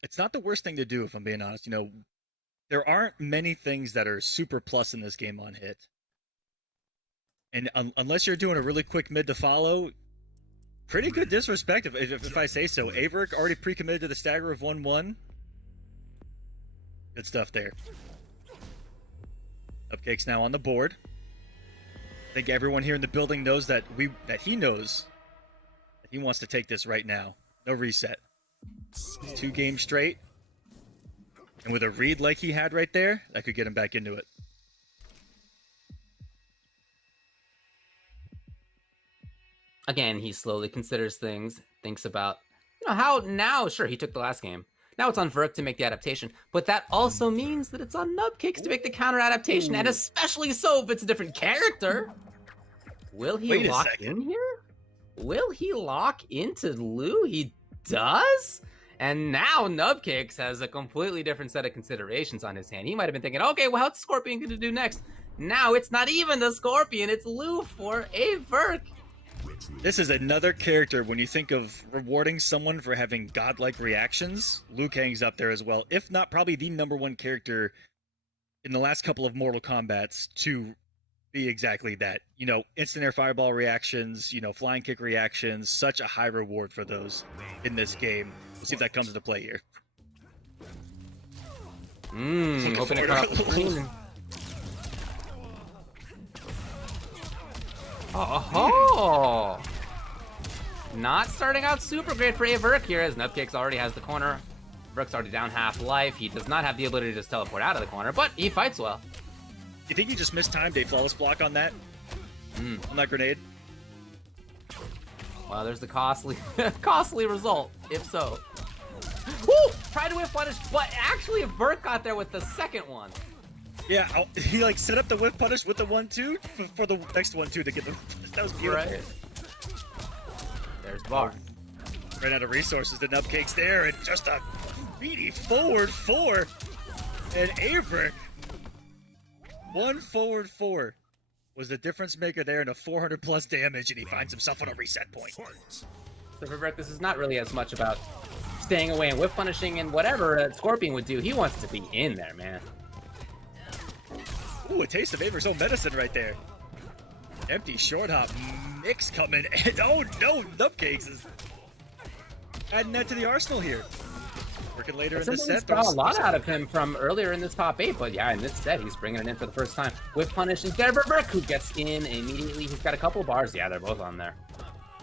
it's not the worst thing to do, if I'm being honest. You know, there aren't many things that are super plus in this game on hit. And unless you're doing a really quick mid to follow, pretty good disrespect if I say so. Averick already pre-committed to the stagger of 1-1. Good stuff there. Upcake's now on the board. I think everyone here in the building knows that he knows that he wants to take this right now. No reset. It's 2 games straight. And with a read like he had right there, that could get him back into it. Again, he slowly considers things, thinks about, how now, sure, he took the last game. Now it's on Verk to make the adaptation, but that also means that it's on Nubcakes to make the counter adaptation, and especially so if it's a different character. Will he lock in here? Will he lock into Lou? He does? And now Nubcakes has a completely different set of considerations on his hand. He might have been thinking, okay, well, what's Scorpion going to do next? Now it's not even the Scorpion, it's Lou for a Verk. This is another character, when you think of rewarding someone for having godlike reactions, Liu Kang's up there as well. If not, probably the #1 character in the last couple of Mortal Kombats to be exactly that. You know, instant air fireball reactions, flying kick reactions, such a high reward for those in this game. We'll see if that comes into play here. Hoping to cut off the screen. Oh, not starting out super great for Averick here, as Nubcakes already has the corner. Verk's already down half life. He does not have the ability to just teleport out of the corner, but he fights well. You think he just mistimed a flawless block on that? On that grenade? Well, there's the costly result, if so. Woo! Tried to whip punish, but actually Verk got there with the second one. Yeah, he set up the whip punish with the 1-2 for the next 1-2 to get the. That was beautiful. Right. There's Bar. Ran out of resources. The Nubcakes there, and just a beady forward 4. And Averick, 1 forward 4 was the difference maker there, and a 400 plus damage, and he finds himself on a reset point. So for Verk, this is not really as much about staying away and whip punishing and whatever Scorpion would do. He wants to be in there, man. Ooh, a taste of Averick's own medicine right there. Empty short hop mix coming, and oh no, Nubcakes is adding that to the arsenal here. Working later in this set. Saw a lot out of him from earlier in this top 8, but yeah, in this set, he's bringing it in for the first time. Whip punish is there, Verk, who gets in immediately. He's got a couple bars. Yeah, they're both on there.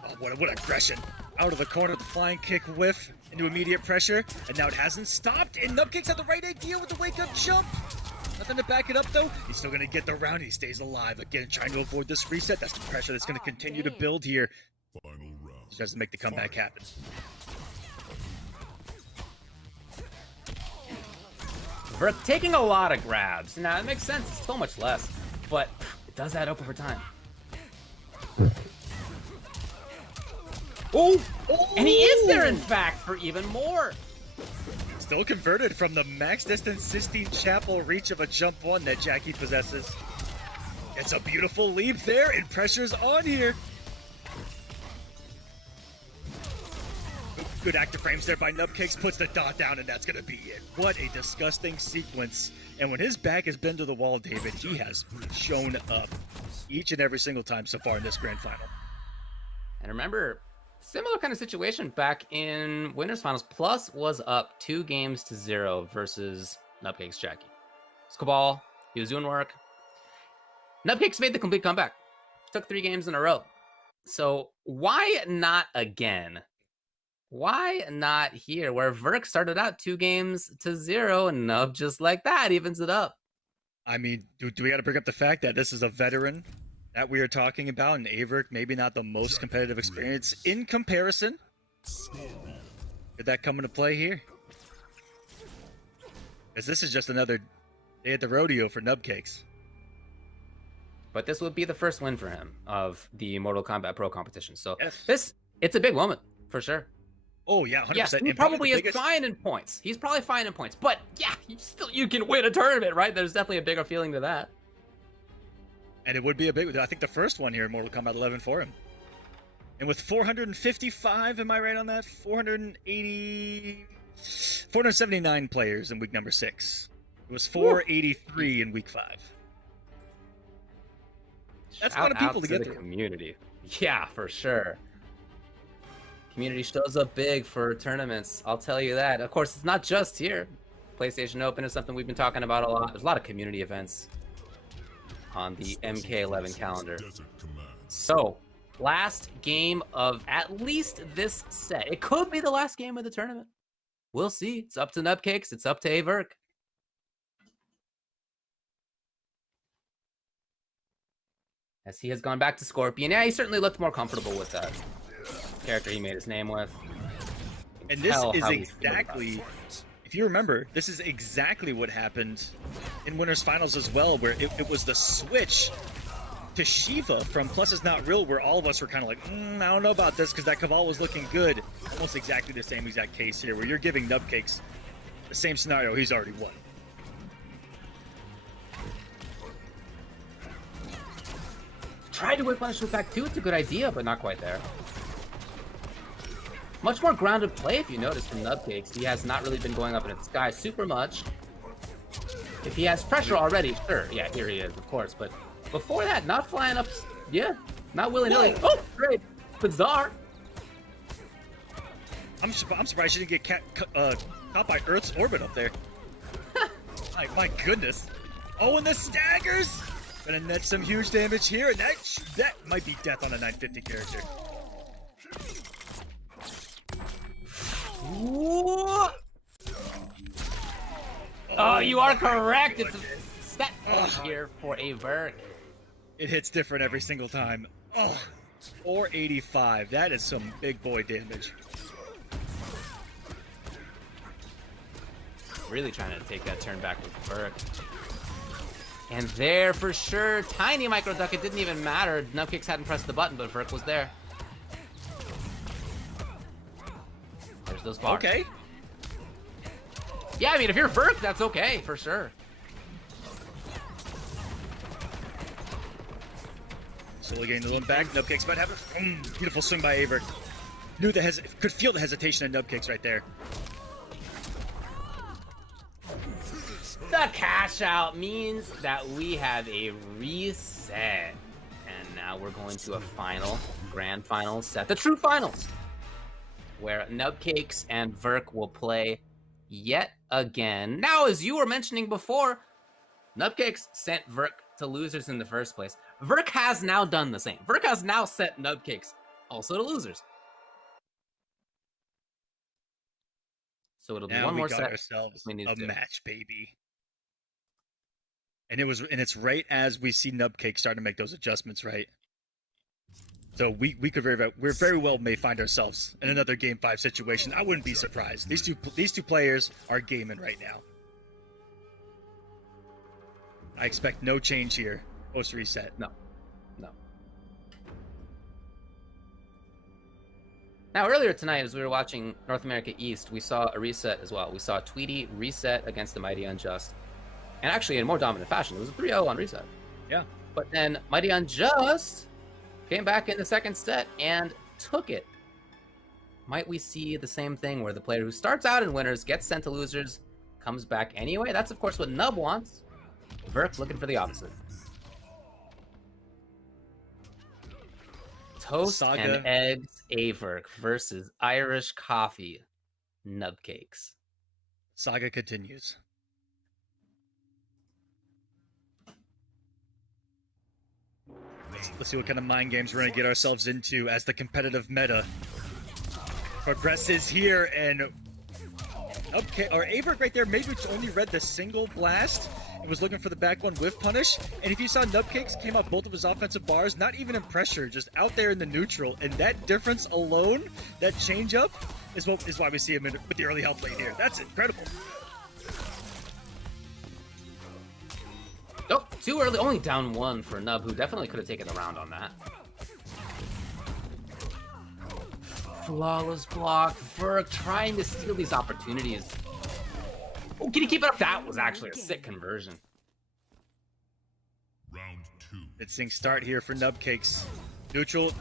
Oh, what aggression. Out of the corner, the flying kick whiff into immediate pressure, and now it hasn't stopped, and Nubcakes had the right idea with the wake-up jump. Nothing to back it up, though. He's still going to get the round. He stays alive. Again, trying to avoid this reset. That's the pressure that's going to continue to build here. Just has to make the comeback happen. Verk taking a lot of grabs. Now, it makes sense. It's so much less, but it does add up over time. Oh! And he is there, in fact, for even more. Still converted from the max distance Sistine Chapel reach of a jump 1 that Jackie possesses. It's a beautiful leap there, and pressure's on here. Good active frames there by Nubcakes, puts the dot down, and that's going to be it. What a disgusting sequence. And when his back has been to the wall, David, he has shown up each and every single time so far in this grand final. And remember, similar kind of situation back in Winners Finals. Plus was up 2-0 versus Nubcakes Jackie. Skabal, he was doing work. Nubcakes made the complete comeback. Took 3 games in a row. So why not again? Why not here, where Verk started out 2-0 and Nub just like that evens it up? I mean, do we got to bring up the fact that this is a veteran that we are talking about, and Averick maybe not the most competitive experience in comparison? Did that come into play here? Because this is just another day at the rodeo for Nubcakes. But this would be the first win for him of the Mortal Kombat Pro competition. So yes. It's a big moment, for sure. Oh, yeah, 100%. Yes, he probably is fine in points. He's probably fine in points. But, yeah, you can win a tournament, right? There's definitely a bigger feeling to that. And it would be a big, I think the first one here in Mortal Kombat 11 for him. And with 455, am I right on that? 480 479 players in week number 6. It was 483 in week 5. That's a lot of people to get through. Community. Yeah, for sure. Community shows up big for tournaments. I'll tell you that. Of course, it's not just here. PlayStation Open is something we've been talking about a lot. There's a lot of community events on the MK11 calendar. So, last game of at least this set. It could be the last game of the tournament. We'll see. It's up to Nubcakes. It's up to Averk. As he has gone back to Scorpion. Yeah, he certainly looked more comfortable with that character he made his name with. And this is exactly, if you remember, this is exactly what happened in Winners Finals as well, where it was the switch to Shiva from Plus Is Not Real, where all of us were kind of like, I don't know about this, because that Caval was looking good. Almost exactly the same exact case here, where you're giving Nubcakes the same scenario he's already won. Tried to whip punishment back too. It's a good idea, but not quite there. Much more grounded play, if you notice, from Nubcakes. He has not really been going up in the sky super much. If he has pressure already, sure. Yeah, here he is, of course. But before that, not flying up. Yeah, not willy-nilly. Oh, great. Bizarre. I'm surprised she didn't get caught by Earth's orbit up there. My goodness. Oh, and the staggers. Gonna net some huge damage here, and that might be death on a 950 character. What? Oh, you are correct. It's a set point here for Averk. It hits different every single time. Oh, 485. That is some big boy damage. Really trying to take that turn back with Burke. And there for sure, tiny micro duck. It didn't even matter. Nubcakes hadn't pressed the button, but Burke was there. There's those bars. Okay. Yeah, I mean, if you're Burke, that's okay for sure. Slowly getting the one back. Nubcakes might have it. Beautiful swing by Averk. Could feel the hesitation in Nubcakes right there. The cash out means that we have a reset. And now we're going to a grand final set. The true finals. Where Nubcakes and Verk will play yet again. Now, as you were mentioning before, Nubcakes sent Verk to losers in the first place. Verk has now done the same. Verk has now sent Nubcakes also to losers. So it'll be now one more got set. Ourselves a match, baby. And it's right as we see Nubcake starting to make those adjustments, right? So we very well may find ourselves in another Game 5 situation. I wouldn't be surprised. These two players are gaming right now. I expect no change here post reset. No. Now, earlier tonight, as we were watching North America East, we saw a reset as well. We saw Tweety reset against the Mighty Unjust. And actually, in more dominant fashion, it was a 3-0 on reset. Yeah. But then Mighty Unjust came back in the second set and took it. Might we see the same thing where the player who starts out in winners gets sent to losers, comes back anyway? That's, of course, what Nub wants. Verk's looking for the opposite. Toast Saga and eggs Averk versus Irish coffee Nubcakes. Saga continues. Let's see what kind of mind games we're going to get ourselves into as the competitive meta progresses here. And okay, or Averk right there maybe only read the single blast and was looking for the back one whiff punish. And if you saw Nubcakes came up both of his offensive bars, not even in pressure, just out there in the neutral. And that difference alone, that change up, is why we see him with the early health lane here. That's incredible. Oh, too early. Only down one for Nub, who definitely could have taken the round on that. Flawless block. Verk trying to steal these opportunities. Oh, can he keep it up? That was actually a sick conversion. Round 2. Mid-sync start here for Nubcakes. Neutral,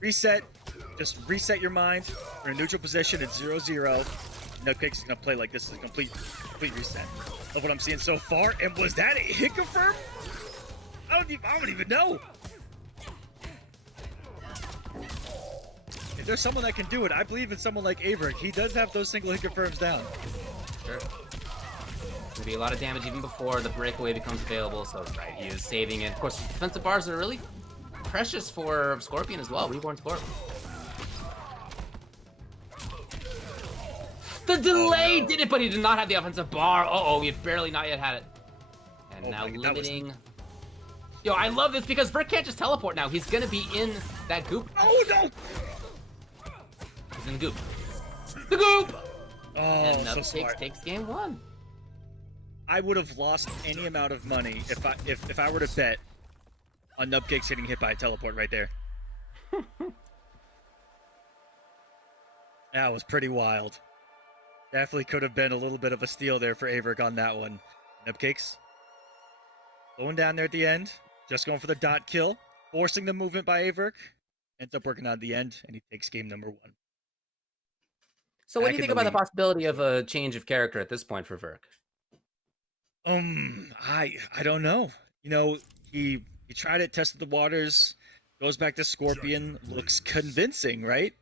reset. Just reset your mind. We're in a neutral position at 0-0. Nutcake's is gonna play like this is a complete reset of what I'm seeing so far. And was that a hit confirm? I don't even know. If there's someone that can do it, I believe in someone like Averick. He does have those single hit confirms down. Sure. Gonna be a lot of damage even before the breakaway becomes available, so right, he is saving it. Of course, defensive bars are really precious for Scorpion as well, Reborn Scorpion. The delay did it, but he did not have the offensive bar. Uh-oh, he barely not yet had it. And now limiting... Yo, I love this because Vert can't just teleport now. He's gonna be in that goop. Oh, no! He's in the goop. The goop! Oh, and so smart. Takes game 1. I would have lost any amount of money if I were to bet on Nubcakes getting hit by a teleport right there. That was pretty wild. Definitely could have been a little bit of a steal there for Averick on that one. Nubcakes going down there at the end, just going for the dot kill, forcing the movement by Averick. Ends up working out at the end, and he takes game number 1. So what do you think about the possibility of a change of character at this point for Verk? I don't know. You know, he tried it, tested the waters, goes back to Scorpion, looks convincing, right?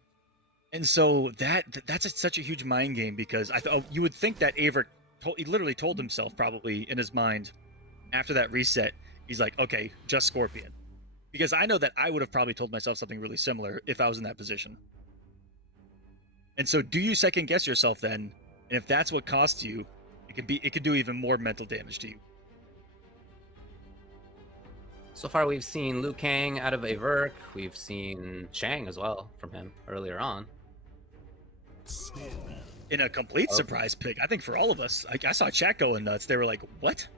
And so that's such a huge mind game because you would think that Averick he literally told himself probably in his mind after that reset, he's like, okay, just Scorpion. Because I know that I would have probably told myself something really similar if I was in that position. And so do you second guess yourself then? And if that's what costs you, it could do even more mental damage to you. So far we've seen Liu Kang out of Averick. We've seen Shang as well from him earlier on. In a complete surprise pick, I think for all of us. I saw chat going nuts. They were like, what?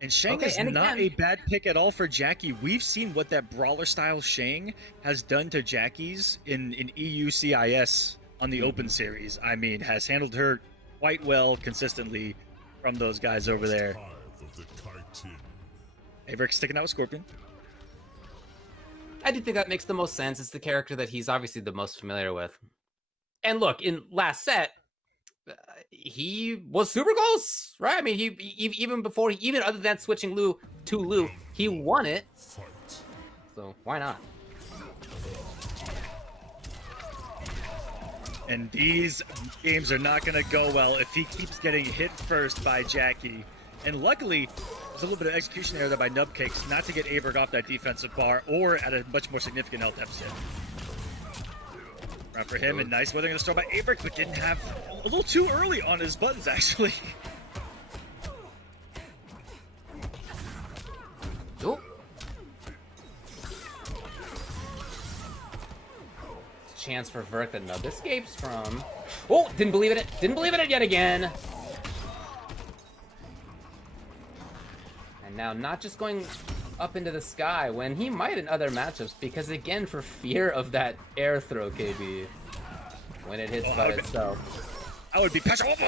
And Shang is not a bad pick at all for Jackie. We've seen what that brawler-style Shang has done to Jackie's in EU CIS on the Open Series. I mean, has handled her quite well consistently from those guys over there. Averick sticking out with Scorpion. I do think that makes the most sense. It's the character that he's obviously the most familiar with. And look, in last set, he was super close, right? I mean, he even other than switching Liu to Liu, he won it. So why not? And these games are not going to go well if he keeps getting hit first by Jackie. And luckily, there's a little bit of execution error there by Nubcakes not to get Averick off that defensive bar or at a much more significant health deficit. Round for him, and nice weathering the storm by Averick, but didn't have a little too early on his buttons, actually. Oh. Chance for Verk that Nub escapes from. Oh, didn't believe in it. Didn't believe in it yet again. And now not just going up into the sky when he might in other matchups, because again, for fear of that air throw, KB, when it hits by itself. I would be passionate.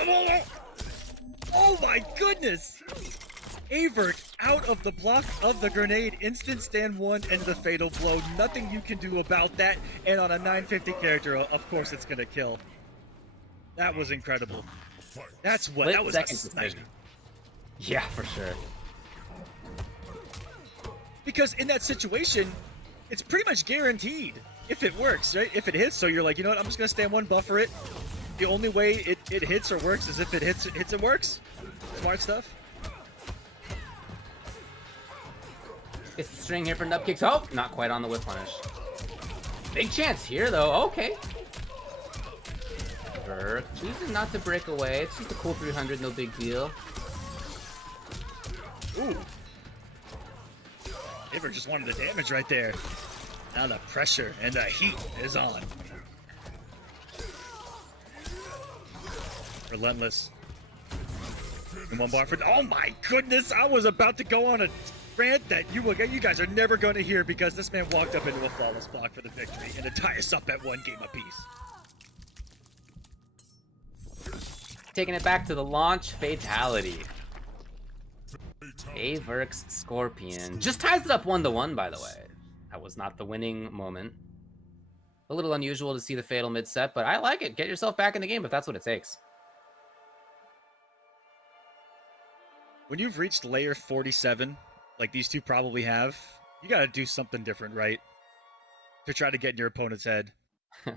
Oh my goodness! Averick out of the block of the grenade, instant stand 1 and the fatal blow. Nothing you can do about that, and on a 950 character, of course it's gonna kill. That was incredible. That was a snipe. Yeah, for sure. Because in that situation, it's pretty much guaranteed if it works, right? If it hits, so you're like, you know what, I'm just gonna stand 1, buffer it. The only way it hits or works is if it hits and works. Smart stuff. It's the string here for Nubkicks. Oh, not quite on the whip punish. Big chance here, though. Okay. Verk choosing not to break away. It's just a cool 300, no big deal. Ooh. Averick just wanted the damage right there. Now the pressure and the heat is on. Relentless. And 1 bar for. Oh my goodness! I was about to go on a rant that you guys are never going to hear because this man walked up into a flawless block for the victory and to tie us up at 1 game apiece. Taking it back to the launch fatality. Averick's Scorpion just ties it up 1-1, by the way. That was not the winning moment. A little unusual to see the fatal mid-set, but I like it. Get yourself back in the game if that's what it takes. When you've reached layer 47, like these two probably have, you got to do something different, right? To try to get in your opponent's head. And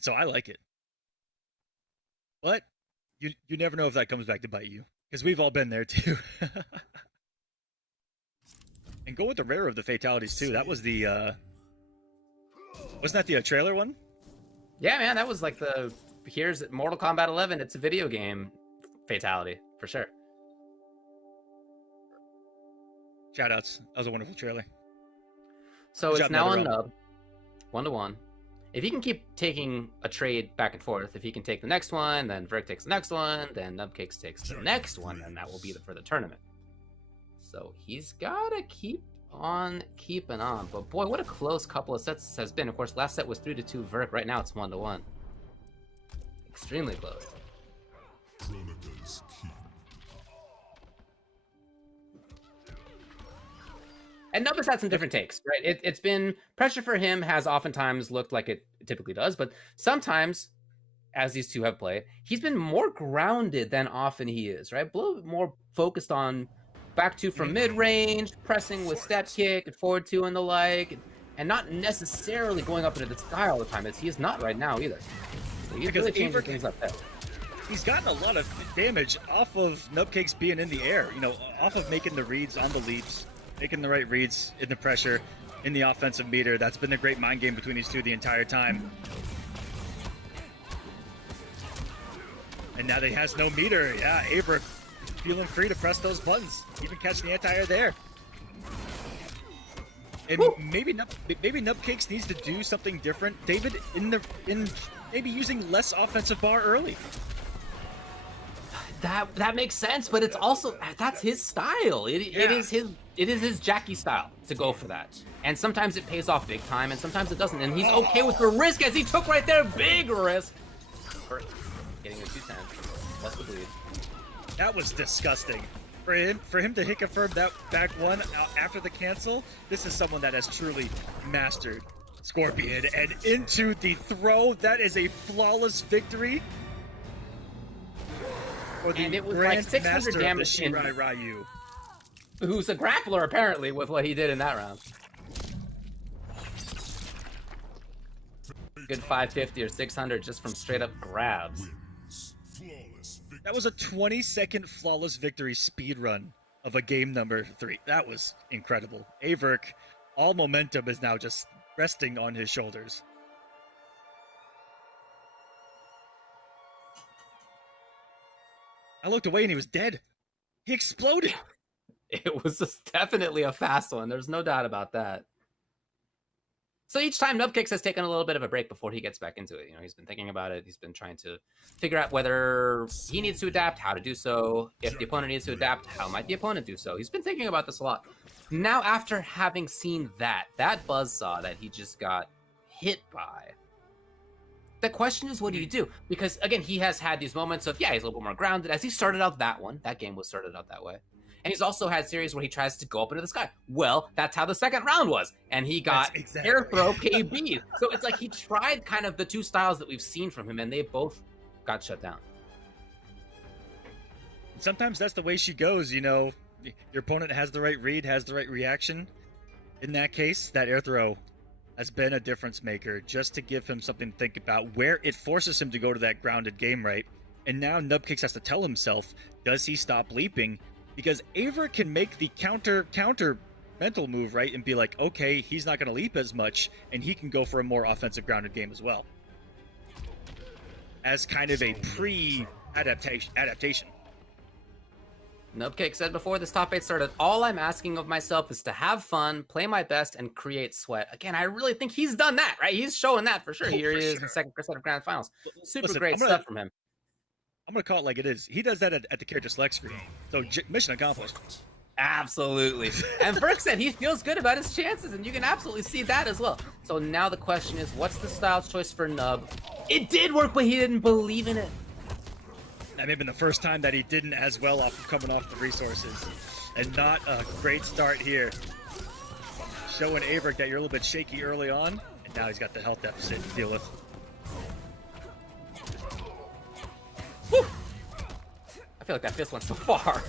so I like it. But you never know if that comes back to bite you. Because we've all been there too. And go with the rare of the fatalities too. That was the wasn't that the trailer one? Yeah, man, that was like the here's Mortal Kombat 11. It's a video game fatality for sure. Shoutouts. That was a wonderful trailer. So Good it's job, now on Netherrealm. Nub, 1-1. If he can keep taking a trade back and forth, if he can take the next one, then Verk takes the next one, then Nubcakes takes the next one, and that will be for the tournament. So he's gotta keep on keeping on. But boy, what a close couple of sets this has been. Of course, last set was 3-2 Verk. Right now it's 1-1. Extremely close. Kronika's Keep. And Nub has had some different takes, right? It's been pressure for him has oftentimes looked like it typically does, but sometimes, as these two have played, he's been more grounded than often he is, right? A little bit more focused on back two from mid range, pressing with step kick and forward two and the like, and not necessarily going up into the sky all the time. He is not right now either. So he's really changing things up there. He's gotten a lot of damage off of Nubcakes being in the air, you know, off of making the reads on the leaps, making the right reads in the pressure, in the offensive meter. That's been a great mind game between these two the entire time. And now that he has no meter, yeah, Averick feeling free to press those buttons, even catch the anti-air there. And maybe Nubcakes needs to do something different, David, in maybe using less offensive bar early. That makes sense, but it's also that's his style. It is his Jackie style to go for that. And sometimes it pays off big time, and sometimes it doesn't. And he's okay with the risk as he took right there, big risk. Getting a 210, plus the bleed. That was disgusting. For him to hit confirm that back one after the cancel, this is someone that has truly mastered Scorpion. And into the throw, that is a flawless victory. And it was like 600 damage. Shirai Ryu, who's a grappler apparently with what he did in that round. Good 550 or 600 just from straight up grabs. That was a 20-second flawless victory speed run of a game number 3. That was incredible. Averick, all momentum is now just resting on his shoulders. I looked away and he was dead. He exploded. It was definitely a fast one. There's no doubt about that. So each time Nubcakes has taken a little bit of a break before he gets back into it. You know, he's been thinking about it. He's been trying to figure out whether he needs to adapt, how to do so. If the opponent needs to adapt, how might the opponent do so? He's been thinking about this a lot. Now, after having seen that buzzsaw that he just got hit by, the question is, what do you do? Because, again, he has had these moments of, yeah, he's a little bit more grounded. As he started out that one, that game was started out that way. And he's also had series where he tries to go up into the sky. Well, that's how the second round was. And he got air throw KB. So it's like he tried kind of the two styles that we've seen from him, and they both got shut down. Sometimes that's the way she goes, you know. Your opponent has the right read, has the right reaction. In that case, that air throw has been a difference maker, just to give him something to think about, where it forces him to go to that grounded game right. And now Nubcakes has to tell himself, does he stop leaping? Because Averick can make the counter mental move, right? And be like, okay, he's not going to leap as much, and he can go for a more offensive grounded game as well. As kind of a pre-adaptation. Nubcake said before this top 8 started, all I'm asking of myself is to have fun, play my best, and create sweat. Again, I really think he's done that, right? He's showing that for sure. Here he is in the second set of Grand Finals. Super great stuff from him. I'm going to call it like it is. He does that at the character select screen. So mission accomplished. Absolutely. And Verk said he feels good about his chances, and you can absolutely see that as well. So now the question is, what's the style choice for Nub? It did work, but he didn't believe in it. That may have been the first time that he didn't as well coming off the resources. And not a great start here. showing Averick that you're a little bit shaky early on, and now he's got the health deficit to deal with. Woo! I feel like that fist went so far.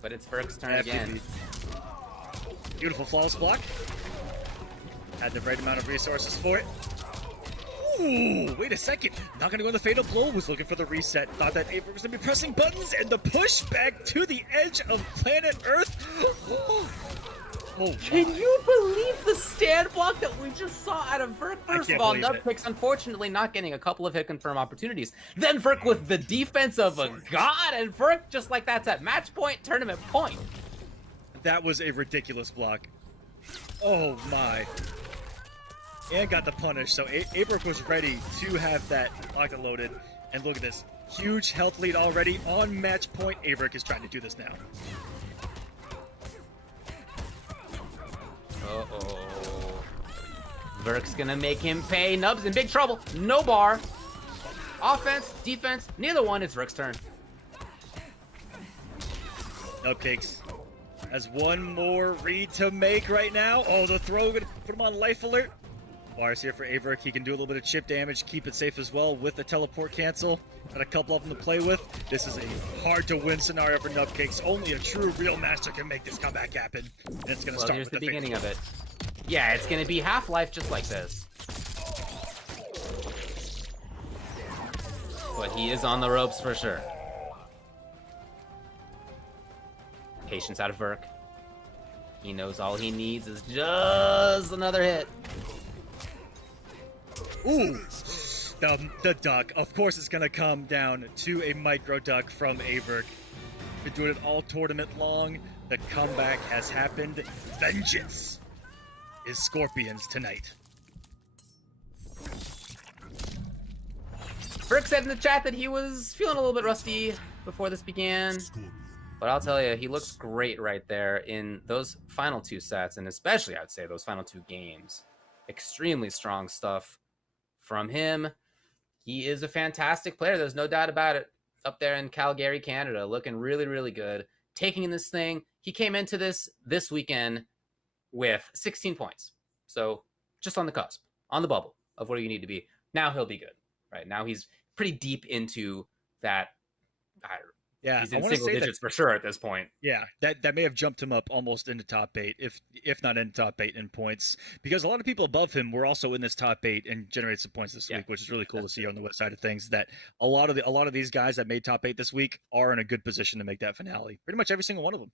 But it's Verk's turn again. Beautiful flawless block. Had the right amount of resources for it. Ooh, wait a second. Not going to go in the fatal blow. Was looking for the reset. Thought that Avery was going to be pressing buttons, and the push back to the edge of planet Earth. Oh, can you believe the stand block that we just saw out of Verk? First of all, Nubkicks unfortunately not getting a couple of hit confirm opportunities. Then Verk with the defense of a god, and Verk just like that's at match point, tournament point. That was a ridiculous block. Oh my. And got the punish, so Averick was ready to have that locked and loaded. And look at this. Huge health lead already on match point. Averick is trying to do this now. Uh-oh. Verk's gonna make him pay. Nub's in big trouble. No bar. Offense, defense, neither one. It's Verk's turn. Nubcakes has one more read to make right now. Oh, the throw gonna put him on life alert. Bars here for Averick. He can do a little bit of chip damage, keep it safe as well with the teleport cancel. Got a couple of them to play with. This is a hard to win scenario for Nubcakes. Only a true real master can make this comeback happen. And it's gonna start Here's with the the beginning of it. Yeah, it's gonna be Half-Life just like this. But he is on the ropes for sure. Patience out of Verk. He knows all he needs is just another hit. Ooh, the duck. Of course it's going to come down to a micro duck from Averick. Been doing it all tournament long. The comeback has happened. Vengeance is Scorpions tonight. Verk said in the chat that he was feeling a little bit rusty before this began. But I'll tell you, he looks great right there in those final two sets, and especially, I'd say, those final two games. Extremely strong stuff from him. He is a fantastic player. There's no doubt about it. Up there in Calgary, Canada, looking really, really good. Taking in this thing. He came into this weekend with 16 points. So just on the cusp, on the bubble of where you need to be. Now he'll be good. Right now he's pretty deep into that. Yeah, he's in single digits for sure at this point. Yeah, that may have jumped him up almost into top 8, if not in top 8 in points, because a lot of people above him were also in this top 8 and generated some points this week, which is really cool to see on the west side of things. That a lot of these guys that made top 8 this week are in a good position to make that finale. Pretty much every single one of them.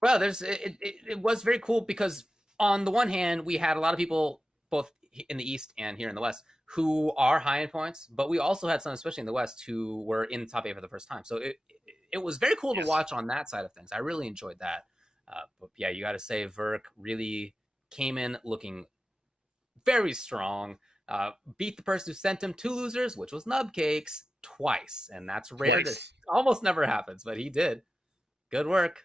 Well, it was very cool because on the one hand, we had a lot of people both in the East and here in the West who are high in points, but we also had some, especially in the West, who were in the top 8 for the first time. So it was very cool to watch on that side of things. I really enjoyed that. But yeah, you got to say Verk really came in looking very strong. Beat the person who sent him 2 losers, which was Nubcakes, twice. And that's rare. That almost never happens, but he did. Good work.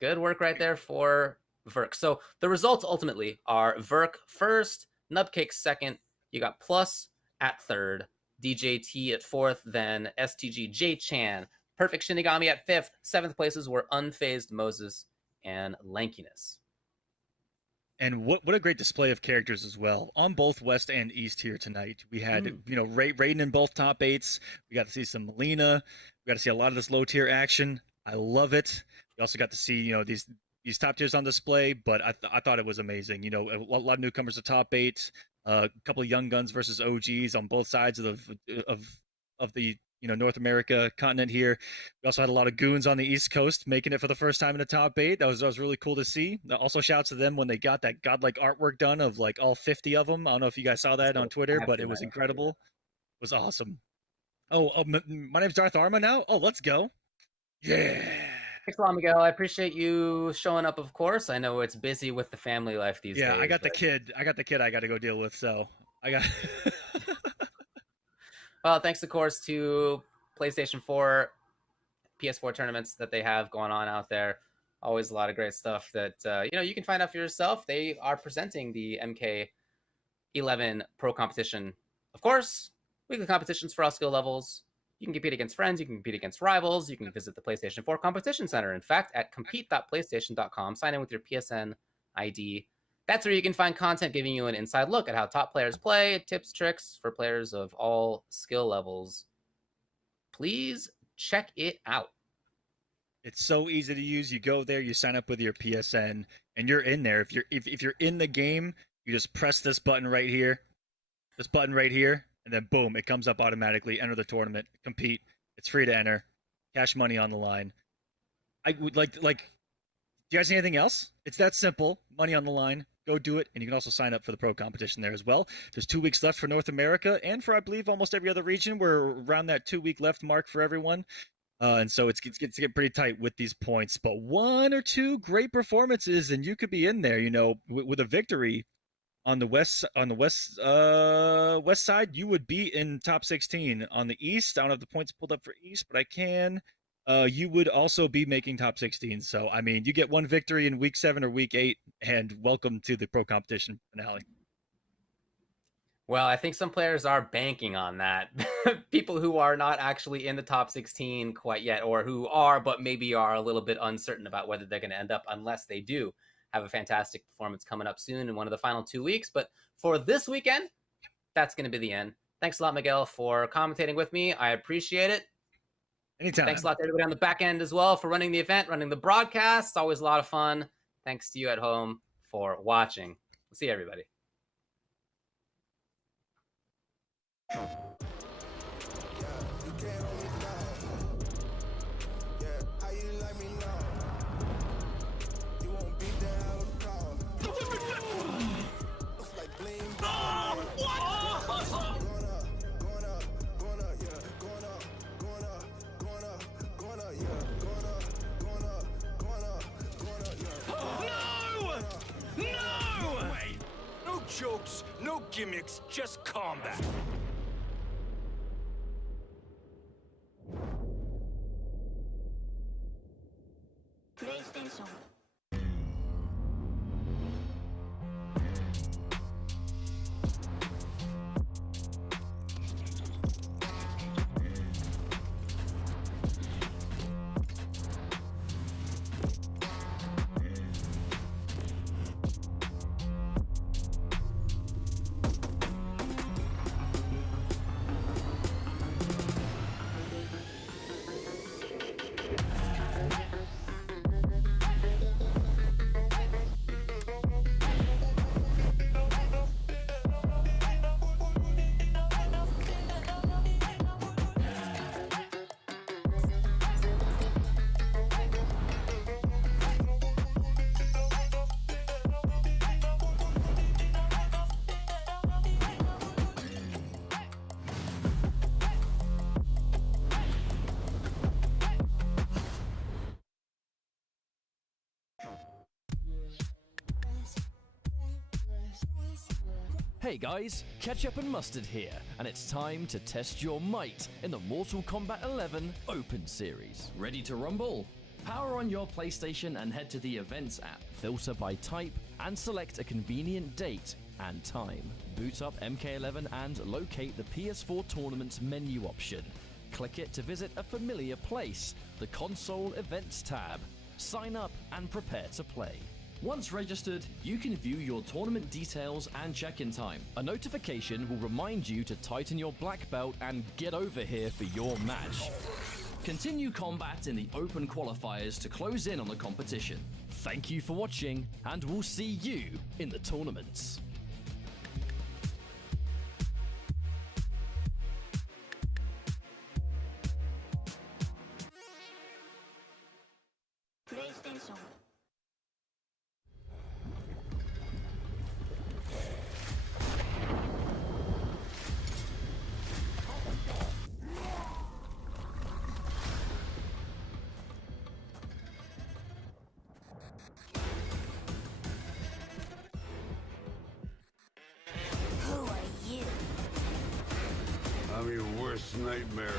Good work right there for Verk. So the results ultimately are Verk first, Nubcakes second. You got Plus at third, DJT at fourth, then STG J-Chan, Perfect Shinigami at fifth. Seventh places were Unfazed Moses and Lankiness. And what a great display of characters as well on both West and East here tonight. We had Raiden in both top 8s. We got to see some Melina. We got to see a lot of this low tier action. I love it. We also got to see these top tiers on display, but I thought it was amazing. A lot of newcomers to top 8. A couple of young guns versus OGs on both sides of the North America continent here. We also had a lot of goons on the East Coast making it for the first time in the top 8. That was really cool to see. Also, shouts to them when they got that godlike artwork done of like all 50 of them. I don't know if you guys saw that on Twitter, but it was incredible. It was awesome. My name's Darth Arma now. Oh, let's go. Yeah. Thanks a lot, Miguel. I appreciate you showing up, of course. I know it's busy with the family life these days. Yeah, I got the kid I got to go deal with, so I got... Well, thanks, of course, to PlayStation 4, PS4 tournaments that they have going on out there. Always a lot of great stuff that, you can find out for yourself. They are presenting the MK11 Pro Competition. Of course, weekly competitions for all skill levels. You can compete against friends, you can compete against rivals, you can visit the PlayStation 4 Competition Center. In fact, at compete.playstation.com, sign in with your PSN ID. That's where you can find content giving you an inside look at how top players play, tips, tricks for players of all skill levels. Please check it out. It's so easy to use. You go there, you sign up with your PSN, and you're in there. If you're in the game, you just press this button right here, and then boom, it comes up automatically. Enter the tournament, compete. It's free to enter. Cash money on the line. I would like. Do you guys need anything else? It's that simple. Money on the line. Go do it, and you can also sign up for the pro competition there as well. There's 2 weeks left for North America, and for I believe almost every other region. We're around that 2-week left mark for everyone. And so it's get pretty tight with these points, but 1 or 2 great performances, and you could be in there. With a victory on the west side, you would be in top 16. On the east, I don't have the points pulled up for east, but I can. You would also be making top 16. So I mean, you get 1 victory in week 7 or week 8, and welcome to the pro competition finale. Well, I think some players are banking on that. People who are not actually in the top 16 quite yet, or who are, but maybe are a little bit uncertain about whether they're going to end up unless they do have a fantastic performance coming up soon in one of the final 2 weeks. But for this weekend, that's going to be the end. Thanks a lot, Miguel, for commentating with me. I appreciate it. Anytime. Thanks a lot to everybody on the back end as well for running the event, running the broadcast. It's always a lot of fun. Thanks to you at home for watching. We'll see everybody. No jokes, no gimmicks, just combat. PlayStation. Hey guys, Ketchup and Mustard here, and it's time to test your might in the Mortal Kombat 11 Open Series. Ready to rumble? Power on your PlayStation and head to the Events app, filter by type, and select a convenient date and time. Boot up MK11 and locate the PS4 Tournaments menu option. Click it to visit a familiar place, the Console Events tab. Sign up and prepare to play. Once registered, you can view your tournament details and check-in time. A notification will remind you to tighten your black belt and get over here for your match. Continue combat in the open qualifiers to close in on the competition. Thank you for watching, and we'll see you in the tournaments. PlayStation. Who are you? I'm your worst nightmare.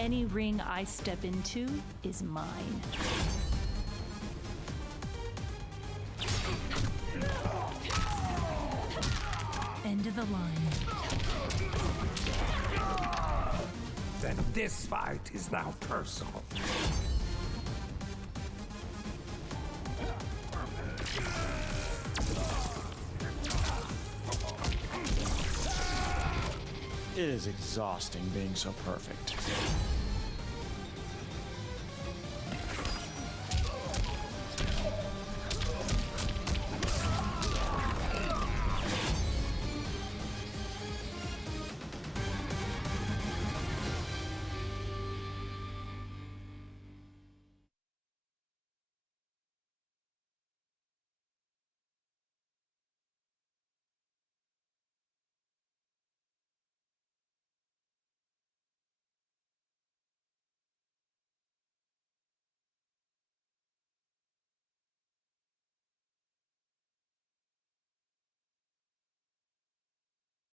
Any ring I step into is mine. End of the line. Then this fight is now personal. It is exhausting being so perfect.